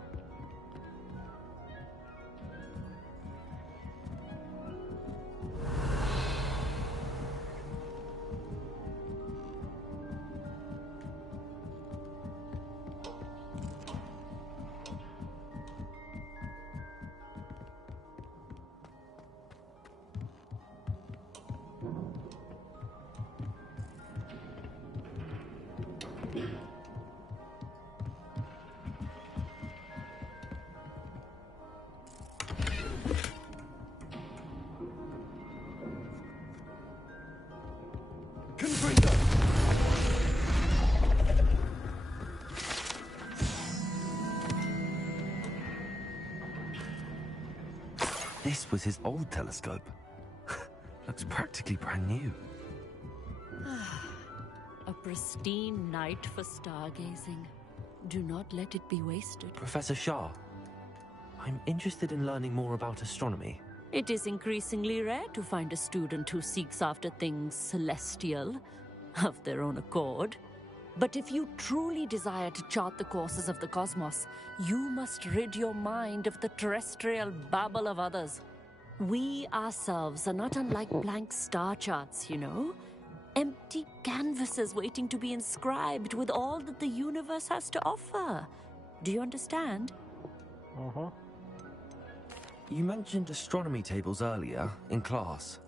This was his old telescope. Looks practically brand new. A pristine night for stargazing. Do not let it be wasted. Professor Shah, I'm interested in learning more about astronomy. It is increasingly rare to find a student who seeks after things celestial, of their own accord. But if you truly desire to chart the courses of the cosmos, you must rid your mind of the terrestrial babble of others. We ourselves are not unlike blank star charts, you know? Empty canvases waiting to be inscribed with all that the universe has to offer. Do you understand? You mentioned astronomy tables earlier, in class.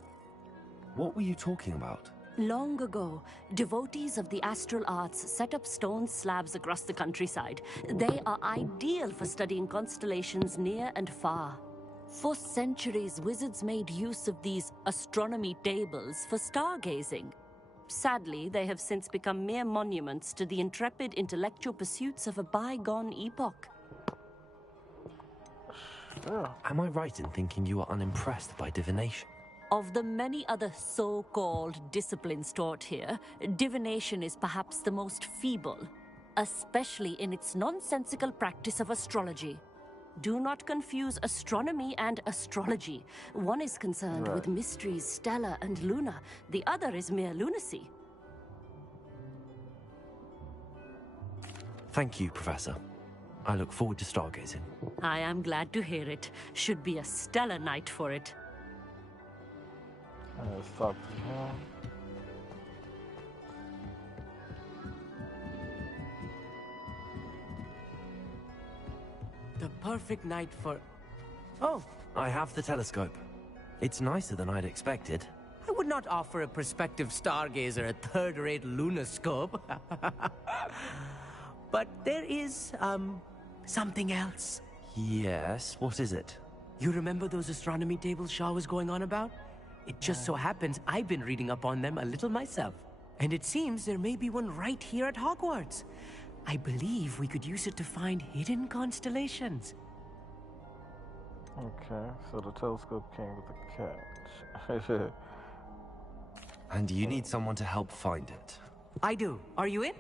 What were you talking about? Long ago, devotees of the astral arts set up stone slabs across the countryside. They are ideal for studying constellations near and far. For centuries, wizards made use of these astronomy tables for stargazing. Sadly, they have since become mere monuments to the intrepid intellectual pursuits of a bygone epoch. Am I right in thinking you are unimpressed by divination? Of the many other so-called disciplines taught here, divination is perhaps the most feeble, especially in its nonsensical practice of astrology. Do not confuse astronomy and astrology. One is concerned with mysteries stellar and lunar. The other is mere lunacy. Thank you, Professor. I look forward to stargazing. I am glad to hear it. Should be a stellar night for it. Let's talk to him. The perfect night for... Oh! I have the telescope. It's nicer than I'd expected. I would not offer a prospective stargazer a third-rate lunoscope. But there is, something else. Yes, what is it? You remember those astronomy tables Shaw was going on about? It just so happens I've been reading up on them a little myself. And it seems there may be one right here at Hogwarts. I believe we could use it to find hidden constellations. Okay, so the telescope came with a catch. And you need someone to help find it. I do. Are you in?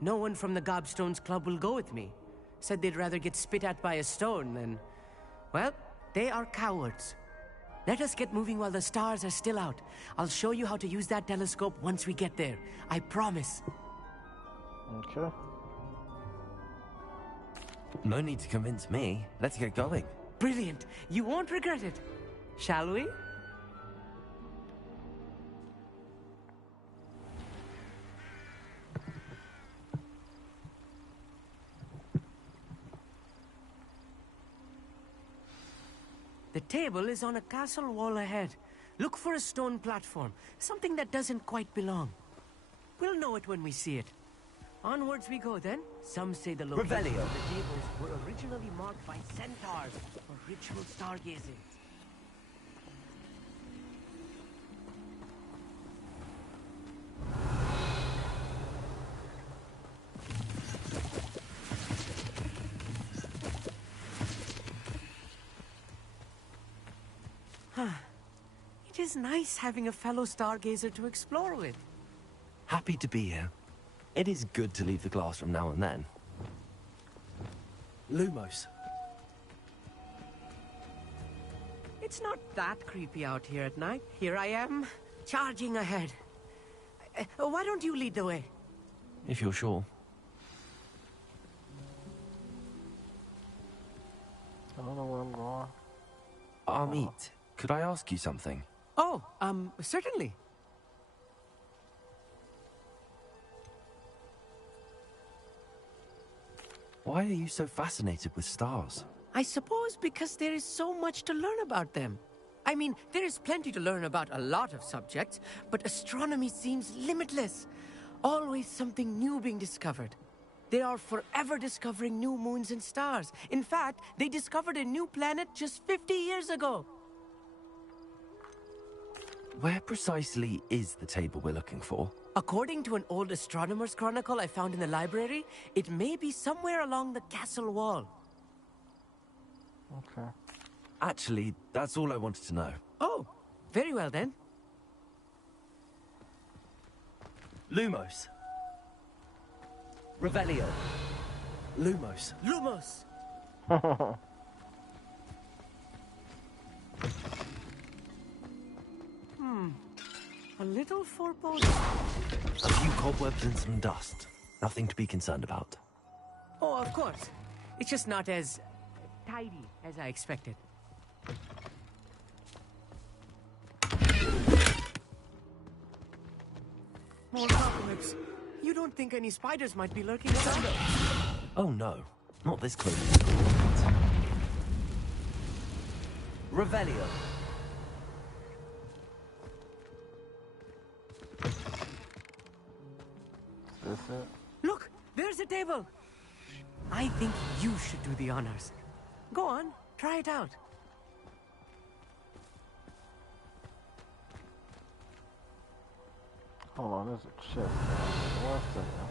No one from the Gobstones Club will go with me. Said they'd rather get spit at by a stone than... Well, they are cowards. Let us get moving while the stars are still out. I'll show you how to use that telescope once we get there. I promise. Okay. No need to convince me. Let's get going. Brilliant. You won't regret it. Shall we? The table is on a castle wall ahead. Look for a stone platform, something that doesn't quite belong. We'll know it when we see it. Onwards we go then. Some say the locations of the tables were originally marked by centaurs for ritual stargazing. It is nice having a fellow stargazer to explore with. Happy to be here. It is good to leave the classroom now and then. Lumos. It's not that creepy out here at night. Here I am, charging ahead. Why don't you lead the way? If you're sure. I don't know where I'm going. Amit, could I ask you something? Oh, certainly. Why are you so fascinated with stars? I suppose because there is so much to learn about them. I mean, there is plenty to learn about a lot of subjects, but astronomy seems limitless. Always something new being discovered. They are forever discovering new moons and stars. In fact, they discovered a new planet just 50 years ago. Where precisely is the table we're looking for? According to an old astronomer's chronicle I found in the library, it may be somewhere along the castle wall. Okay. Actually, that's all I wanted to know. Oh, very well then. Lumos. Revelio. Lumos. Lumos! A little foreboding. A few cobwebs and some dust. Nothing to be concerned about. Oh, of course. It's just not as tidy as I expected. More cobwebs. You don't think any spiders might be lurking around? Oh no, not this close. Revelio. Is this it? Look, there's a table. I think you should do the honors. Go on, try it out. Hold on, there's a chest. 1 second.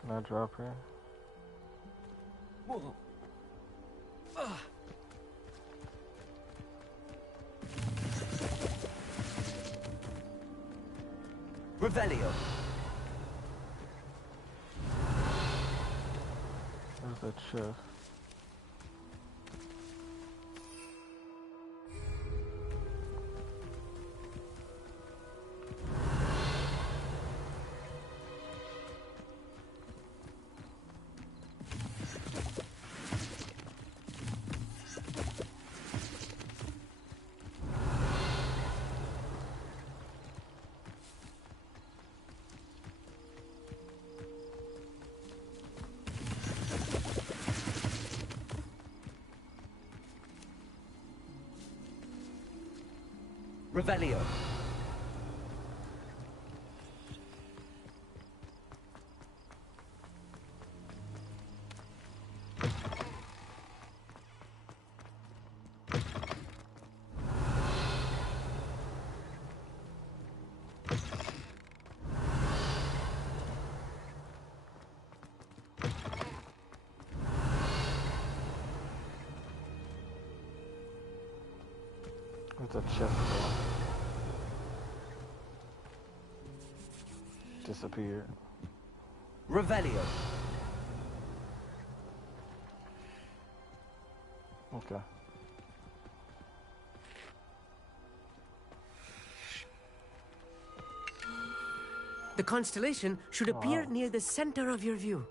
Can I drop here? Whoa. Revelio. There's that chest. Revelio. Where's that chest go? Disappeared. Revelio. Okay. The constellation should appear near the center of your view.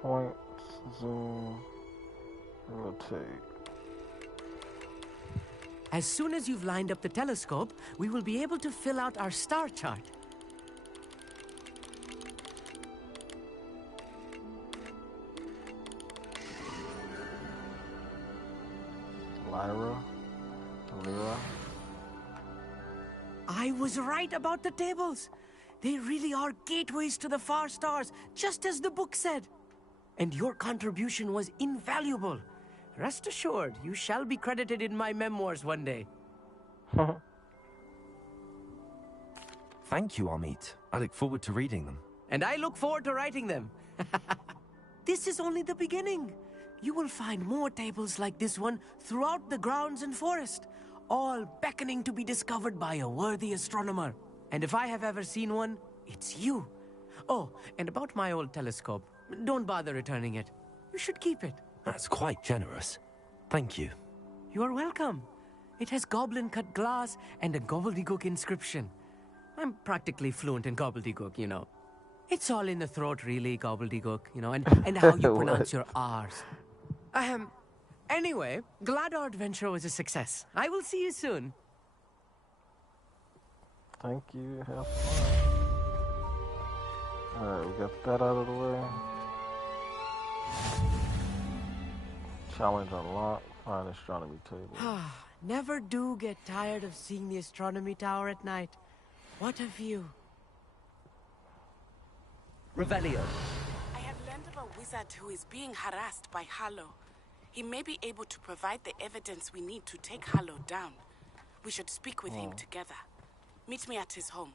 Point, zoom, rotate. As soon as you've lined up the telescope, we will be able to fill out our star chart. Lyra? I was right about the tables. They really are gateways to the far stars, just as the book said. And your contribution was invaluable. Rest assured, you shall be credited in my memoirs one day. Thank you, Amit. I look forward to reading them. And I look forward to writing them. This is only the beginning. You will find more tables like this one throughout the grounds and forest, all beckoning to be discovered by a worthy astronomer. And if I have ever seen one, it's you. Oh, and about my old telescope, don't bother returning it. You should keep it. That's quite generous. Thank you. You are welcome. It has goblin-cut glass and a gobbledygook inscription. I'm practically fluent in gobbledygook, you know. It's all in the throat, really, gobbledygook, you know, and how you pronounce your R's. Anyway, glad our adventure was a success. I will see you soon. Thank you. Have fun. Alright, we got that out of the way. Challenge unlocked. Find astronomy table. Never do get tired of seeing the astronomy tower at night. What a view. Revelio. I have learned of a wizard who is being harassed by Harlow. He may be able to provide the evidence we need to take Harlow down. We should speak with him together. Meet me at his home.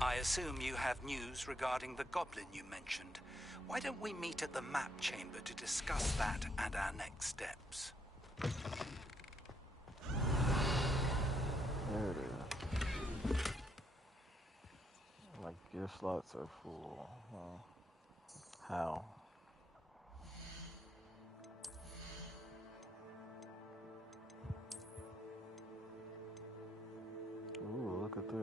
I assume you have news regarding the goblin you mentioned. Why don't we meet at the map chamber to discuss that and our next steps? There it is. My gift slots are full. How? Ooh, look at this.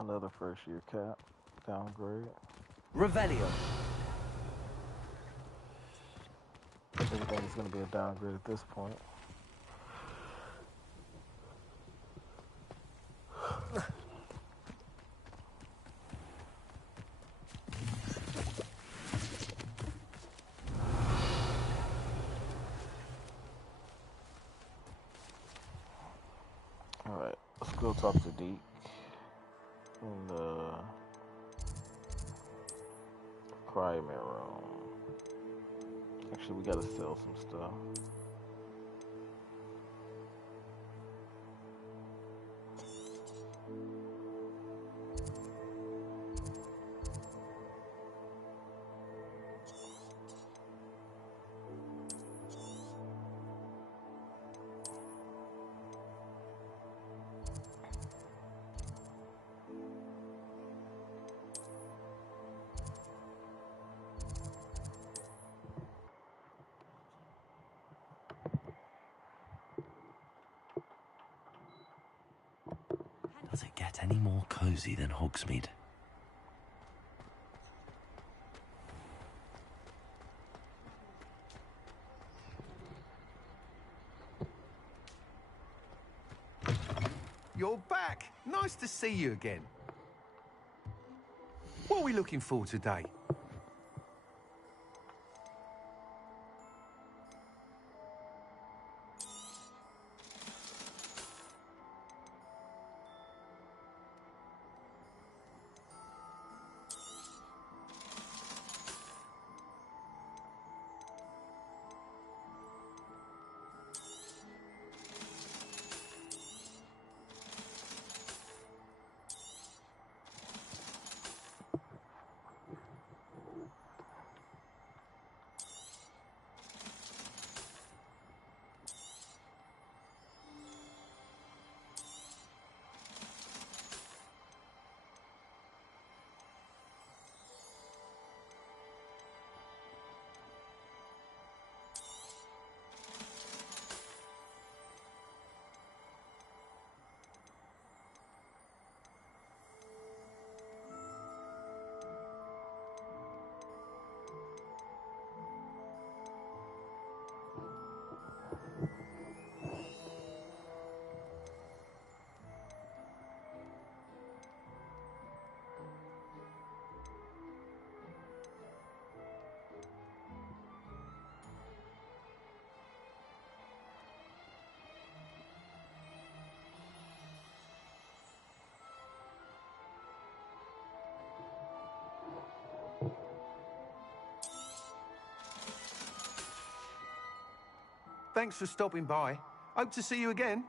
Another first year cap downgrade. Revelio. Everything's going to be a downgrade at this point. Alright, let's go talk to Deke in the crime room. Actually, we gotta sell some stuff. Does it get any more cozy than Hogsmeade? You're back. Nice to see you again. What are we looking for today? Thanks for stopping by. Hope to see you again.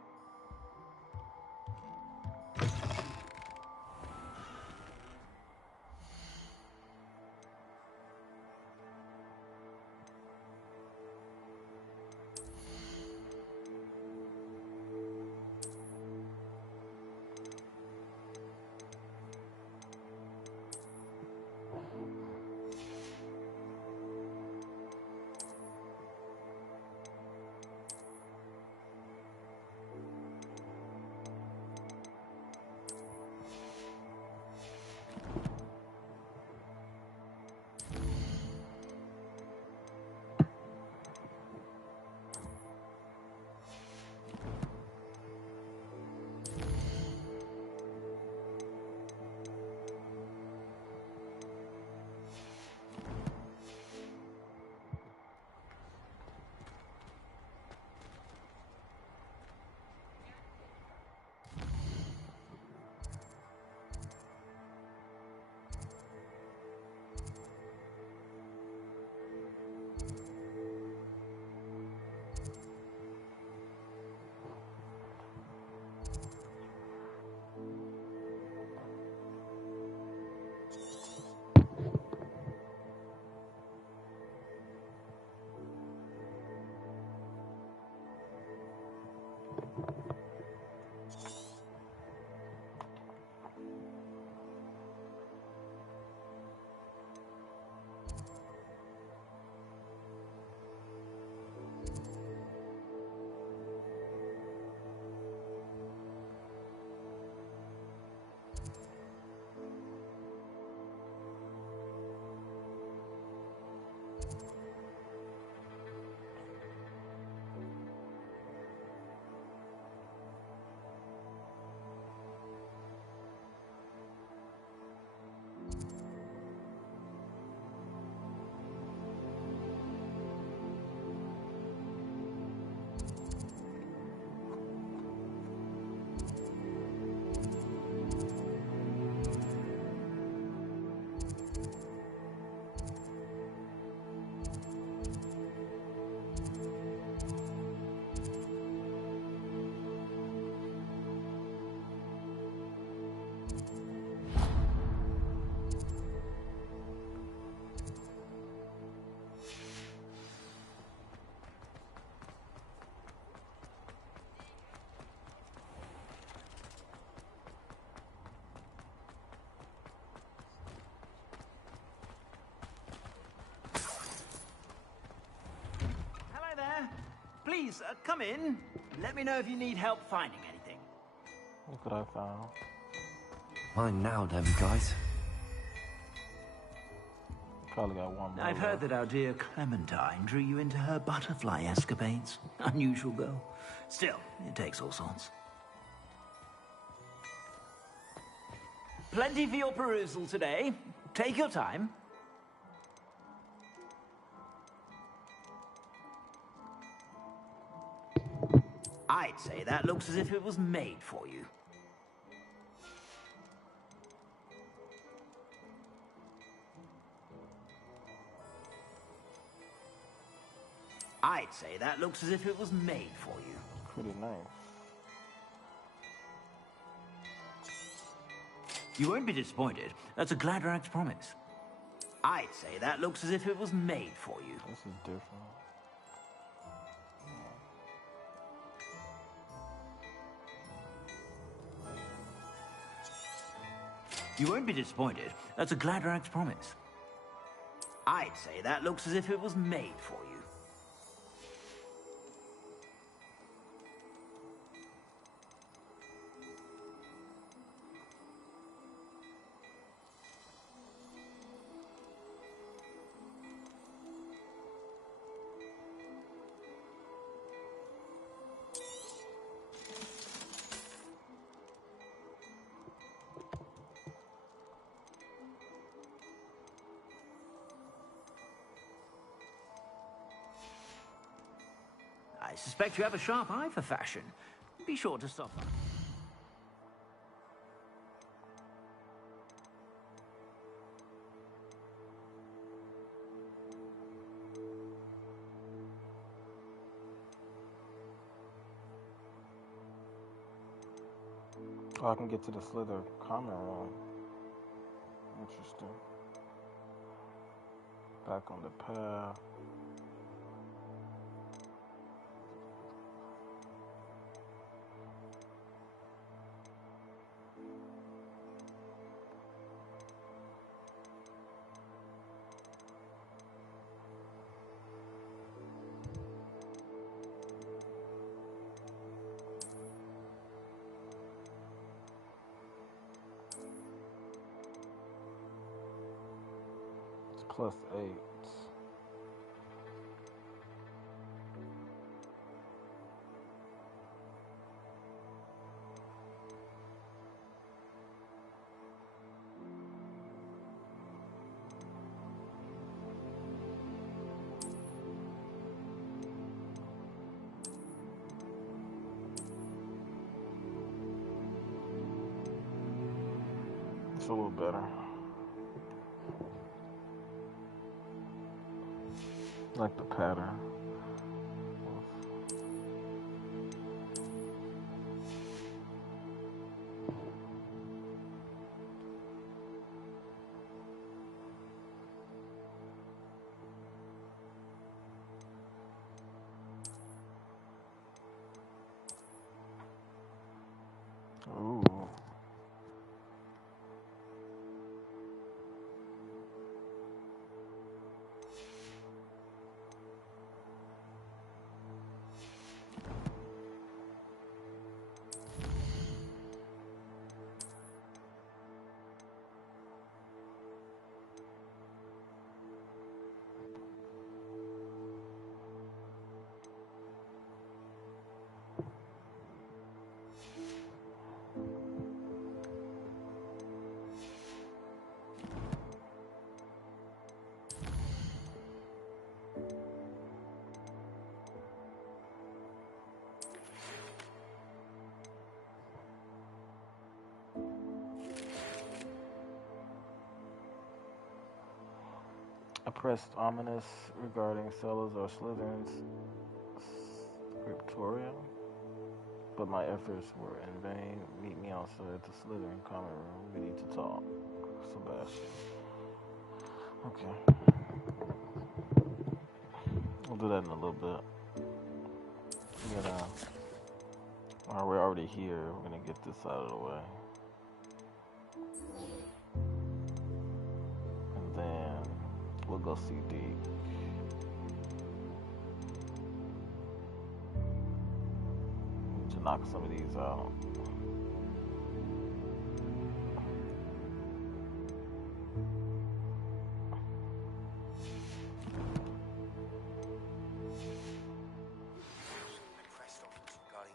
Please, come in. Let me know if you need help finding anything. Look what I found. Mine now, them guys. Probably got one more. I've heard that our dear Clementine drew you into her butterfly escapades. Unusual girl. Still, it takes all sorts. Plenty for your perusal today. Take your time. I'd say that looks as if it was made for you. I'd say that looks as if it was made for you. Pretty nice. You won't be disappointed. That's a Gladrax promise. I'd say that looks as if it was made for you. This is different. You won't be disappointed. That's a Gladrax promise. I'd say that looks as if it was made for you. I suspect you have a sharp eye for fashion. Be sure to stop by. Oh, I can get to the Slither common room. Interesting. Back on the path. +8. It's a little better. Like the pattern. Ooh. I pressed ominous regarding Sellers or Slytherin's scriptorium, but my efforts were in vain. Meet me outside the Slytherin common room. We need to talk. Sebastian. Okay. We'll do that in a little bit. We're already here. We're gonna get this out of the way. And then we'll go see Deke. Need to knock some of these out.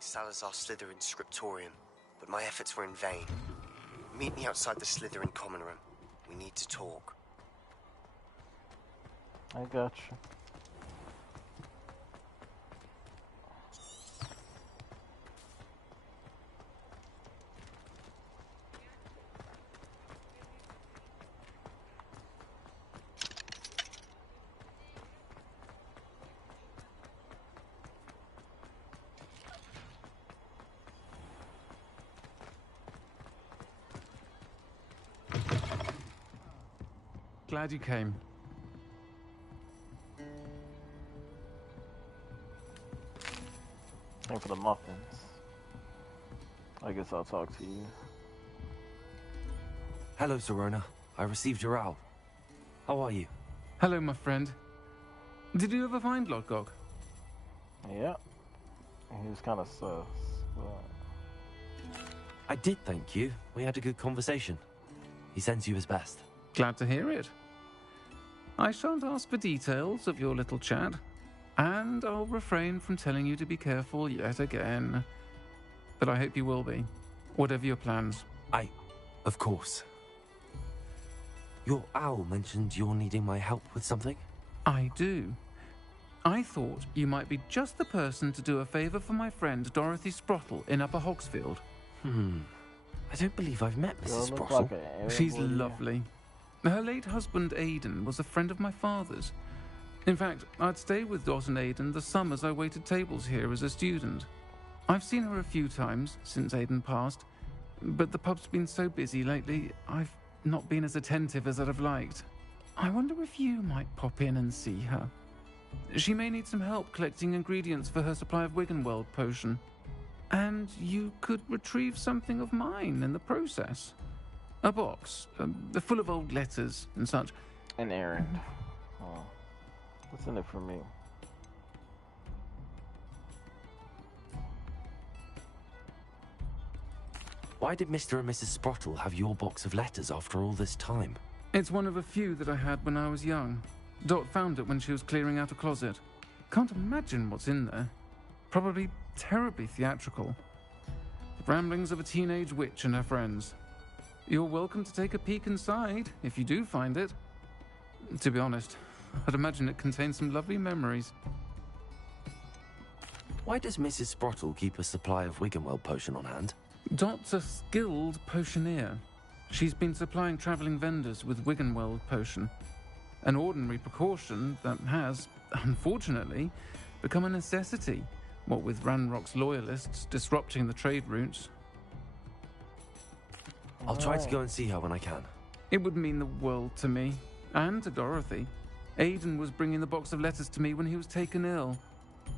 Salazar Slytherin scriptorium, but my efforts were in vain. Meet me outside the Slytherin common room. We need to talk. I got you. Glad you came. And for the muffins. I guess I'll talk to you. Hello, Serona. I received your owl. How are you? Hello, my friend. Did you ever find Lodgok? Yeah. He was kind of sus, but... I did, thank you. We had a good conversation. He sends you his best. Glad to hear it. I shan't ask for details of your little chat, and I'll refrain from telling you to be careful yet again. But I hope you will be, whatever your plans. Of course. Your owl mentioned you're needing my help with something? I do. I thought you might be just the person to do a favour for my friend Dorothy Sprottle in Upper Hogsfield. I don't believe I've met Mrs. Sprottle. She's lovely. Her late husband, Aidan, was a friend of my father's. In fact, I'd stayed with Dot and Aidan the summers I waited tables here as a student. I've seen her a few times since Aidan passed, but the pub's been so busy lately, I've not been as attentive as I'd have liked. I wonder if you might pop in and see her. She may need some help collecting ingredients for her supply of Wiggenweld potion. And you could retrieve something of mine in the process. A box, full of old letters and such. An errand. Oh. What's in it for me? Why did Mr. and Mrs. Sprottle have your box of letters after all this time? It's one of a few that I had when I was young. Dot found it when she was clearing out a closet. Can't imagine what's in there. Probably terribly theatrical. The ramblings of a teenage witch and her friends. You're welcome to take a peek inside, if you do find it. To be honest, I'd imagine it contains some lovely memories. Why does Mrs. Sprottle keep a supply of Wiggenweld potion on hand? Dot's a skilled potioneer. She's been supplying travelling vendors with Wiggenweld potion. An ordinary precaution that has, unfortunately, become a necessity, what with Ranrock's loyalists disrupting the trade routes. I'll try to go and see her when I can. It would mean the world to me, and to Dorothy. Aidan was bringing the box of letters to me when he was taken ill.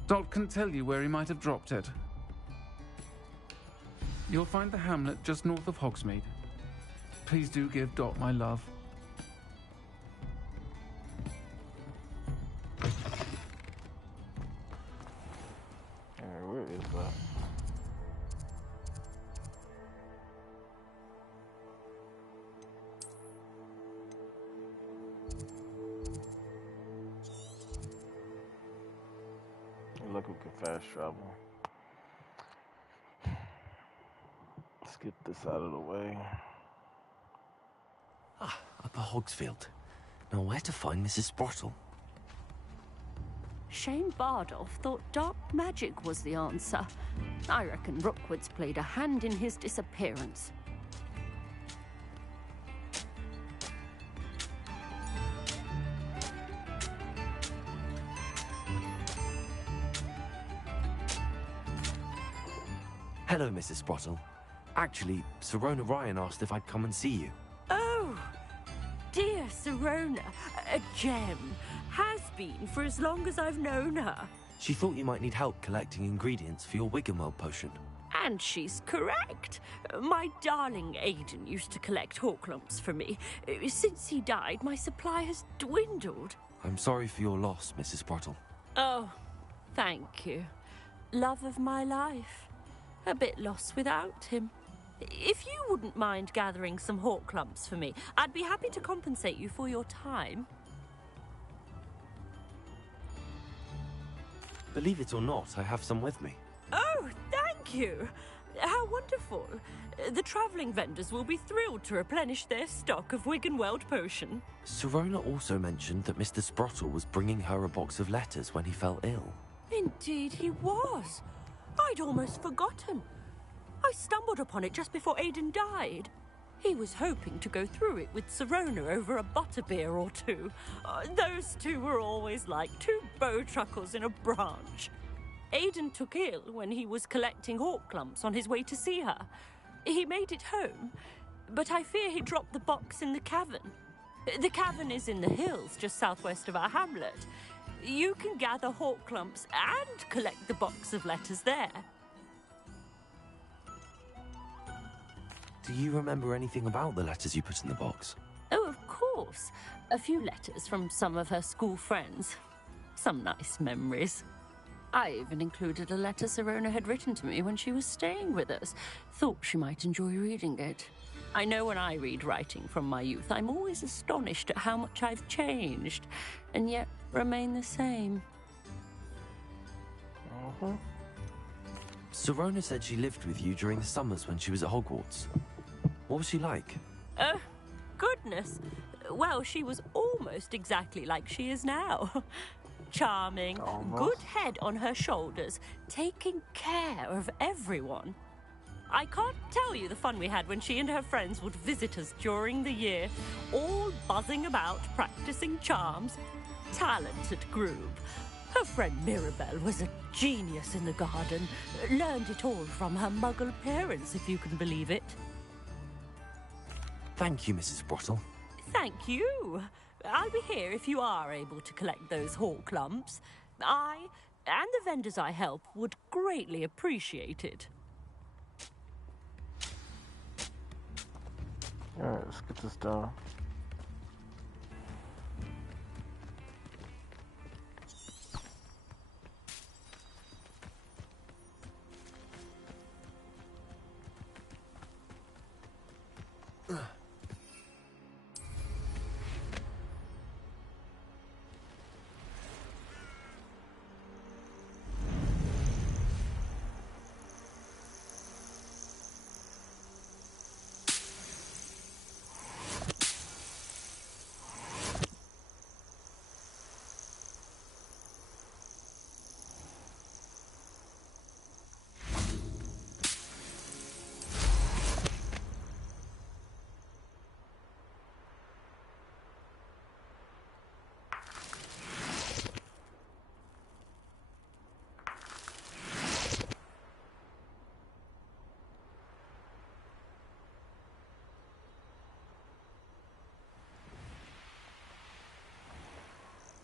Dot can tell you where he might have dropped it. You'll find the hamlet just north of Hogsmeade. Please do give Dot my love. Where is that? Look, we can fast travel. Let's get this out of the way. Upper Hogsfield. Now where to find Mrs. Sprottle? Shane Bardolph thought dark magic was the answer. I reckon Rookwood's played a hand in his disappearance. Hello, Mrs. Sprottle. Actually, Sirona Ryan asked if I'd come and see you. Oh, dear Sirona, a gem. Has been for as long as I've known her. She thought you might need help collecting ingredients for your Wiggenweld potion. And she's correct. My darling Aidan used to collect Horklumps for me. Since he died, my supply has dwindled. I'm sorry for your loss, Mrs. Sprottle. Oh, thank you. Love of my life. A bit lost without him. If you wouldn't mind gathering some Horklumps for me, I'd be happy to compensate you for your time. Believe it or not, I have some with me. Oh, thank you. How wonderful. The travelling vendors will be thrilled to replenish their stock of Wiggenweld potion. Sirona also mentioned that Mr. Sprottle was bringing her a box of letters when he fell ill. Indeed he was. I'd almost forgotten. I stumbled upon it just before Aidan died. He was hoping to go through it with Sirona over a butterbeer or two. Those two were always like two bowtruckles in a branch. Aidan took ill when he was collecting Horklumps on his way to see her. He made it home, but I fear he dropped the box in the cavern. The cavern is in the hills just southwest of our hamlet. You can gather Horklumps and collect the box of letters there. Do you remember anything about the letters you put in the box? Oh, of course. A few letters from some of her school friends. Some nice memories. I even included a letter Sirona had written to me when she was staying with us. Thought she might enjoy reading it. I know when I read writing from my youth, I'm always astonished at how much I've changed, and yet remain the same. Sirona said she lived with you during the summers when she was at Hogwarts. What was she like? Oh, goodness. Well, she was almost exactly like she is now. Charming, good head on her shoulders, taking care of everyone. I can't tell you the fun we had when she and her friends would visit us during the year, all buzzing about, practicing charms. Talented group. Her friend Mirabelle was a genius in the garden. Learned it all from her muggle parents, if you can believe it. Thank you, Mrs. Brottle. Thank you. I'll be here if you are able to collect those hawk lumps. I and the vendors I help would greatly appreciate it. Alright, let's get this done.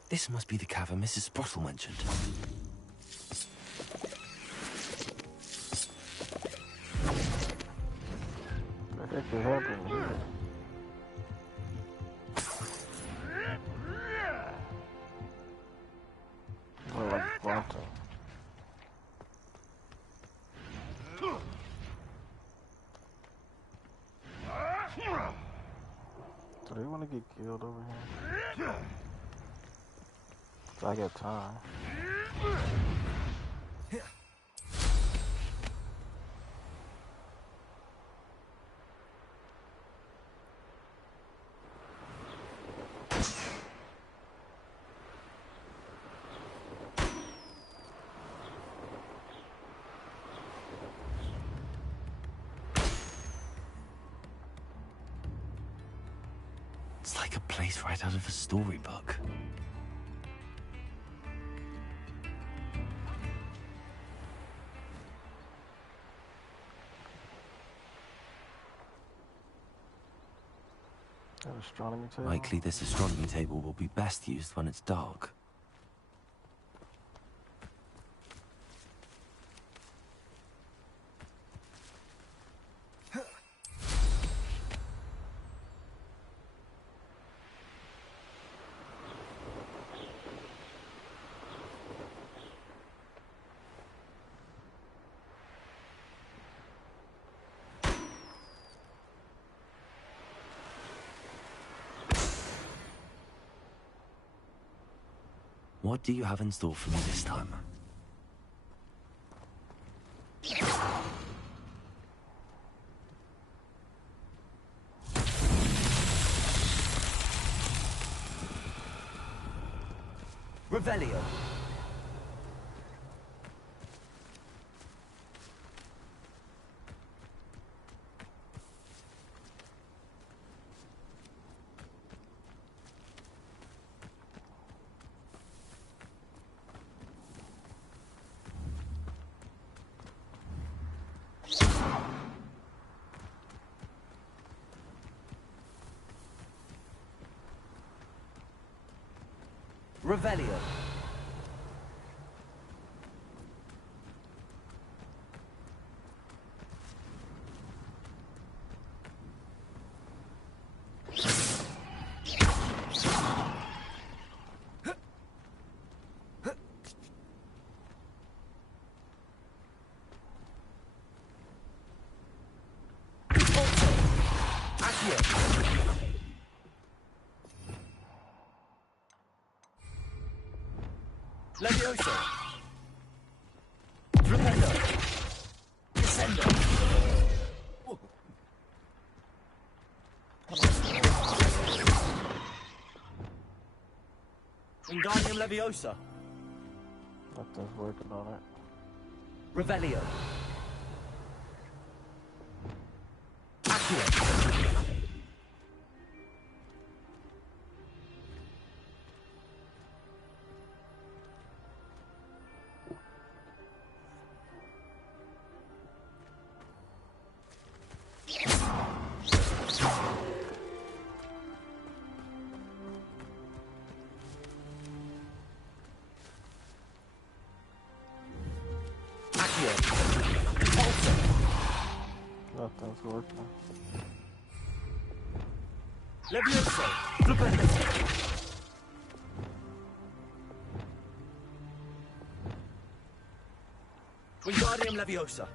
This must be the cavern Mrs. Brottle mentioned. What the heck is happening here? Look like Bronto. Do they want to get killed over here? I got time. It's like a place right out of a storybook. Astronomy table? Likely this astronomy table will be best used when it's dark. What do you have in store for me this time? Revelio. Revelio. Levioso. Flipendo. Descendo. Wingardium Leviosa. Nothing's working on it. Revelio. Accio. Nothing's working. Levioso! Flipendo! Wingardium Leviosa!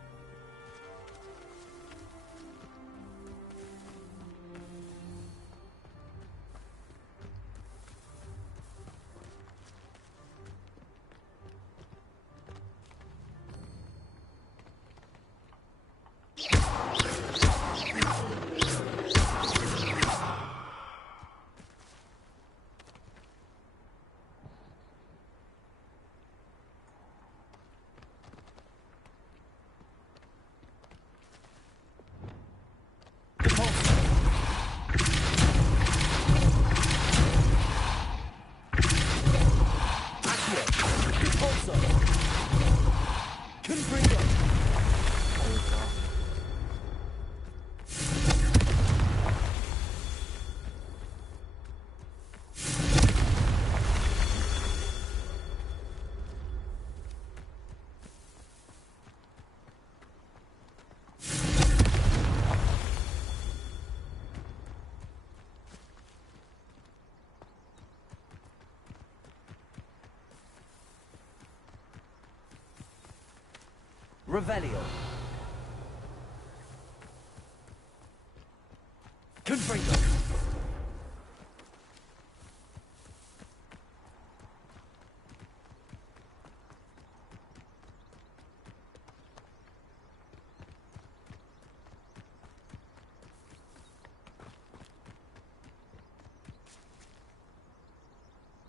Revelio. Confringo.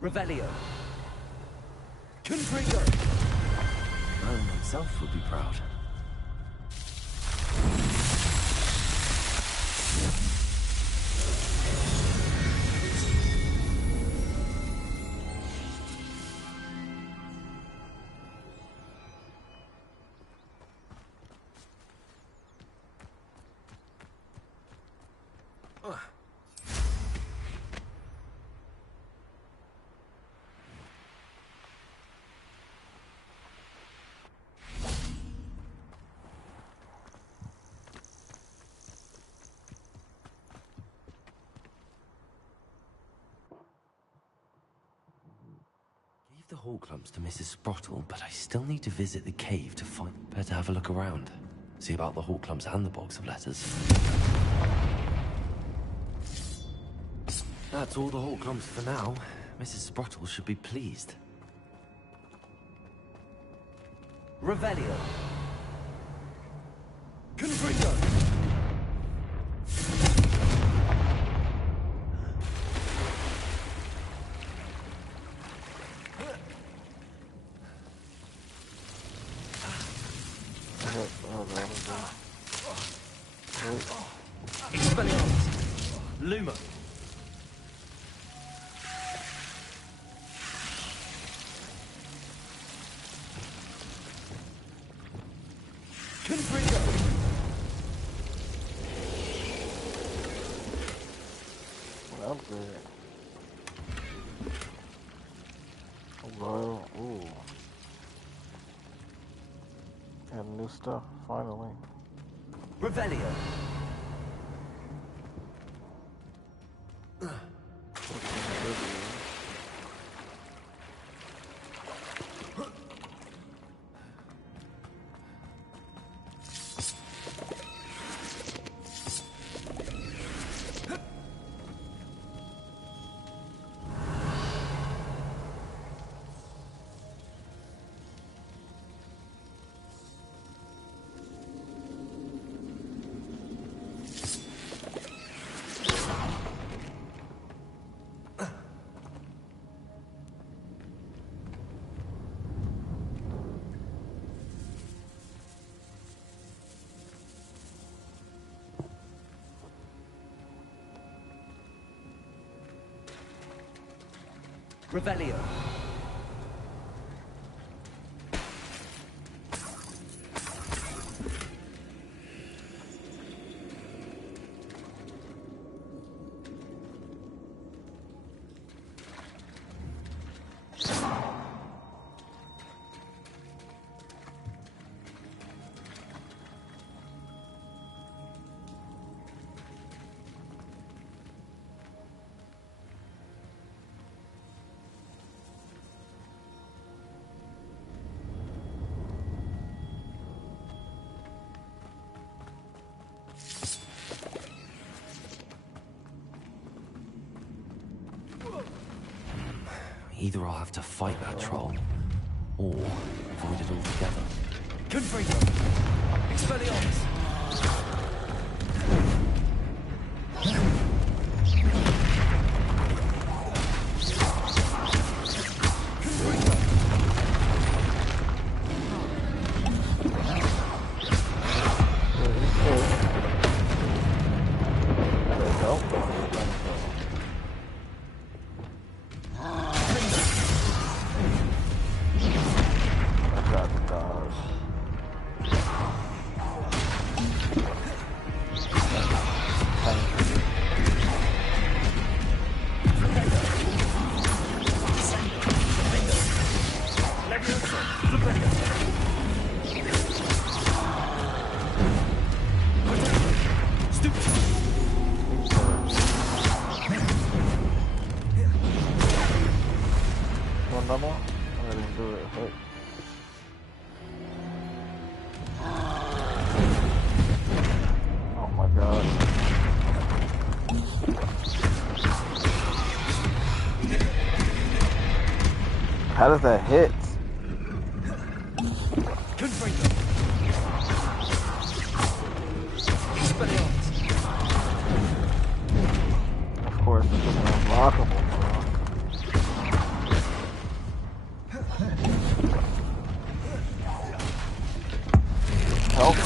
Revelio. Confringo. Merlin himself would be proud. The hall clumps to Mrs. Sprottle, but I still need to visit the cave to find... Better have a look around. See about the hall clumps and the box of letters. That's all the hall clumps for now. Mrs. Sprottle should be pleased. Revelio. Confringo. Expelliarmus. Luma. Confringo. Well, good. Well, ooh. Got new stuff, finally. Revelio. Revelio. Either I'll have to fight that troll, or avoid it altogether. Confringo! Expelliarmus! How does that hit? Of course, it's unblockable, bro. Help.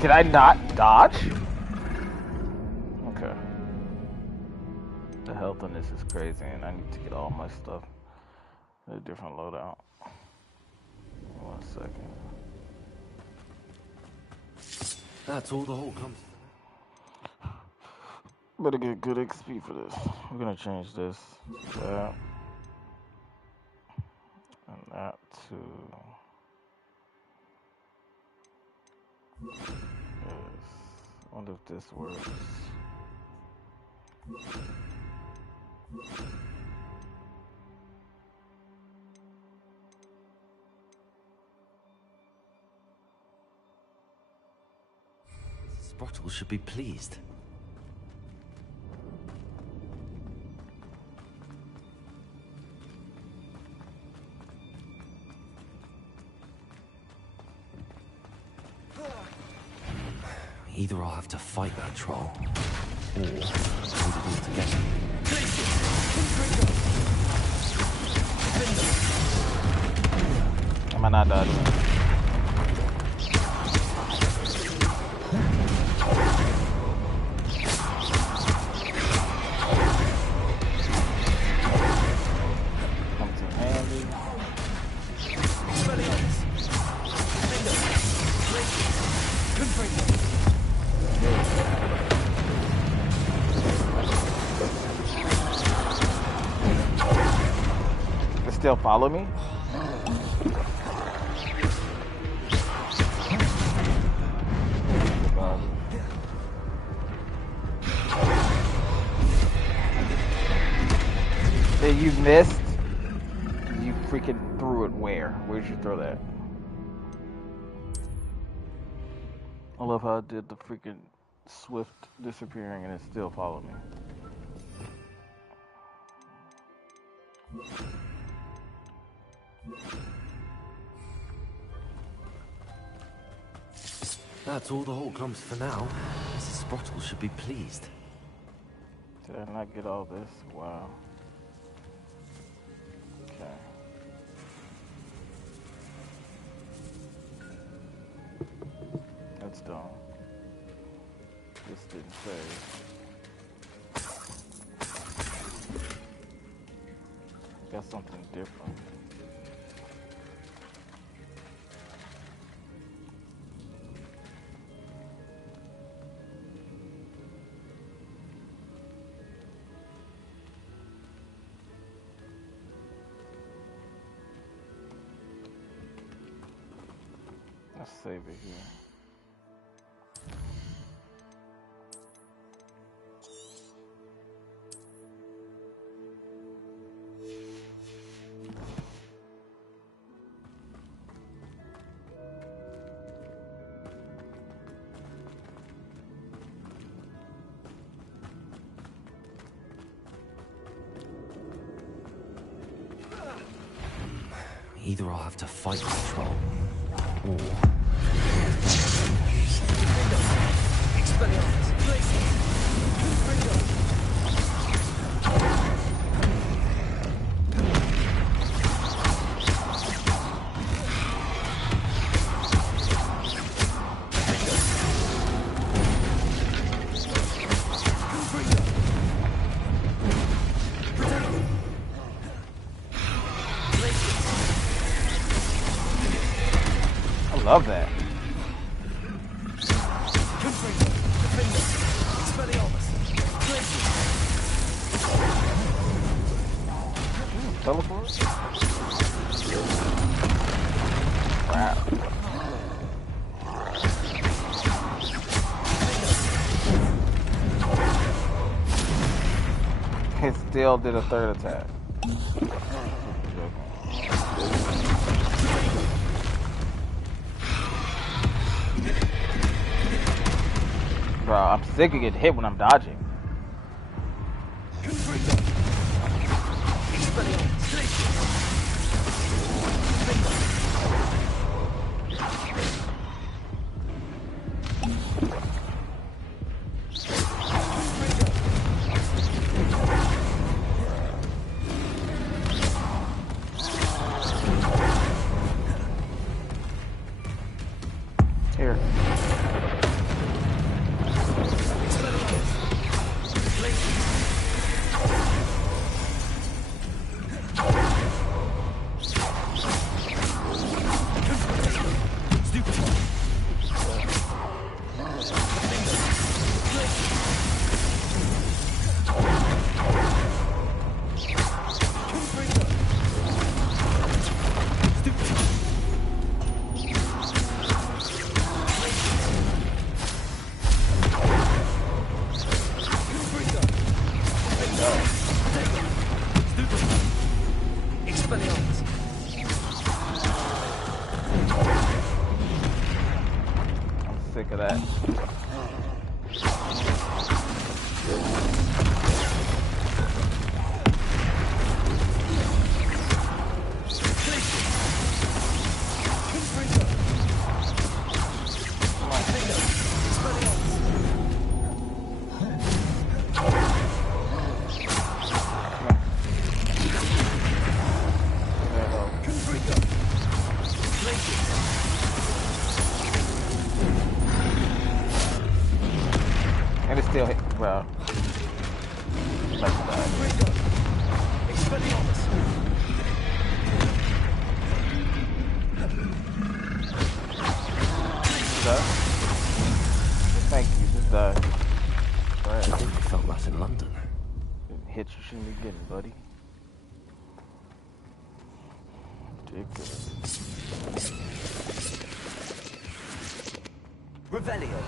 Did I not dodge? Okay. The health on this is crazy, and I need to get all my stuff in a different loadout. 1 second. That's all the whole comes. Better get good XP for this. We're gonna change this, that, and that to this. I wonder if this works. Sprottle should be pleased. Either I'll have to fight that troll, or avoid it altogether. Am I not dodging? Comes in handy. They still follow me? Hey, you missed? You freaking threw it where? Where'd you throw that? I love how I did the freaking swift disappearing and it still followed me. That's all the whole clumps for now. Mrs. Sprottle should be pleased. Did I not get all this? Wow. Okay. That's dumb. This didn't save. Got something different. Let's save it here. Either I'll have to fight the troll, or... I love that. Teleport? Wow. It still did a third attack. Bro, I'm sick of getting hit when I'm dodging. Here. Sick of that. And it still hit, bro. Let's die. Thank you, just die. I think we felt that in London. Hit you shouldn't be getting, buddy. Ridiculous. Revelio.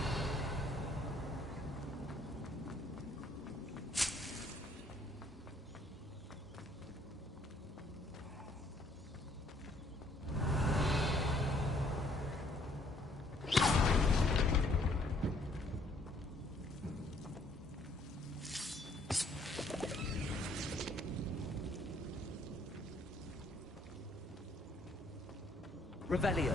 Revelio.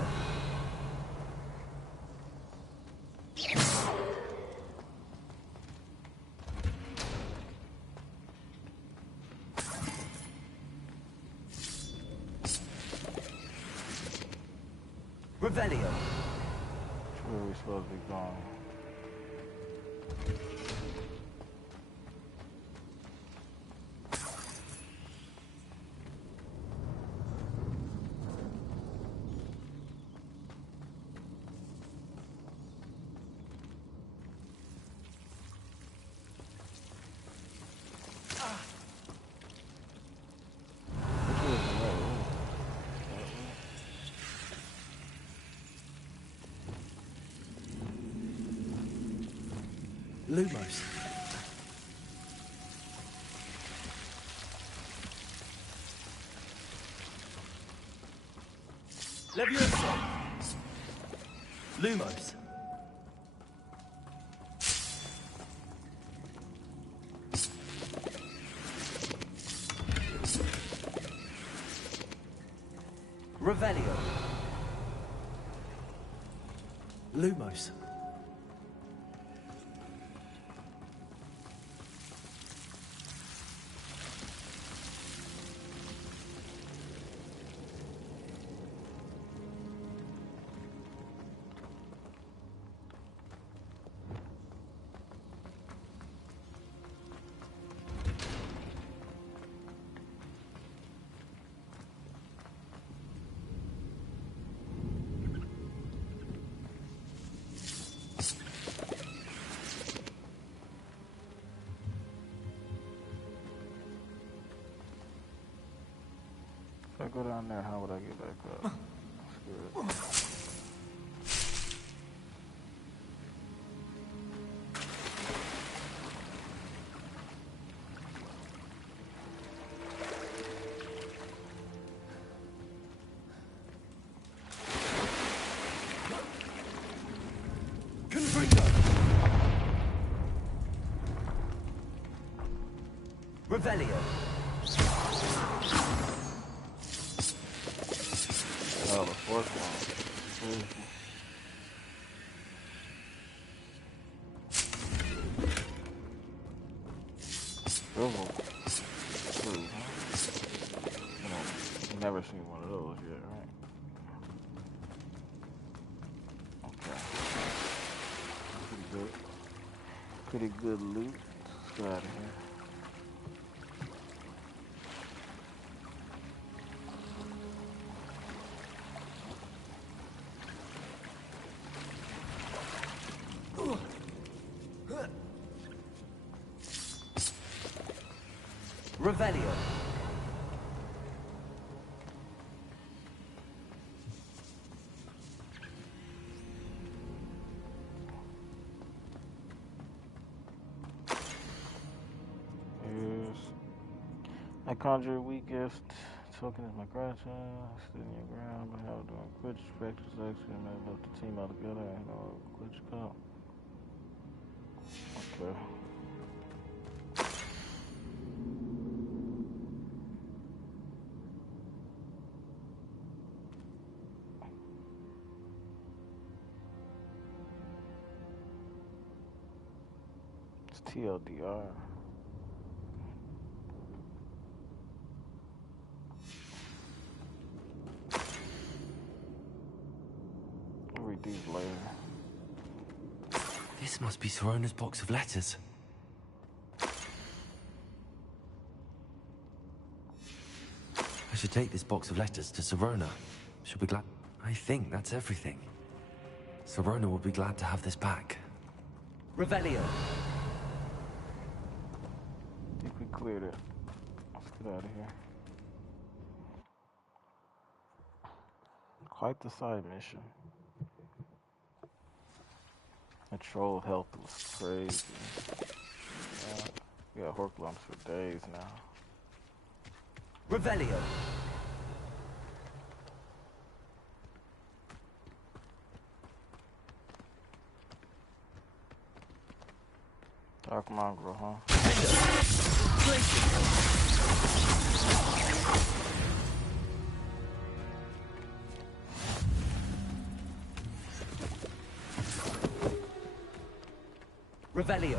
Revelio. Where are we supposed to be going? Lumos. Leviosa. Lumos. Revelio. Lumos. If I go down there, how would I get back up? Screw it. Revelio. Oh, the fourth one. Swivel. Ooh, huh? Never seen one of those yet, right? Okay. Pretty good. Pretty good loot. Let's get out of here. Revelio. Here's I conjure a weak gift. Token is my gratitude. Stood in your ground, but how doing Quidditch practice actually I left the team all together and Quidditch Cup. Okay. It's TLDR. I'll read these later. This must be Sorona's box of letters. I should take this box of letters to Sorona. She'll be glad. I think that's everything. Sorona will be glad to have this back. Revelio. I think we cleared it. Let's get out of here. Quite the side mission. The troll health was crazy. We got Horklumps for days now. Revelio. Dark mongrel, huh? Revelio.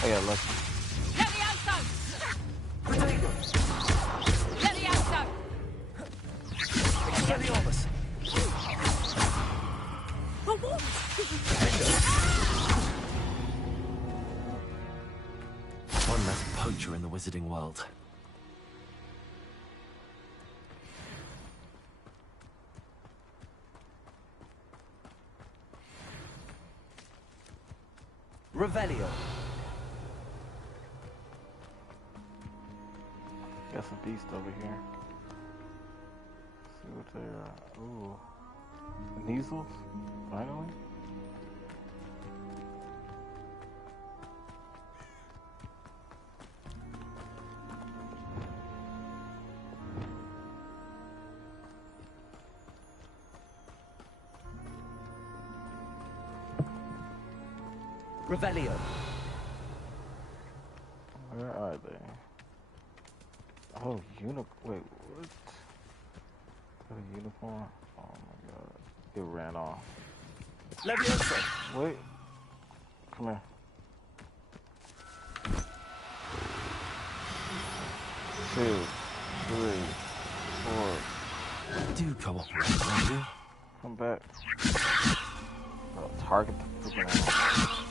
Oh yeah, lucky. One less poacher in the wizarding world. Revelio. Got some beasts over here. See what they are. Ooh. Measles? Finally? Revelio. Where are they? Oh, wait, what? A uniform? Oh my god. It ran off. Leviosa. Wait. Come here. 2, 3, 4. Do cooperate, won't you? Come back. Oh, target the freaking animal.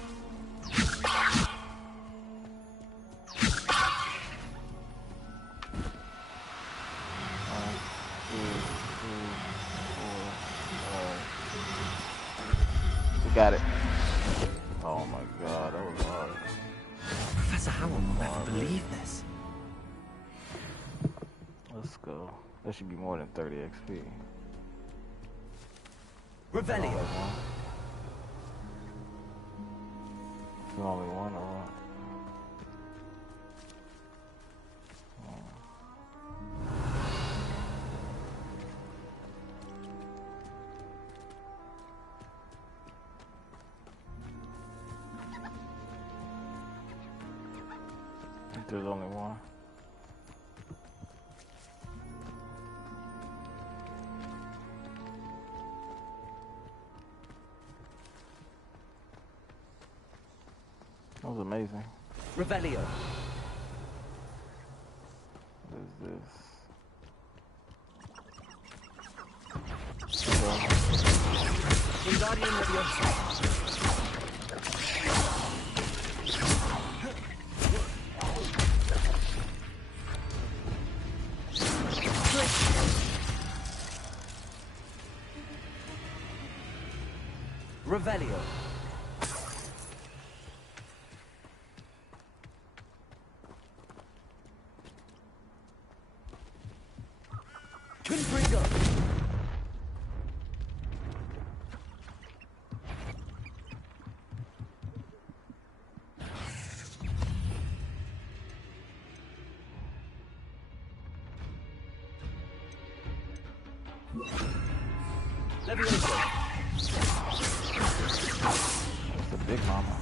Got it. Oh my god, that was hard. Professor Howell will never believe this. Let's go. That should be more than 30 XP. Revelio. It's only one or what? There's only one. That was amazing. Revelio. What is this? Wingardium Leviosa. Revelio. Confringo. Leviosa. That's the big mama.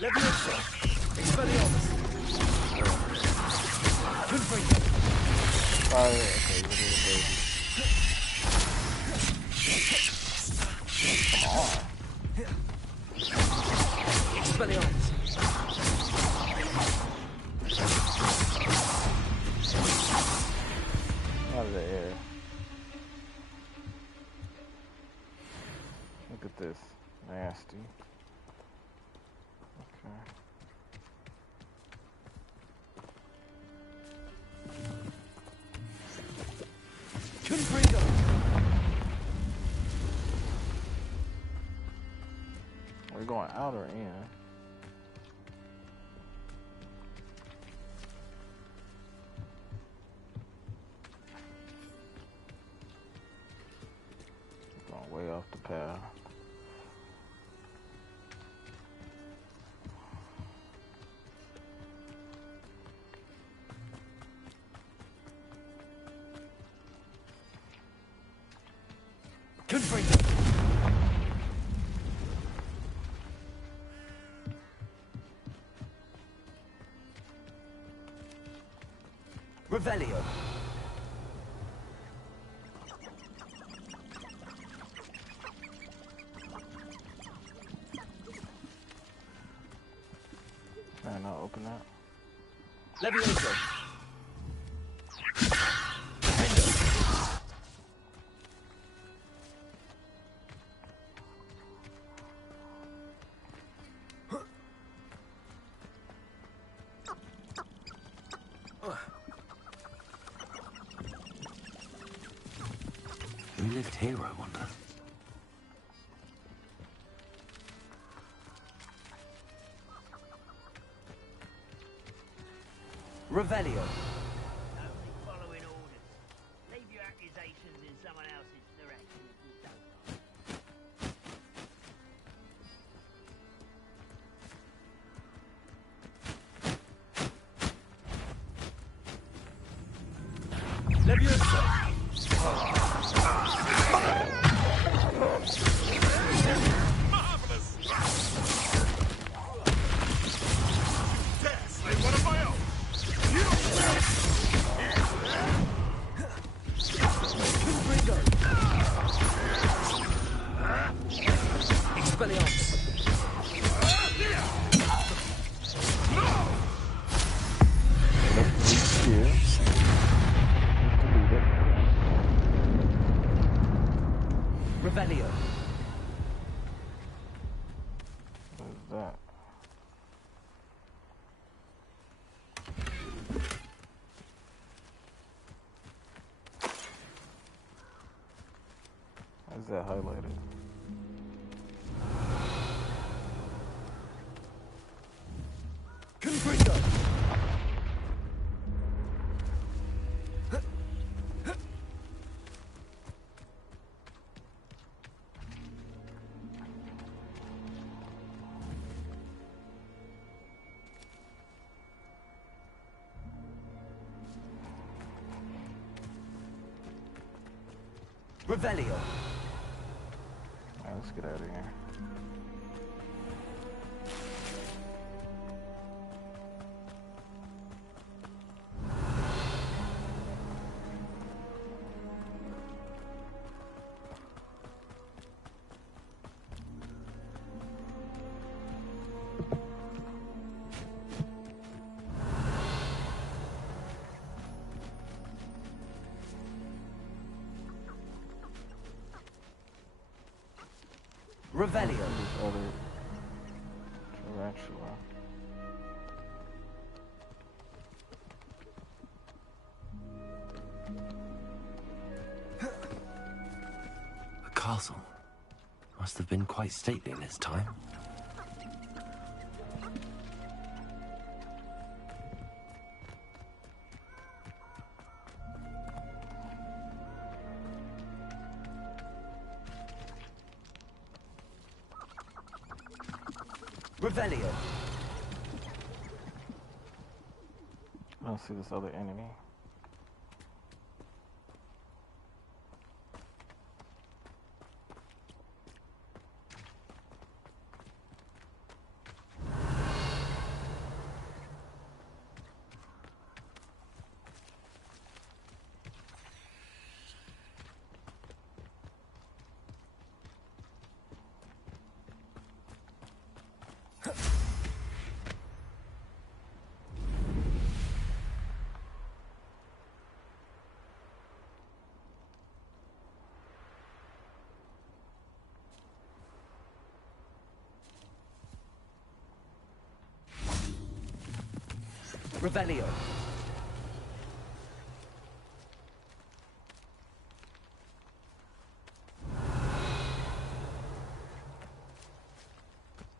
Leviosa. Expelliarmus. Confringo. Oh, yeah, okay, you're a little baby. Come on. Expelliarmus. Out of the air. Look at this. Nasty. Okay. Confringo. We're going out or in? Going way off the path. Confringo. Revelio. Can I not open that? Leviosa. Who lived here, I wonder? Revelio. Only following orders. Leave your accusations in someone else's direction if you don't. Leviosa. Revelio. What is that? Why is that highlighted? Confringo. Revelio. Alright, let's get out of here. Revelio. This other tarantula. A castle. Must have been quite stately in its time. Revelio. I don't see this other enemy. Revelio.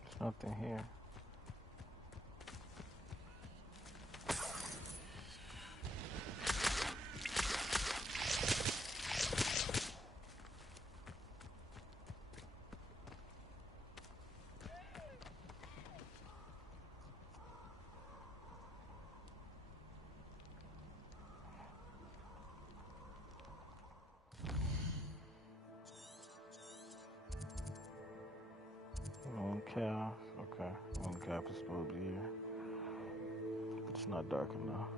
There's nothing here. One calf. Okay. One calf is supposed to be here. It's not dark enough.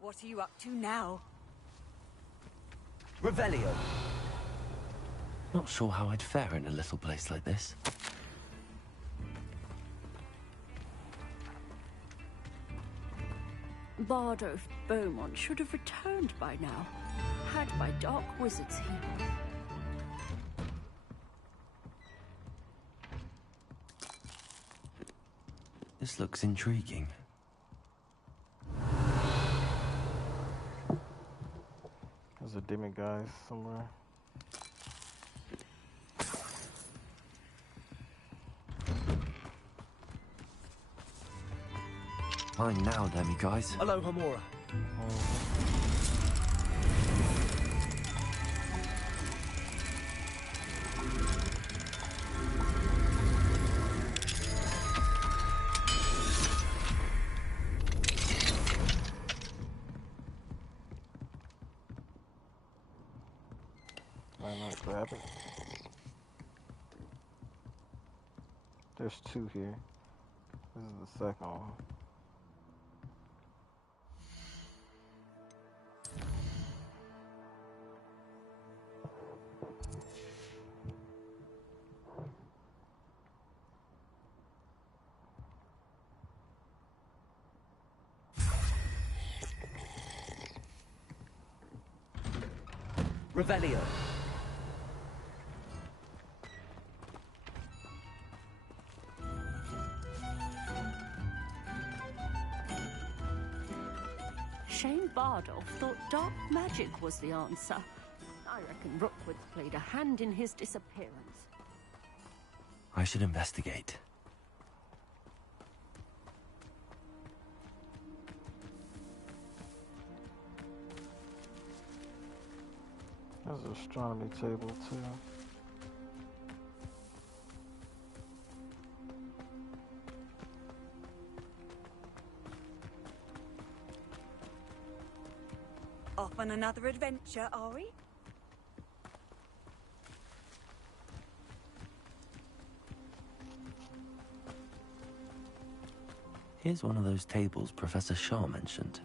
What are you up to now? Revelio. Not sure how I'd fare in a little place like this. Bardolph Beaumont should have returned by now, had my dark wizard's healed. This looks intriguing. There's a demiguise somewhere. Mine now, demiguise. Hello, Hamora. Why not grab it? There's two here. This is the second one. Revelio. Shane Bardolph thought dark magic was the answer. I reckon Rookwood played a hand in his disappearance. I should investigate. There's an astronomy table too. Off on another adventure, are we? Here's one of those tables Professor Shaw mentioned.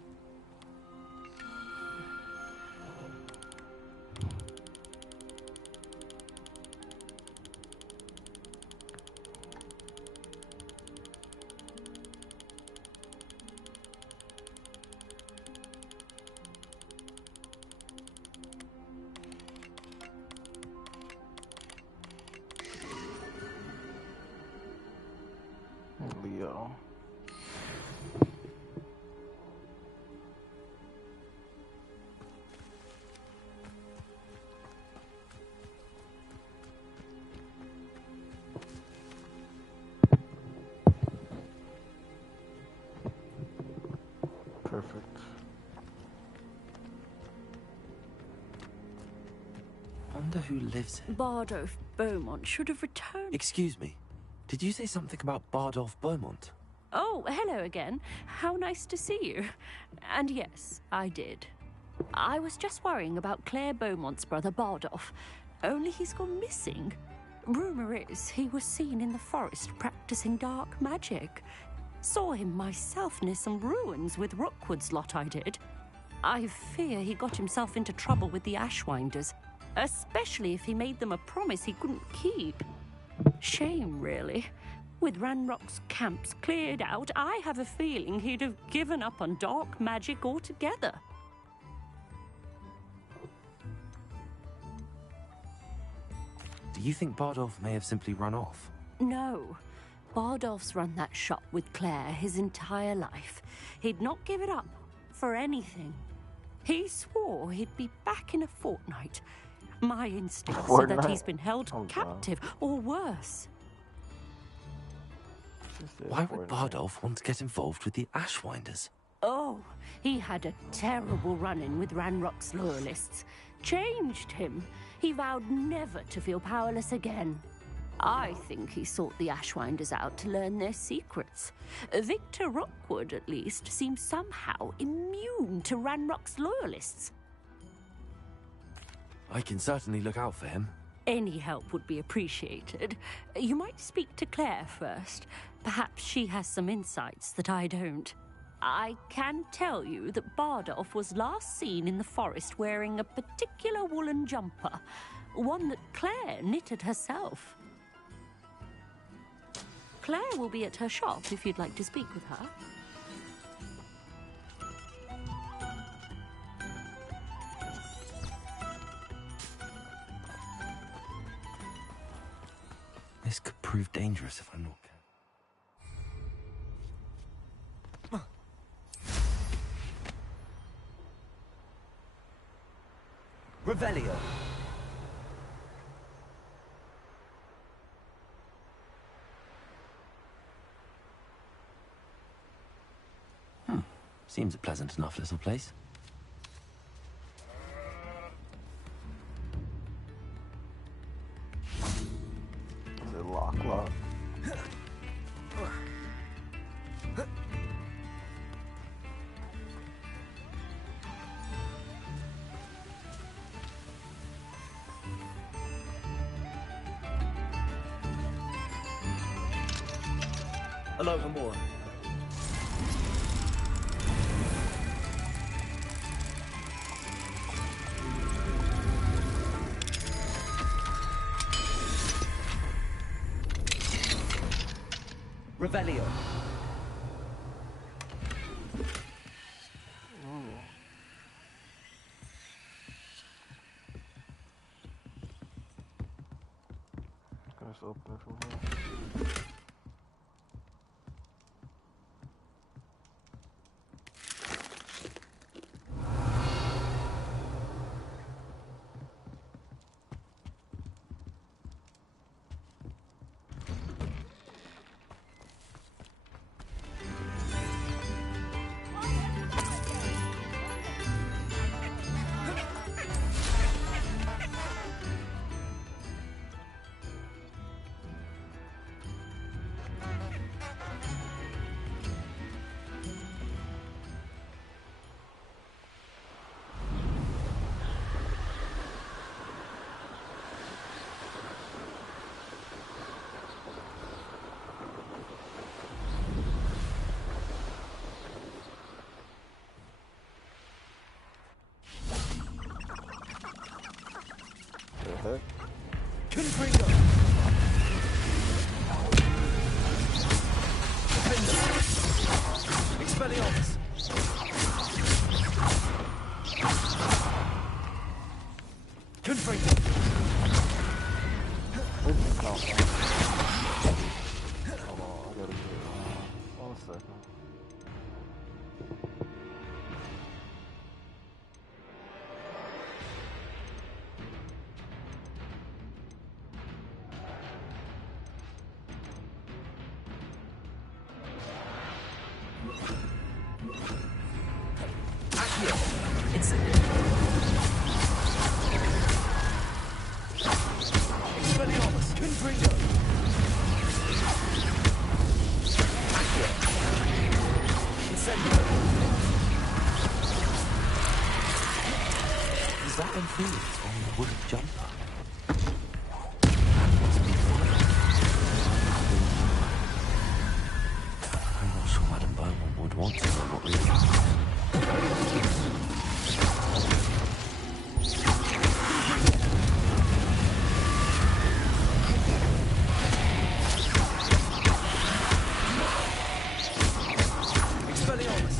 Leo. Perfect. Wonder who lives here. Bardolph Beaumont should have returned. Excuse me. Did you say something about Bardolph Beaumont? Oh, hello again. How nice to see you. And yes, I did. I was just worrying about Claire Beaumont's brother Bardolph. Only he's gone missing. Rumour is he was seen in the forest practicing dark magic. Saw him myself near some ruins with Rookwood's lot I did. I fear he got himself into trouble with the Ashwinders, especially if he made them a promise he couldn't keep. Shame, really. With Ranrock's camps cleared out, I have a feeling he'd have given up on dark magic altogether. Do you think Bardolph may have simply run off? No. Bardolph's run that shop with Claire his entire life. He'd not give it up for anything. He swore he'd be back in a fortnight. My instincts are that he's been held captive, or worse. Why would Bardolph want to get involved with the Ashwinders? Oh, he had a terrible run-in with Ranrock's loyalists. Changed him. He vowed never to feel powerless again. I think he sought the Ashwinders out to learn their secrets. Victor Rookwood, at least, seems somehow immune to Ranrock's loyalists. I can certainly look out for him. Any help would be appreciated. You might speak to Claire first. Perhaps she has some insights that I don't. I can tell you that Bardolph was last seen in the forest wearing a particular woolen jumper, one that Claire knitted herself. Claire will be at her shop if you'd like to speak with her. This could prove dangerous if I'm not careful. Revelio. Seems a pleasant enough little place. Is it lock? Hello, Gamora. Revelio. Let's open it from here. heck? Confringo! Expelliarmus! Confringo! Hold on, I gotta get 1 second. It's Expelliarmus! Confringo! Incendio! Is that influence on the wooden jumper? I'm not sure Madame Beaumont would want to know what we Expelliarmus!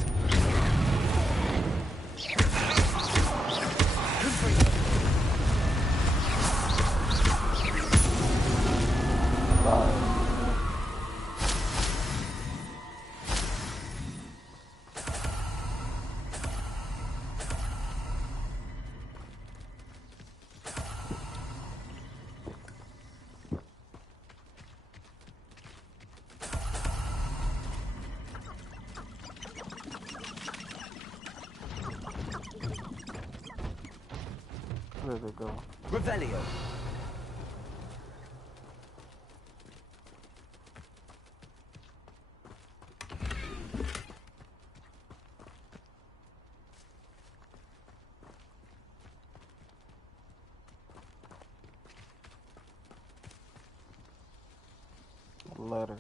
Where'd it go? Revelio! Letter.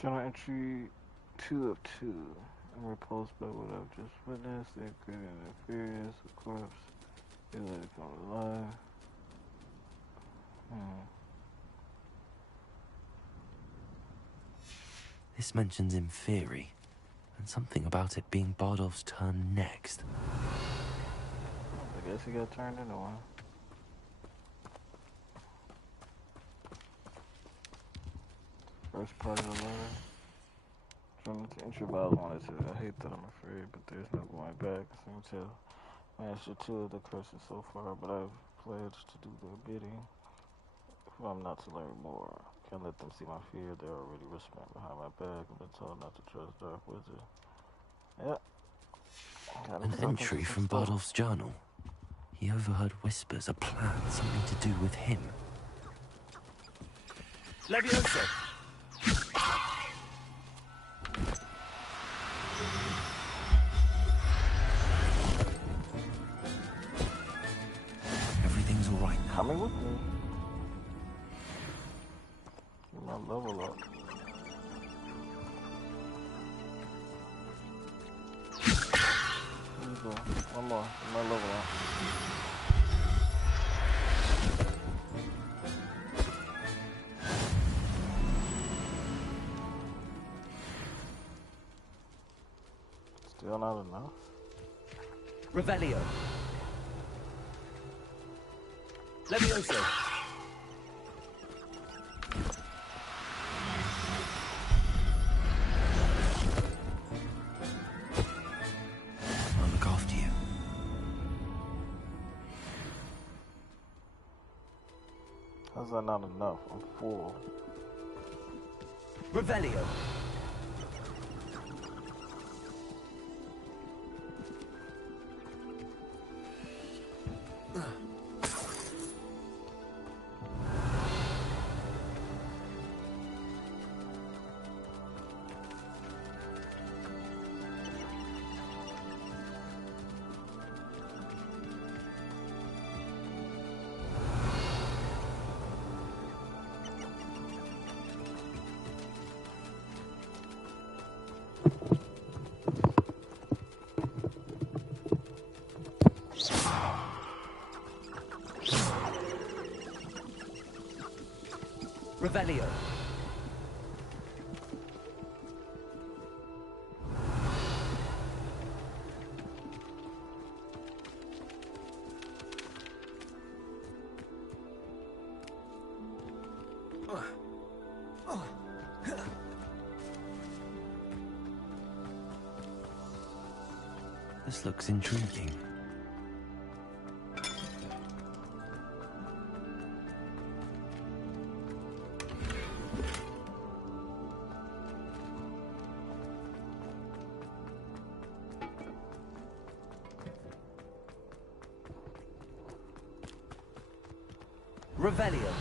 Journal entry 2 of 2. I'm repulsed by what I've just witnessed. They're creating an experience, a corpse. They let it come alive. This mentions Inferi, and something about it being Bardolph's turn next. I guess he got turned into one. First part of the letter. Journal to entry Bible wanted to. I hate that I'm afraid, but there's no going back. I seem to master 2 of the curses so far, but I've pledged to do their bidding. If I'm not to learn more, can't let them see my fear. They're already whispering behind my back. I've been told not to trust Dark Wizard. Yep. An entry from Bardolph's journal. He overheard whispers, a plan, something to do with him. Levioso! Everything's all right now. Coming with me. Get my level up. There you go. One more. Get my level up. Still not enough. Revelio. Levioso. I'll look after you. How's that not enough? I'm full. Revelio. Revelio. This looks intriguing. Revelio.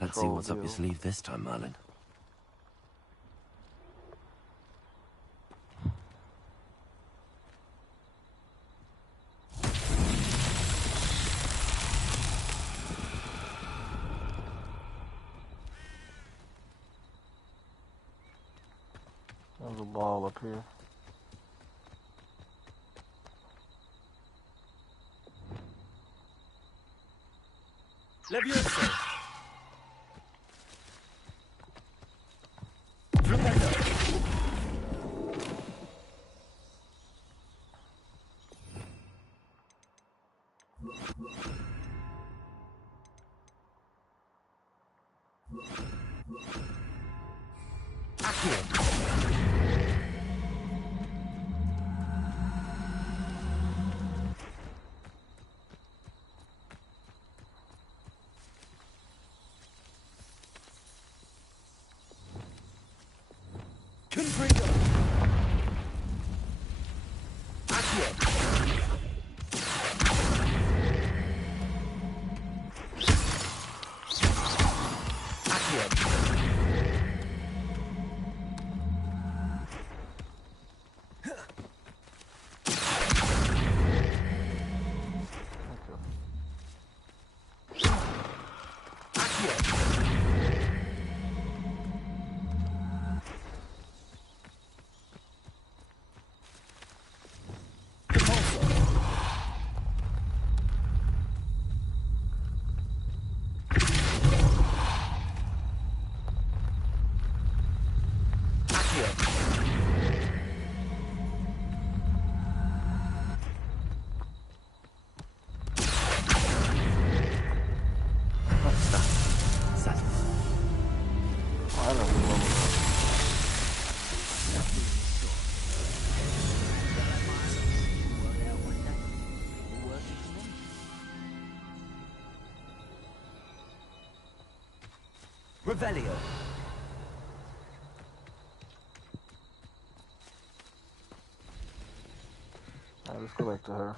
Let's see what's up your sleeve this time, Merlin. There's a ball up here. Levioso. trigger. Accio. Revelio. Alright, let's go back to her.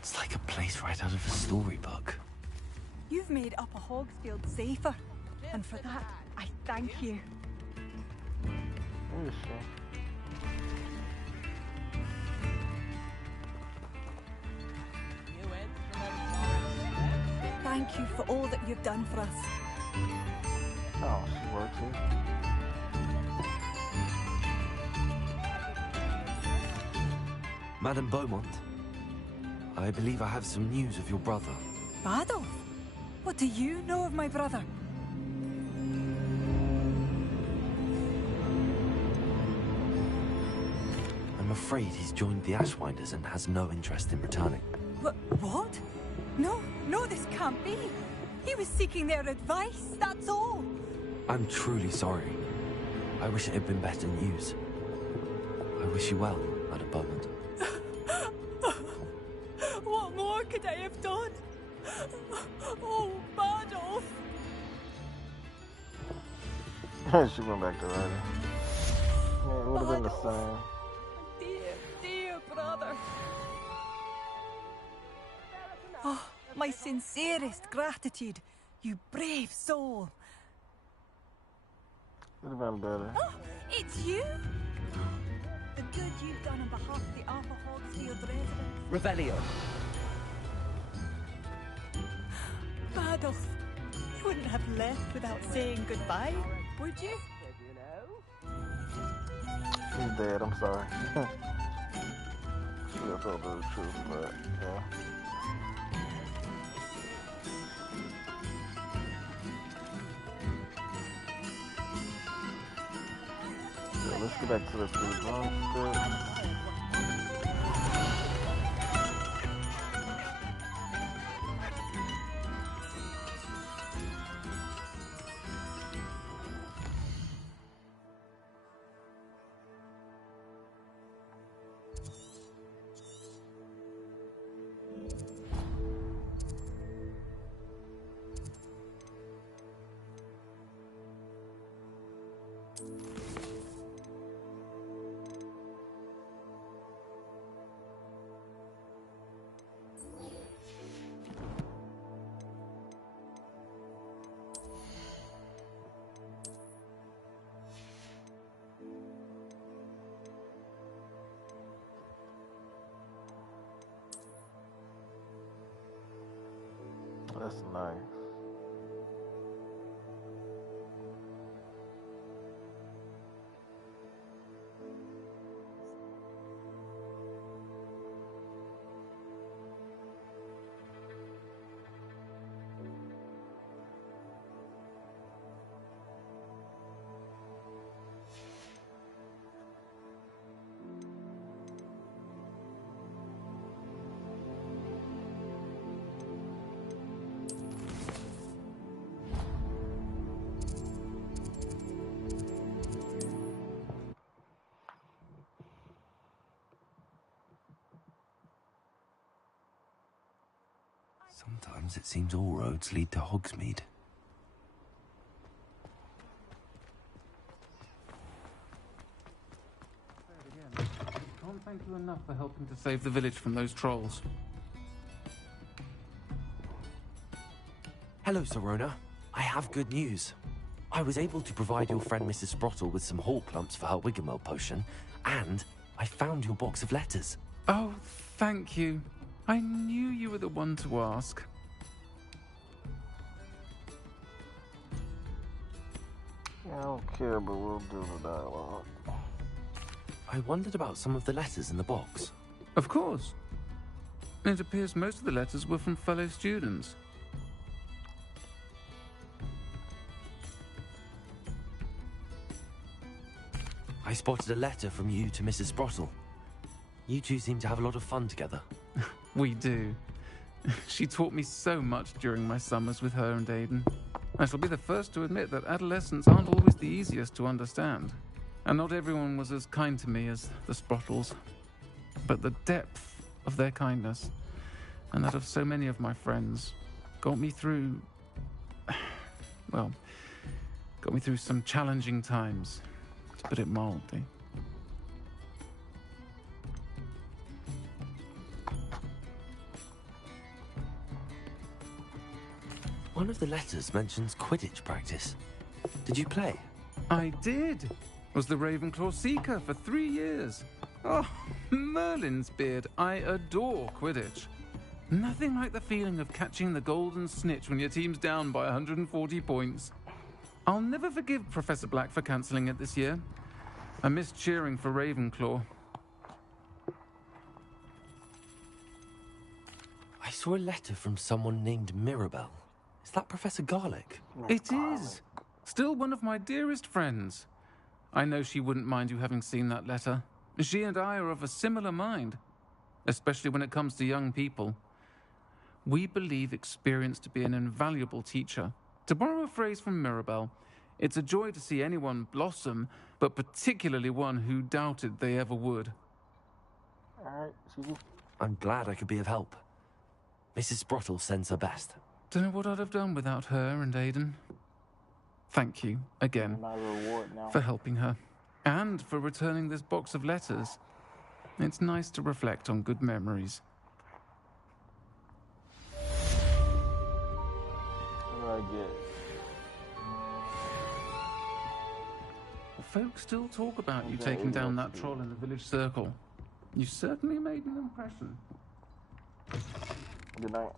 It's like a place right out of a storybook. You've made Upper Hogsfield safer, and for that, I thank you. Where is she? Thank you for all that you've done for us. Oh, she works here. Madame Beaumont, I believe I have some news of your brother. Badolf? What do you know of my brother? I'm afraid he's joined the Ashwinders and has no interest in returning. What? No, this can't be. He was seeking their advice, that's all. I'm truly sorry. I wish it had been better news. I wish you well, Madame Beaumont. What more could I have done? Oh, Badolf! She went back to writing. Yeah, it would have been the same. Dear brother. Oh, my sincerest gratitude, you brave soul. Would have been better. Oh, it's you? The good you've done on behalf of the Upper Hogsfield residents. Revelio. Badolf, you wouldn't have left without saying goodbye, would you? She's dead, I'm sorry. Should have told her the truth, but yeah. Yeah, let's get back to the food monster. That's nice. Sometimes it seems all roads lead to Hogsmeade. Can't thank you enough for helping to save the village from those trolls. Hello, Sorona. I have good news. I was able to provide your friend Mrs. Sprottle with some hall plumps for her Wiggenweld potion, and I found your box of letters. Oh, thank you. I knew you were the one to ask. I don't care, but we'll do the dialogue. I wondered about some of the letters in the box. Of course. It appears most of the letters were from fellow students. I spotted a letter from you to Mrs. Sprottle. You two seem to have a lot of fun together. We do. She taught me so much during my summers with her and Aiden. I shall be the first to admit that adolescents aren't always the easiest to understand. And not everyone was as kind to me as the Sprottles. But the depth of their kindness, and that of so many of my friends, got me through... well, got me through some challenging times, to put it mildly. One of the letters mentions Quidditch practice. Did you play? I did. Was the Ravenclaw Seeker for 3 years. Oh, Merlin's beard. I adore Quidditch. Nothing like the feeling of catching the golden snitch when your team's down by 140 points. I'll never forgive Professor Black for cancelling it this year. I missed cheering for Ravenclaw. I saw a letter from someone named Mirabelle. Is that Professor Garlick? It is. Still one of my dearest friends. I know she wouldn't mind you having seen that letter. She and I are of a similar mind, especially when it comes to young people. We believe experience to be an invaluable teacher. To borrow a phrase from Mirabelle, it's a joy to see anyone blossom, but particularly one who doubted they ever would. Alright, Susie. I'm glad I could be of help. Mrs. Sprottle sends her best. Don't know what I'd have done without her and Aiden. Thank you, again, My reward now. for helping her, and for returning this box of letters. It's nice to reflect on good memories. What do I get? Folks still talk about you taking down that troll in the village circle. You certainly made an impression. Good night.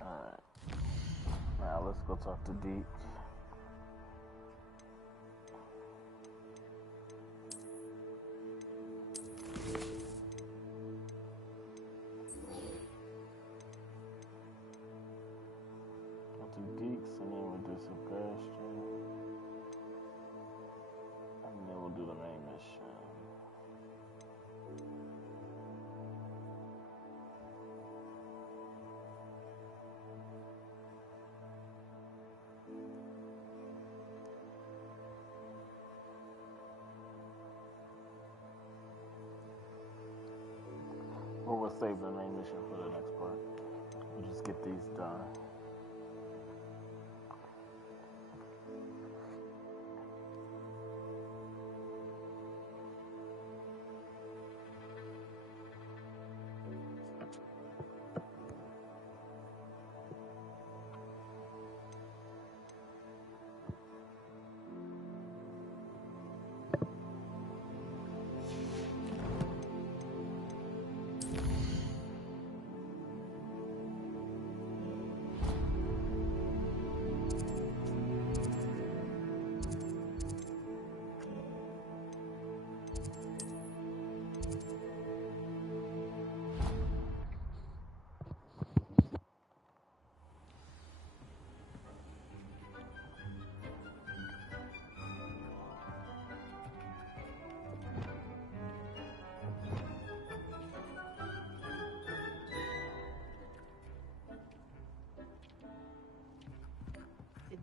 Alright. Now let's go talk to Deke. Go to Deeks and then we'll do Sebastian. And then we'll do the main mission. Or we'll save the main mission for the next part. We'll just get these done.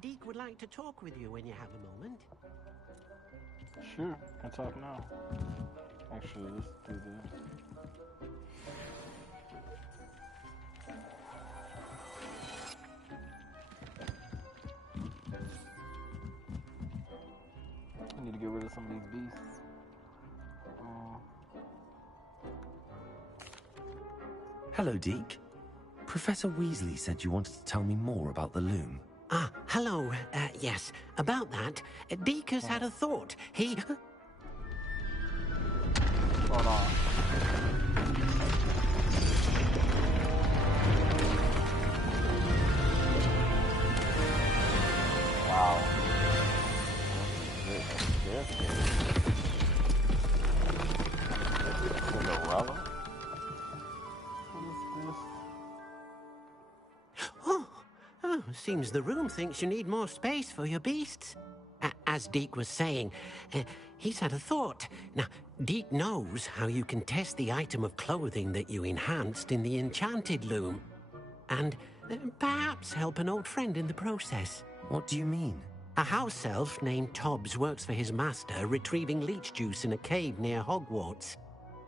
Deke would like to talk with you when you have a moment. Sure, I'll talk now. Actually, let's do this. of some of these beasts. Hello, Deke. Professor Weasley said you wanted to tell me more about the loom. Ah, hello. Yes, about that, Deke has had a thought. He... Hold on. Wow. Cinderella? What is this? Oh, seems the room thinks you need more space for your beasts. As Deke was saying, he's had a thought. Now, Deke knows how you can test the item of clothing that you enhanced in the enchanted loom. And perhaps help an old friend in the process. What do you mean? A house elf named Tobbs works for his master, retrieving leech juice in a cave near Hogwarts.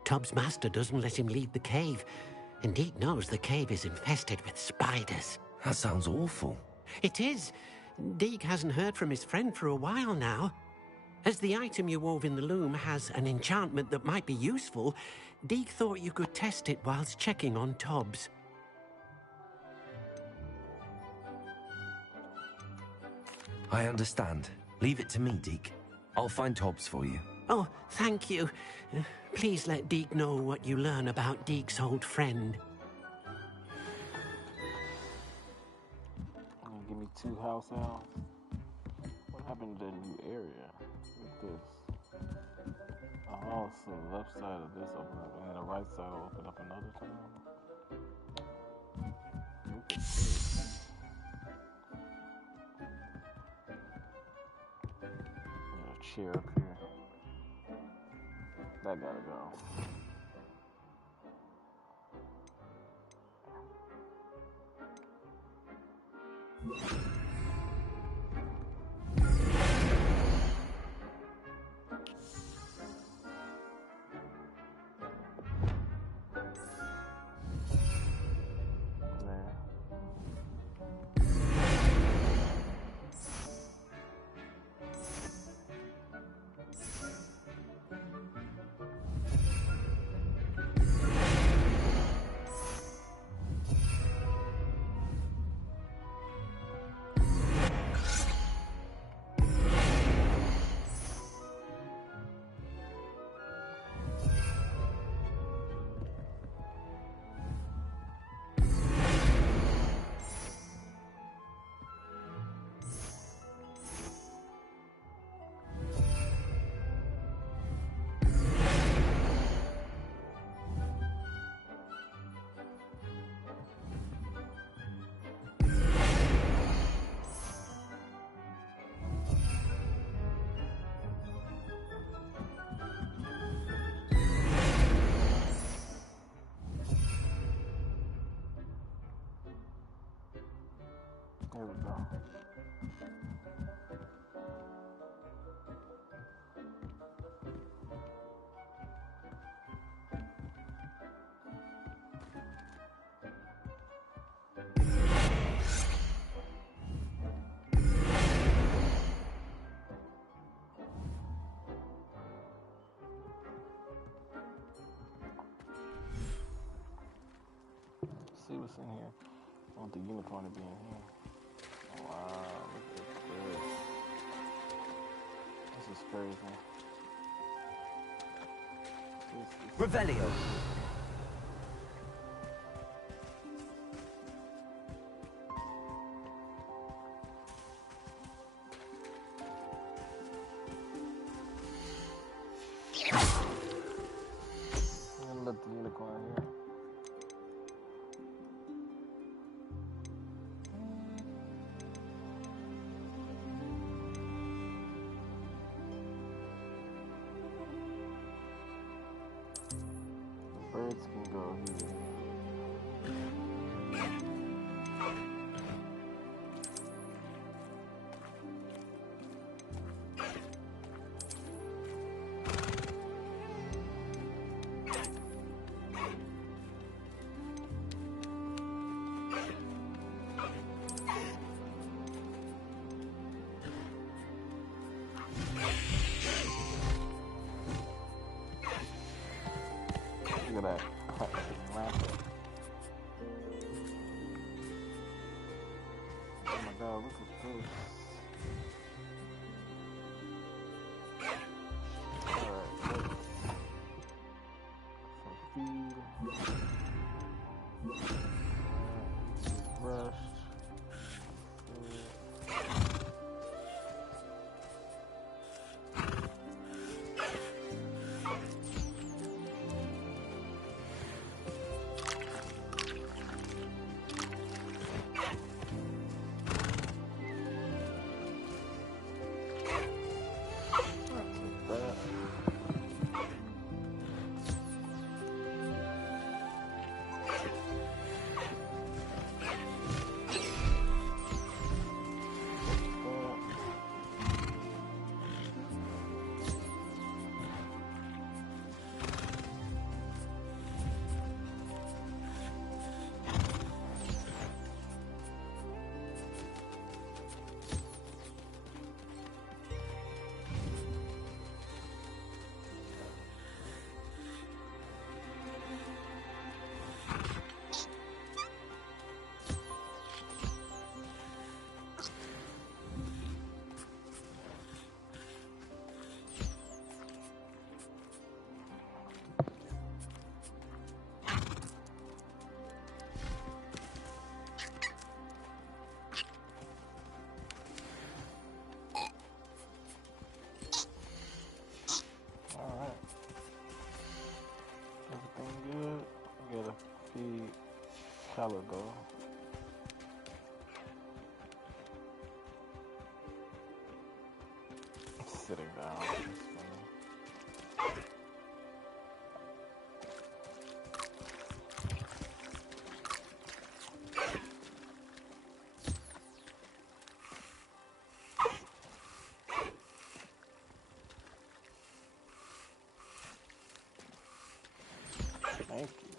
Tobbs' master doesn't let him leave the cave, and Deke knows the cave is infested with spiders. That sounds awful. It is. Deke hasn't heard from his friend for a while now. As the item you wove in the loom has an enchantment that might be useful, Deke thought you could test it whilst checking on Tobbs. I understand. Leave it to me, Deke. I'll find Tobbs for you. Oh, thank you. Please let Deke know what you learn about Deke's old friend. Give me 2 house elves. What happened to the new area? Look at this. Oh, so the left side of this open up, and then the right side will open up another time. Look at this. There's a chair up here. That gotta go. There we go. Let's see what's in here. I want the unicorn to be in here. Wow, look at this. This is crazy. Revelio. I'm gonna let the unicorn here. Birds can go here. Tyler go. Sitting down. That's funny. Thank you.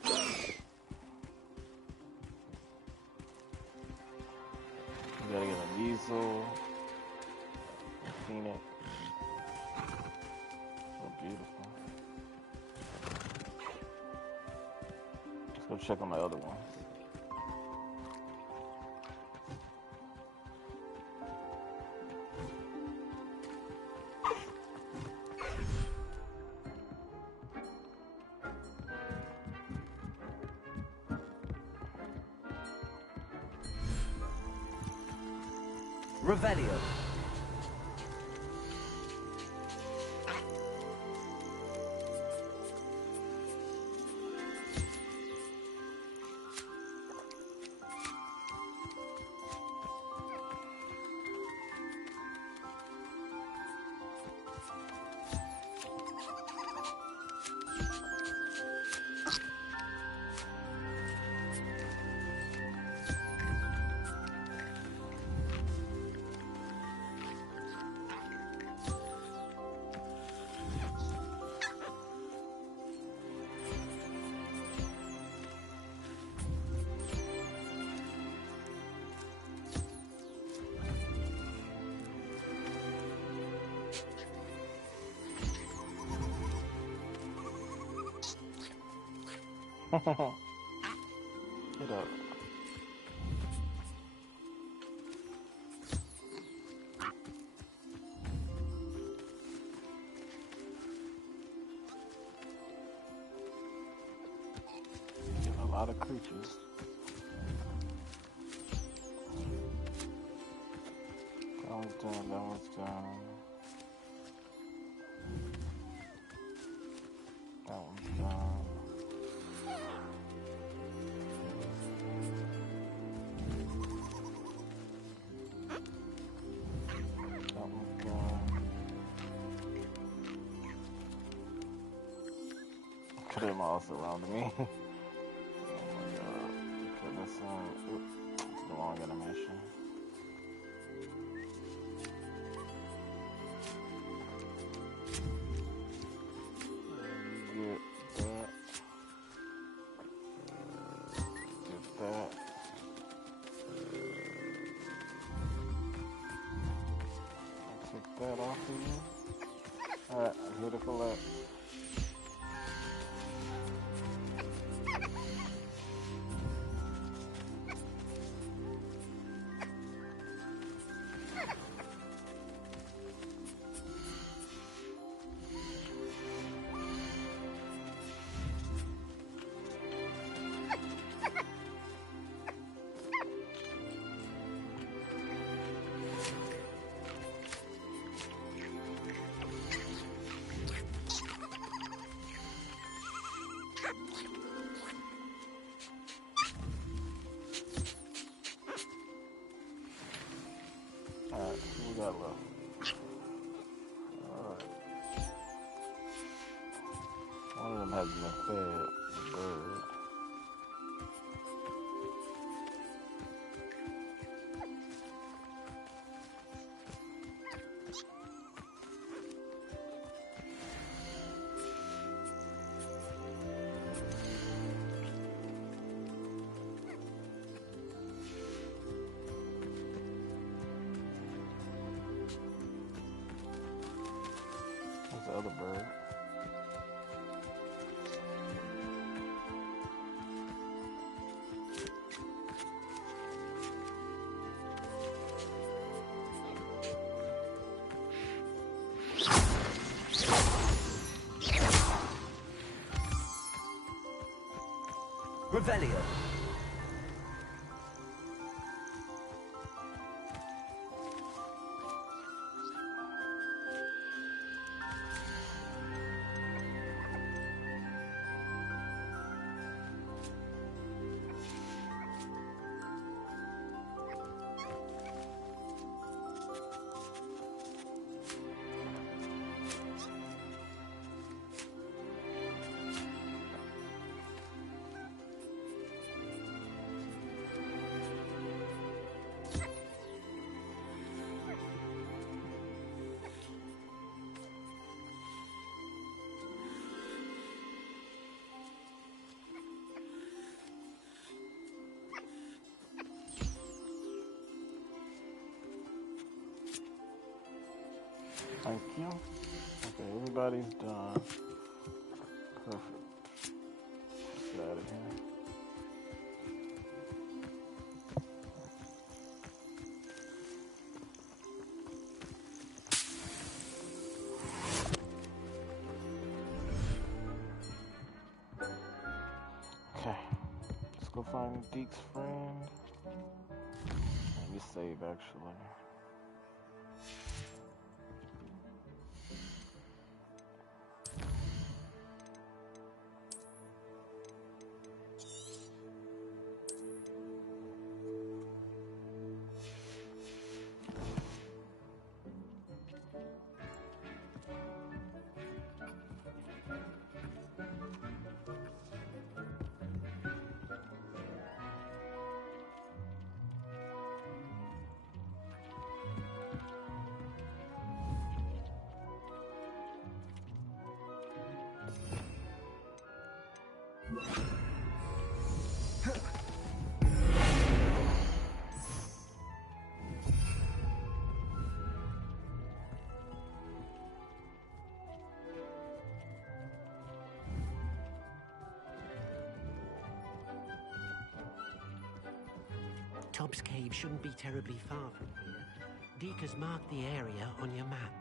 We gotta get a weasel, a phoenix. So beautiful. Let's go check on my other ones. Revelio. Get up. Getting a lot of creatures. That one's done, that one's done. That one's done. Put him also around me. Oh my god. Put this on. Oop. It's the wrong animation. Get that. Get that. I'll take that off of you. Alright, I'm here to collect. Alright, we got left. Alright. One of them hasn't been fed. The bird. Where's the other bird? Revelio. Thank you. Okay, everybody's done. Perfect. Let's get out of here. Okay, let's go find Deke's friend. Let me save actually. Tobbs Cave shouldn't be terribly far from here. Deke has marked the area on your map.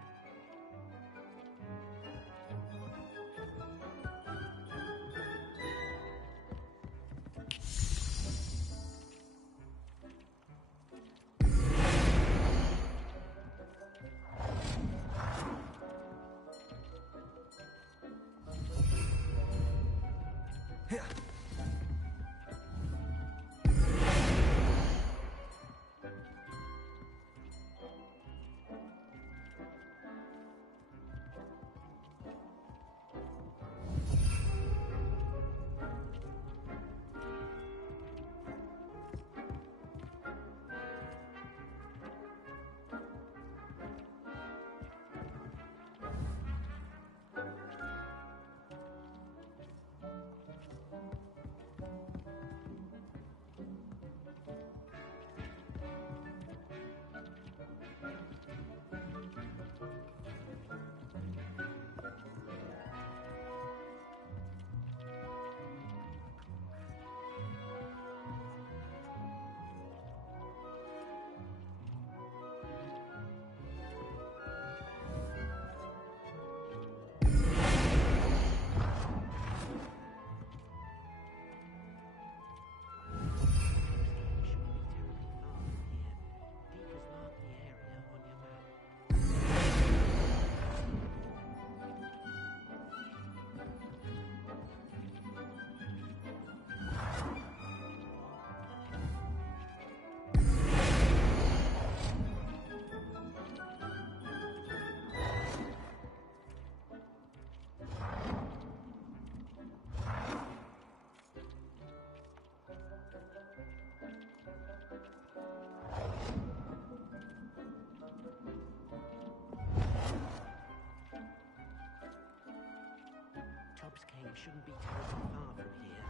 Tobbs Cave shouldn't be terribly far from here.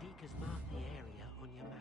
Deke has marked the area on your map.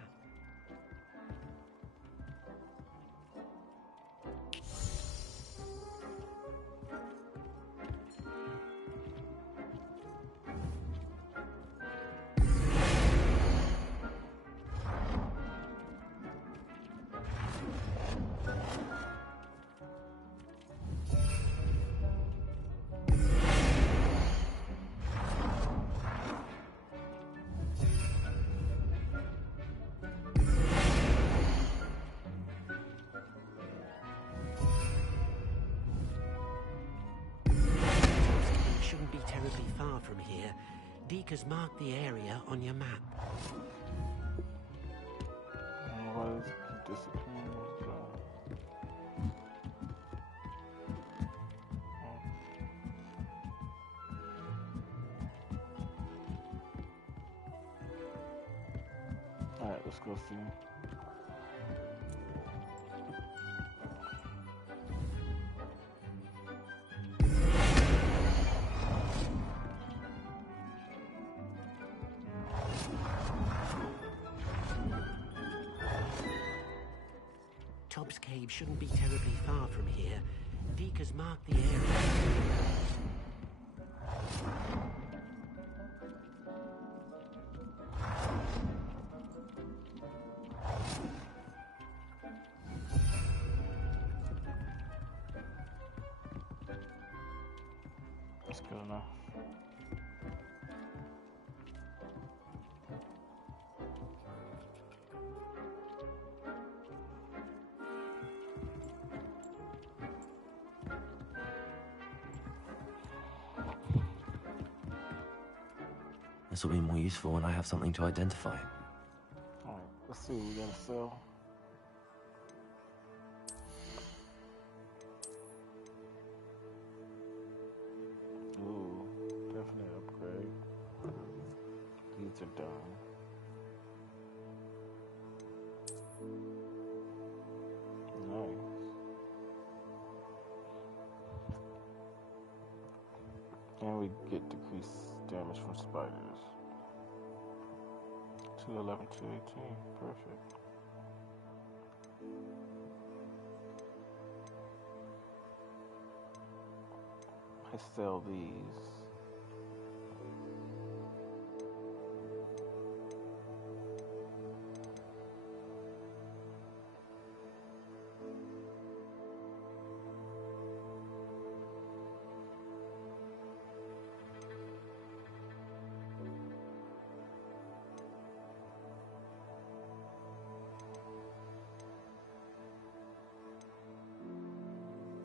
Shouldn't be terribly far from here. Deke has marked the area on your map. What is discipline? Alright, let's go see. Tobbs Cave shouldn't be terribly far from here. Deke Deek has marked the area. That's good enough. This will be more useful when I have something to identify. Alright, let's see what we gotta sell. Ooh, definite upgrade. These are done. Nice. And we get decreased damage from spiders. 211, 218. Perfect. I sell these.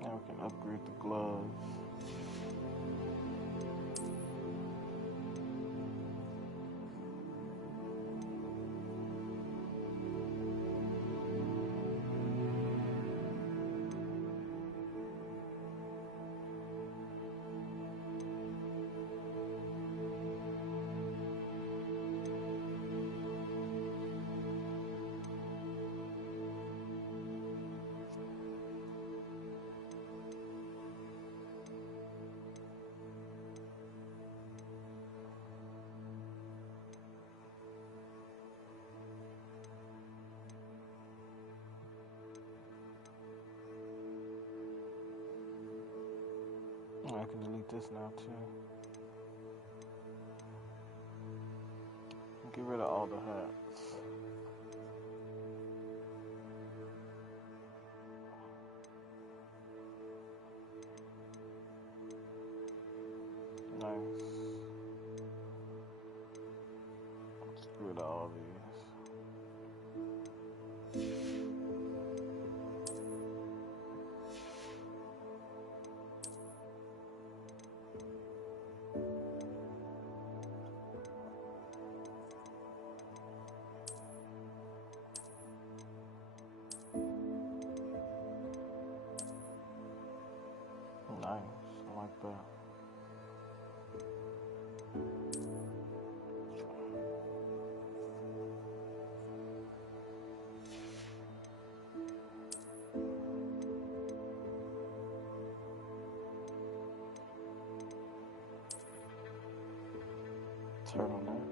Now we can upgrade the gloves. I can delete this now too. Get rid of all the hats. Nice. Get rid of all these. Nice, I like that. Turtleneck.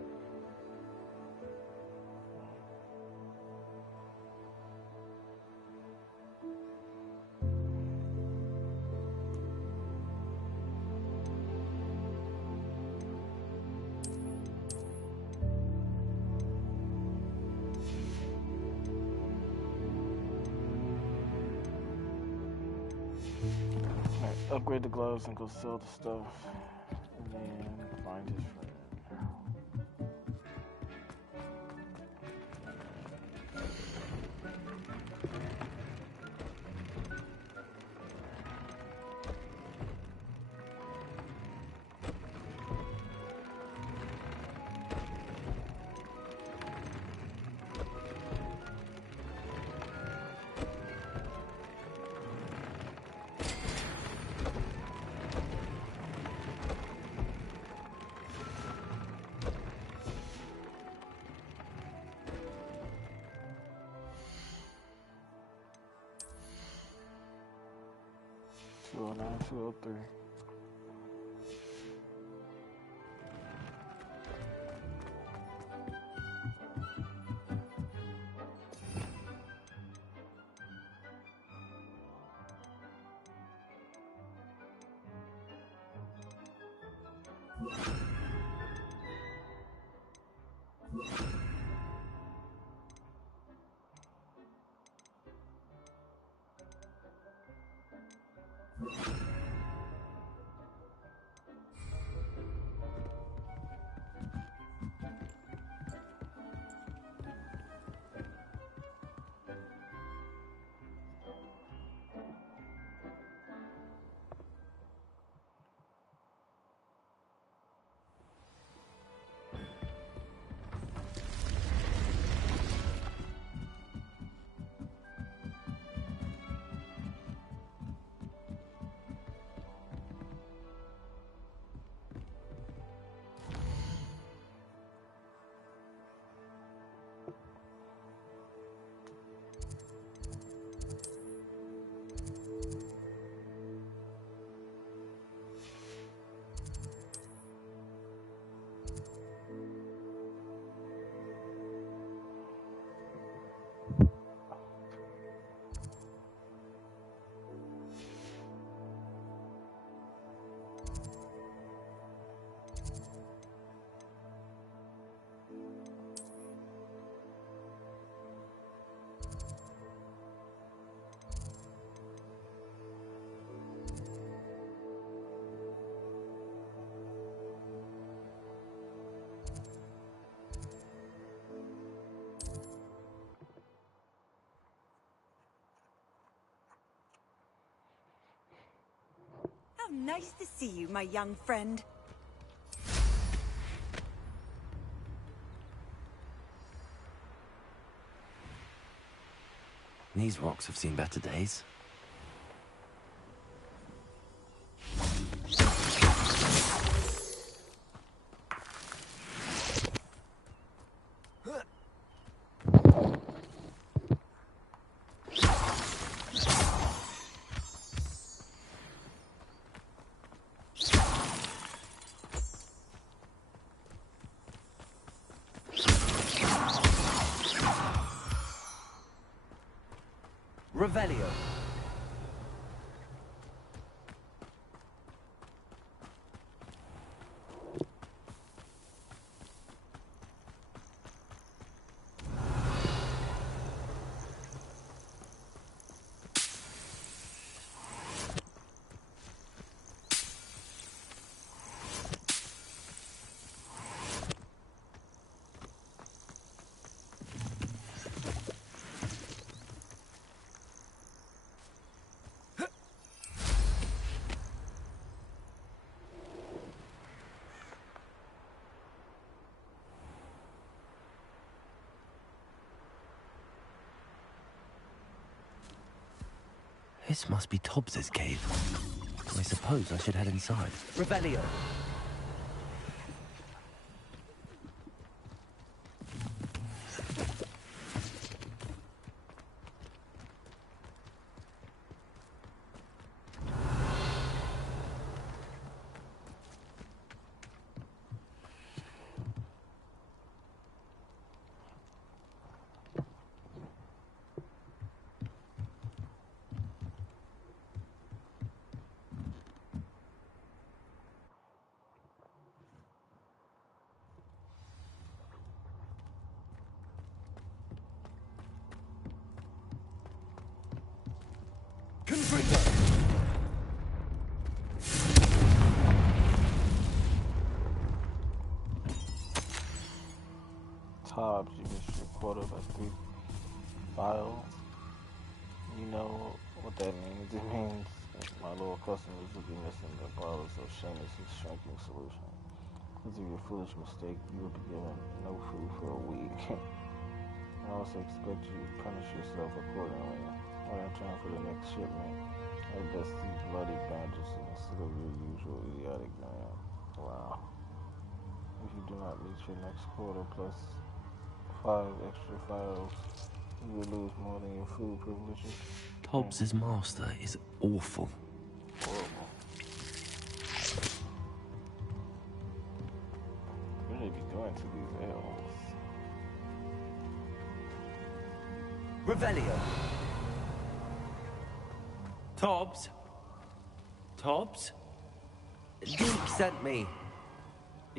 Alright, upgrade the gloves and go sell the stuff. And then find his friend. Oh, 203. How nice to see you, my young friend. These rocks have seen better days. Revelio. This must be Tobbs's cave. I suppose I should head inside. Revelio. Tobbs, you missed your quota by 3 files. You know what that means. It means my loyal customers will be missing their bottles of Seamus' shrinking solution. Because of your foolish mistake, you will be given no food for a week. I also expect you to punish yourself accordingly. When I return for the next shipment, I best see bloody bandages instead of your usual idiotic grin. Wow. If you do not meet your next quota plus 5 extra files, you will lose more than your food privileges. Tobbs's master is awful. Horrible. What do they be doing to these elves? Revelio. Tobbs? Tobbs? Deke sent me.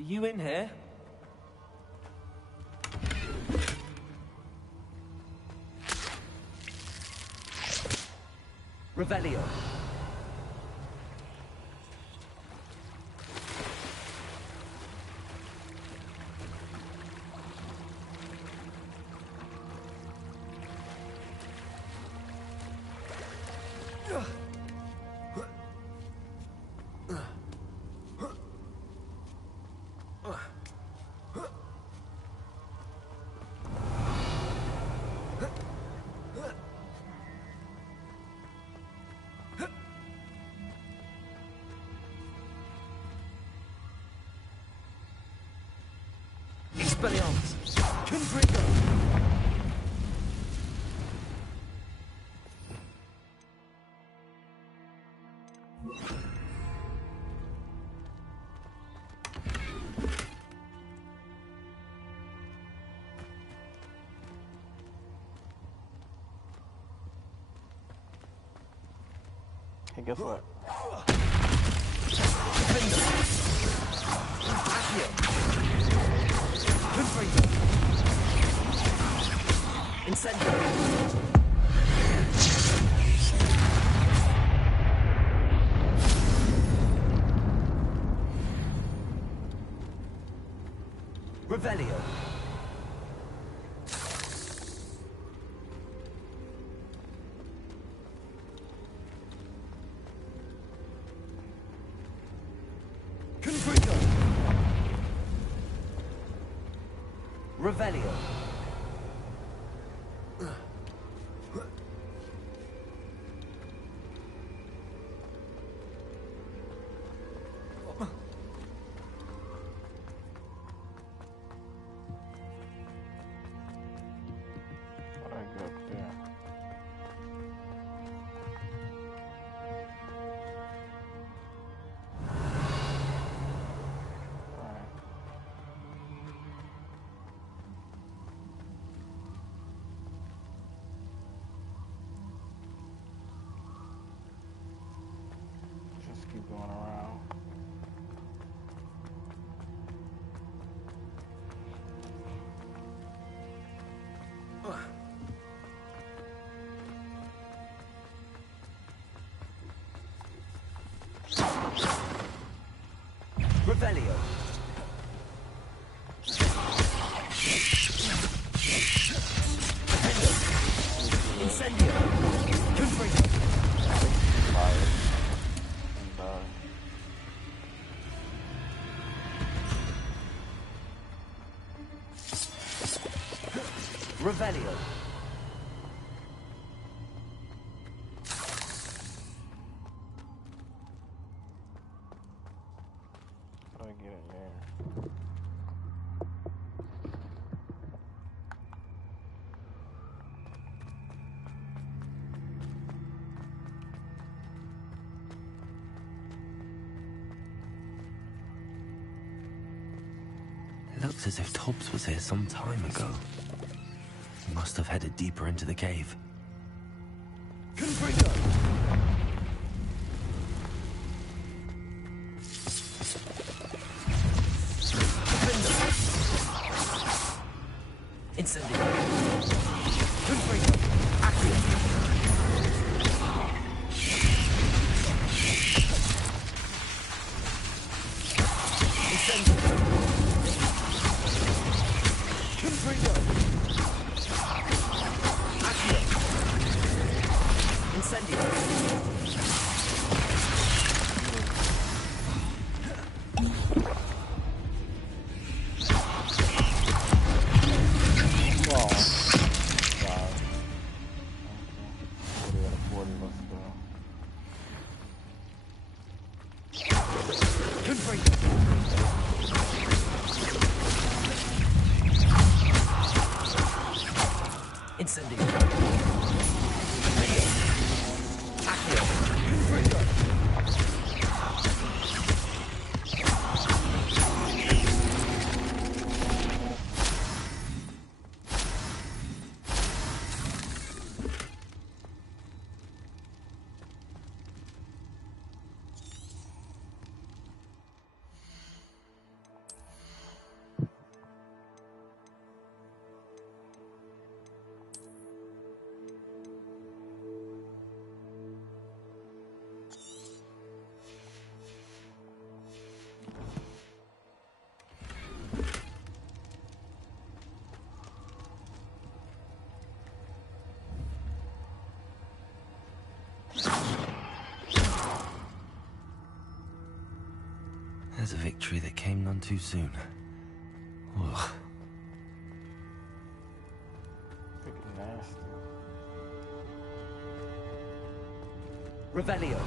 Are you in here? Revelio. Expelliarmus! Confringo! Hey, guess what? Incendio. Revelio. Confringo. Revelio. Just keep going around. Revelio. Incendio. Confringo. Revelio. How do I get in there? It looks as if Tobbs was here some time ago. He must have headed deeper into the cave. Confringo. Incendio. Confringo. Accio. Incendio. Confringo. Accio. Incendio. Incendio. Accio. Confringo. There's a victory that came none too soon. Ugh. Freaking nasty. Revelio.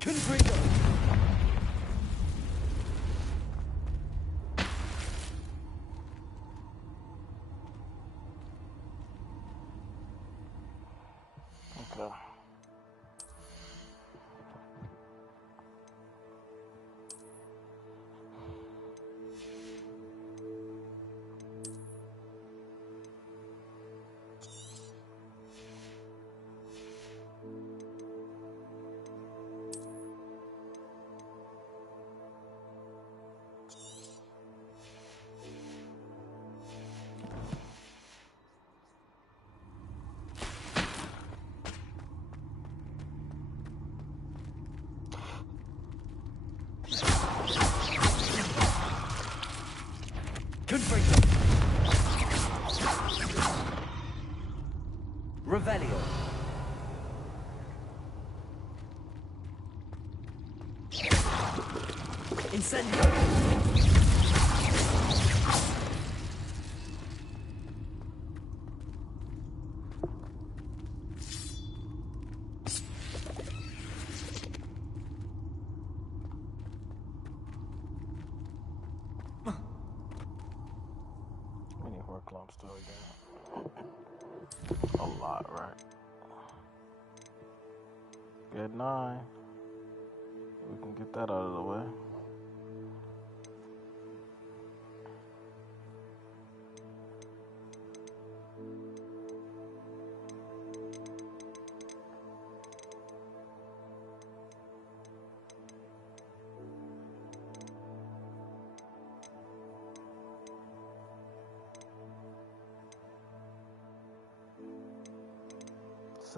Confringo. Okay. Confringo. Revelio. Incendio. Many horror clumps do again. A lot, right? Good 9. We can get that out of the way.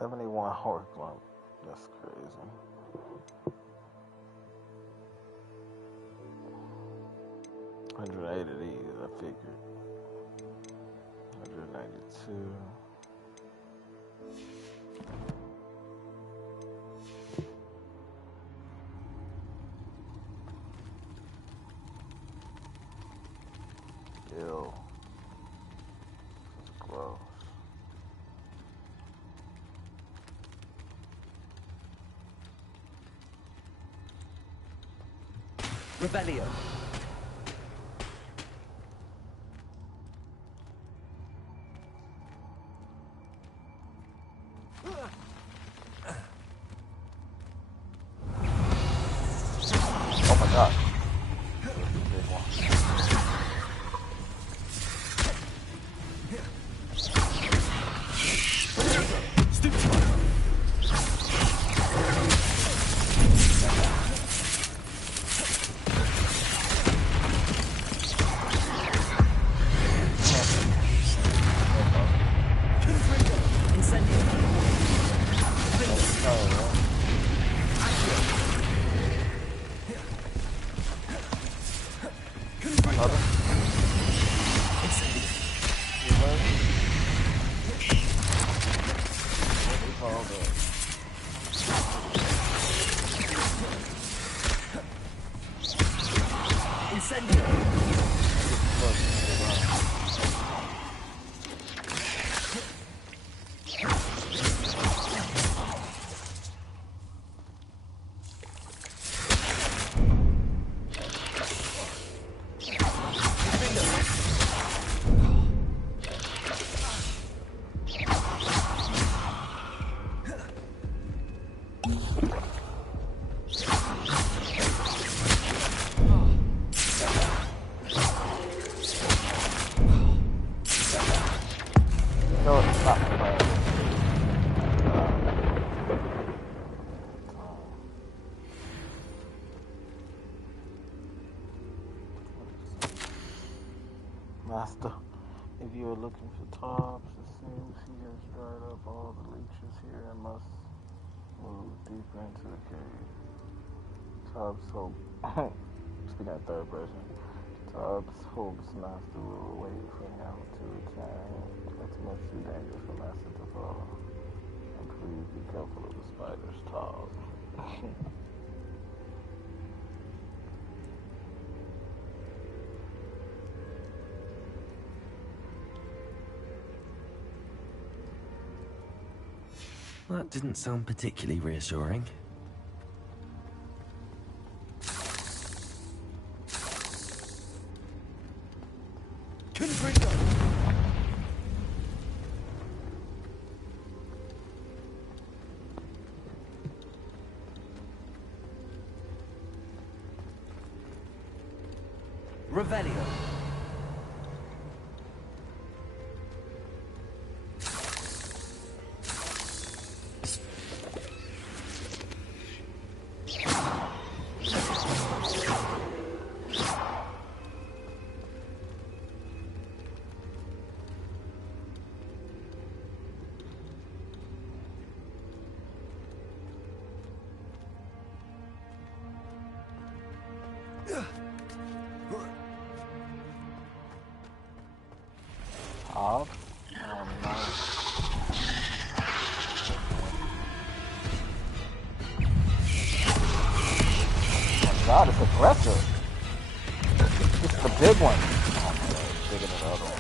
$71 horror clump. That's crazy. $180 of these, I figured. 192. Ew. That's gross. Revelio. Oh my god. Big one. Incendio. Incendio. Master, if you are looking for Tobbs, it seems he has dried up all the leeches here and must move deeper into the cave. Tobbs hope speaking of third person, Tobbs hopes Master will wait for him to return. It's much too dangerous for Master to fall. And please be careful of the spiders, Tobbs. That didn't sound particularly reassuring. Revelio. Tobbs? No. Oh my god, it's aggressive. It's the big one. Oh my god, it's bigger than the other one.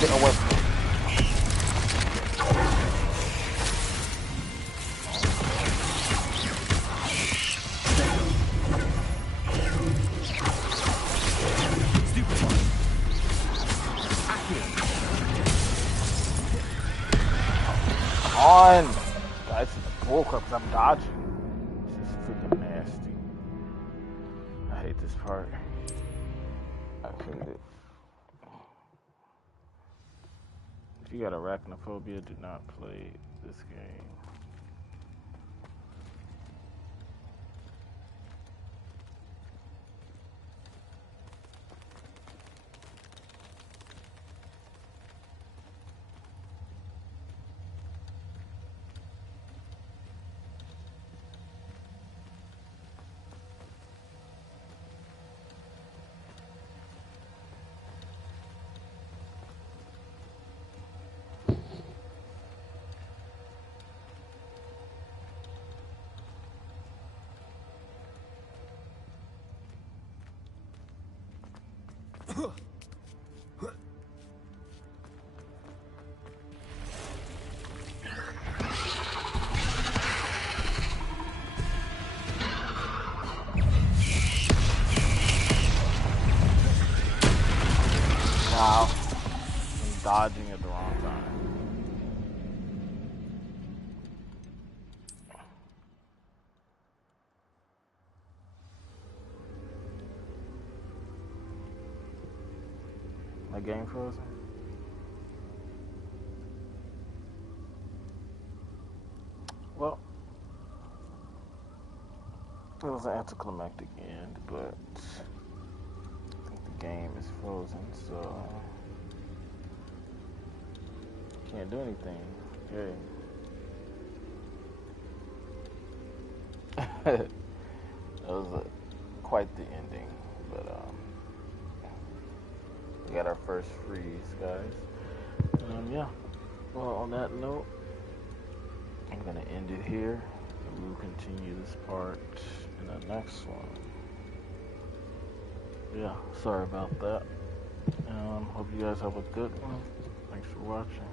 Get away from me. Come on! Guys, the bullcrap because I'm dodging. This is freaking nasty. I hate this part. I hate it. If you got arachnophobia, do not play this game. Wow. I'm dodging at the wrong time. My game frozen? Well, it was an anticlimactic end, but game is frozen, so can't do anything. Okay. That was quite the ending, but we got our first freeze, guys. Yeah. Well, on that note, I'm gonna end it here, and we'll continue this part in the next one. Yeah, sorry about that. Hope you guys have a good one. Thanks for watching.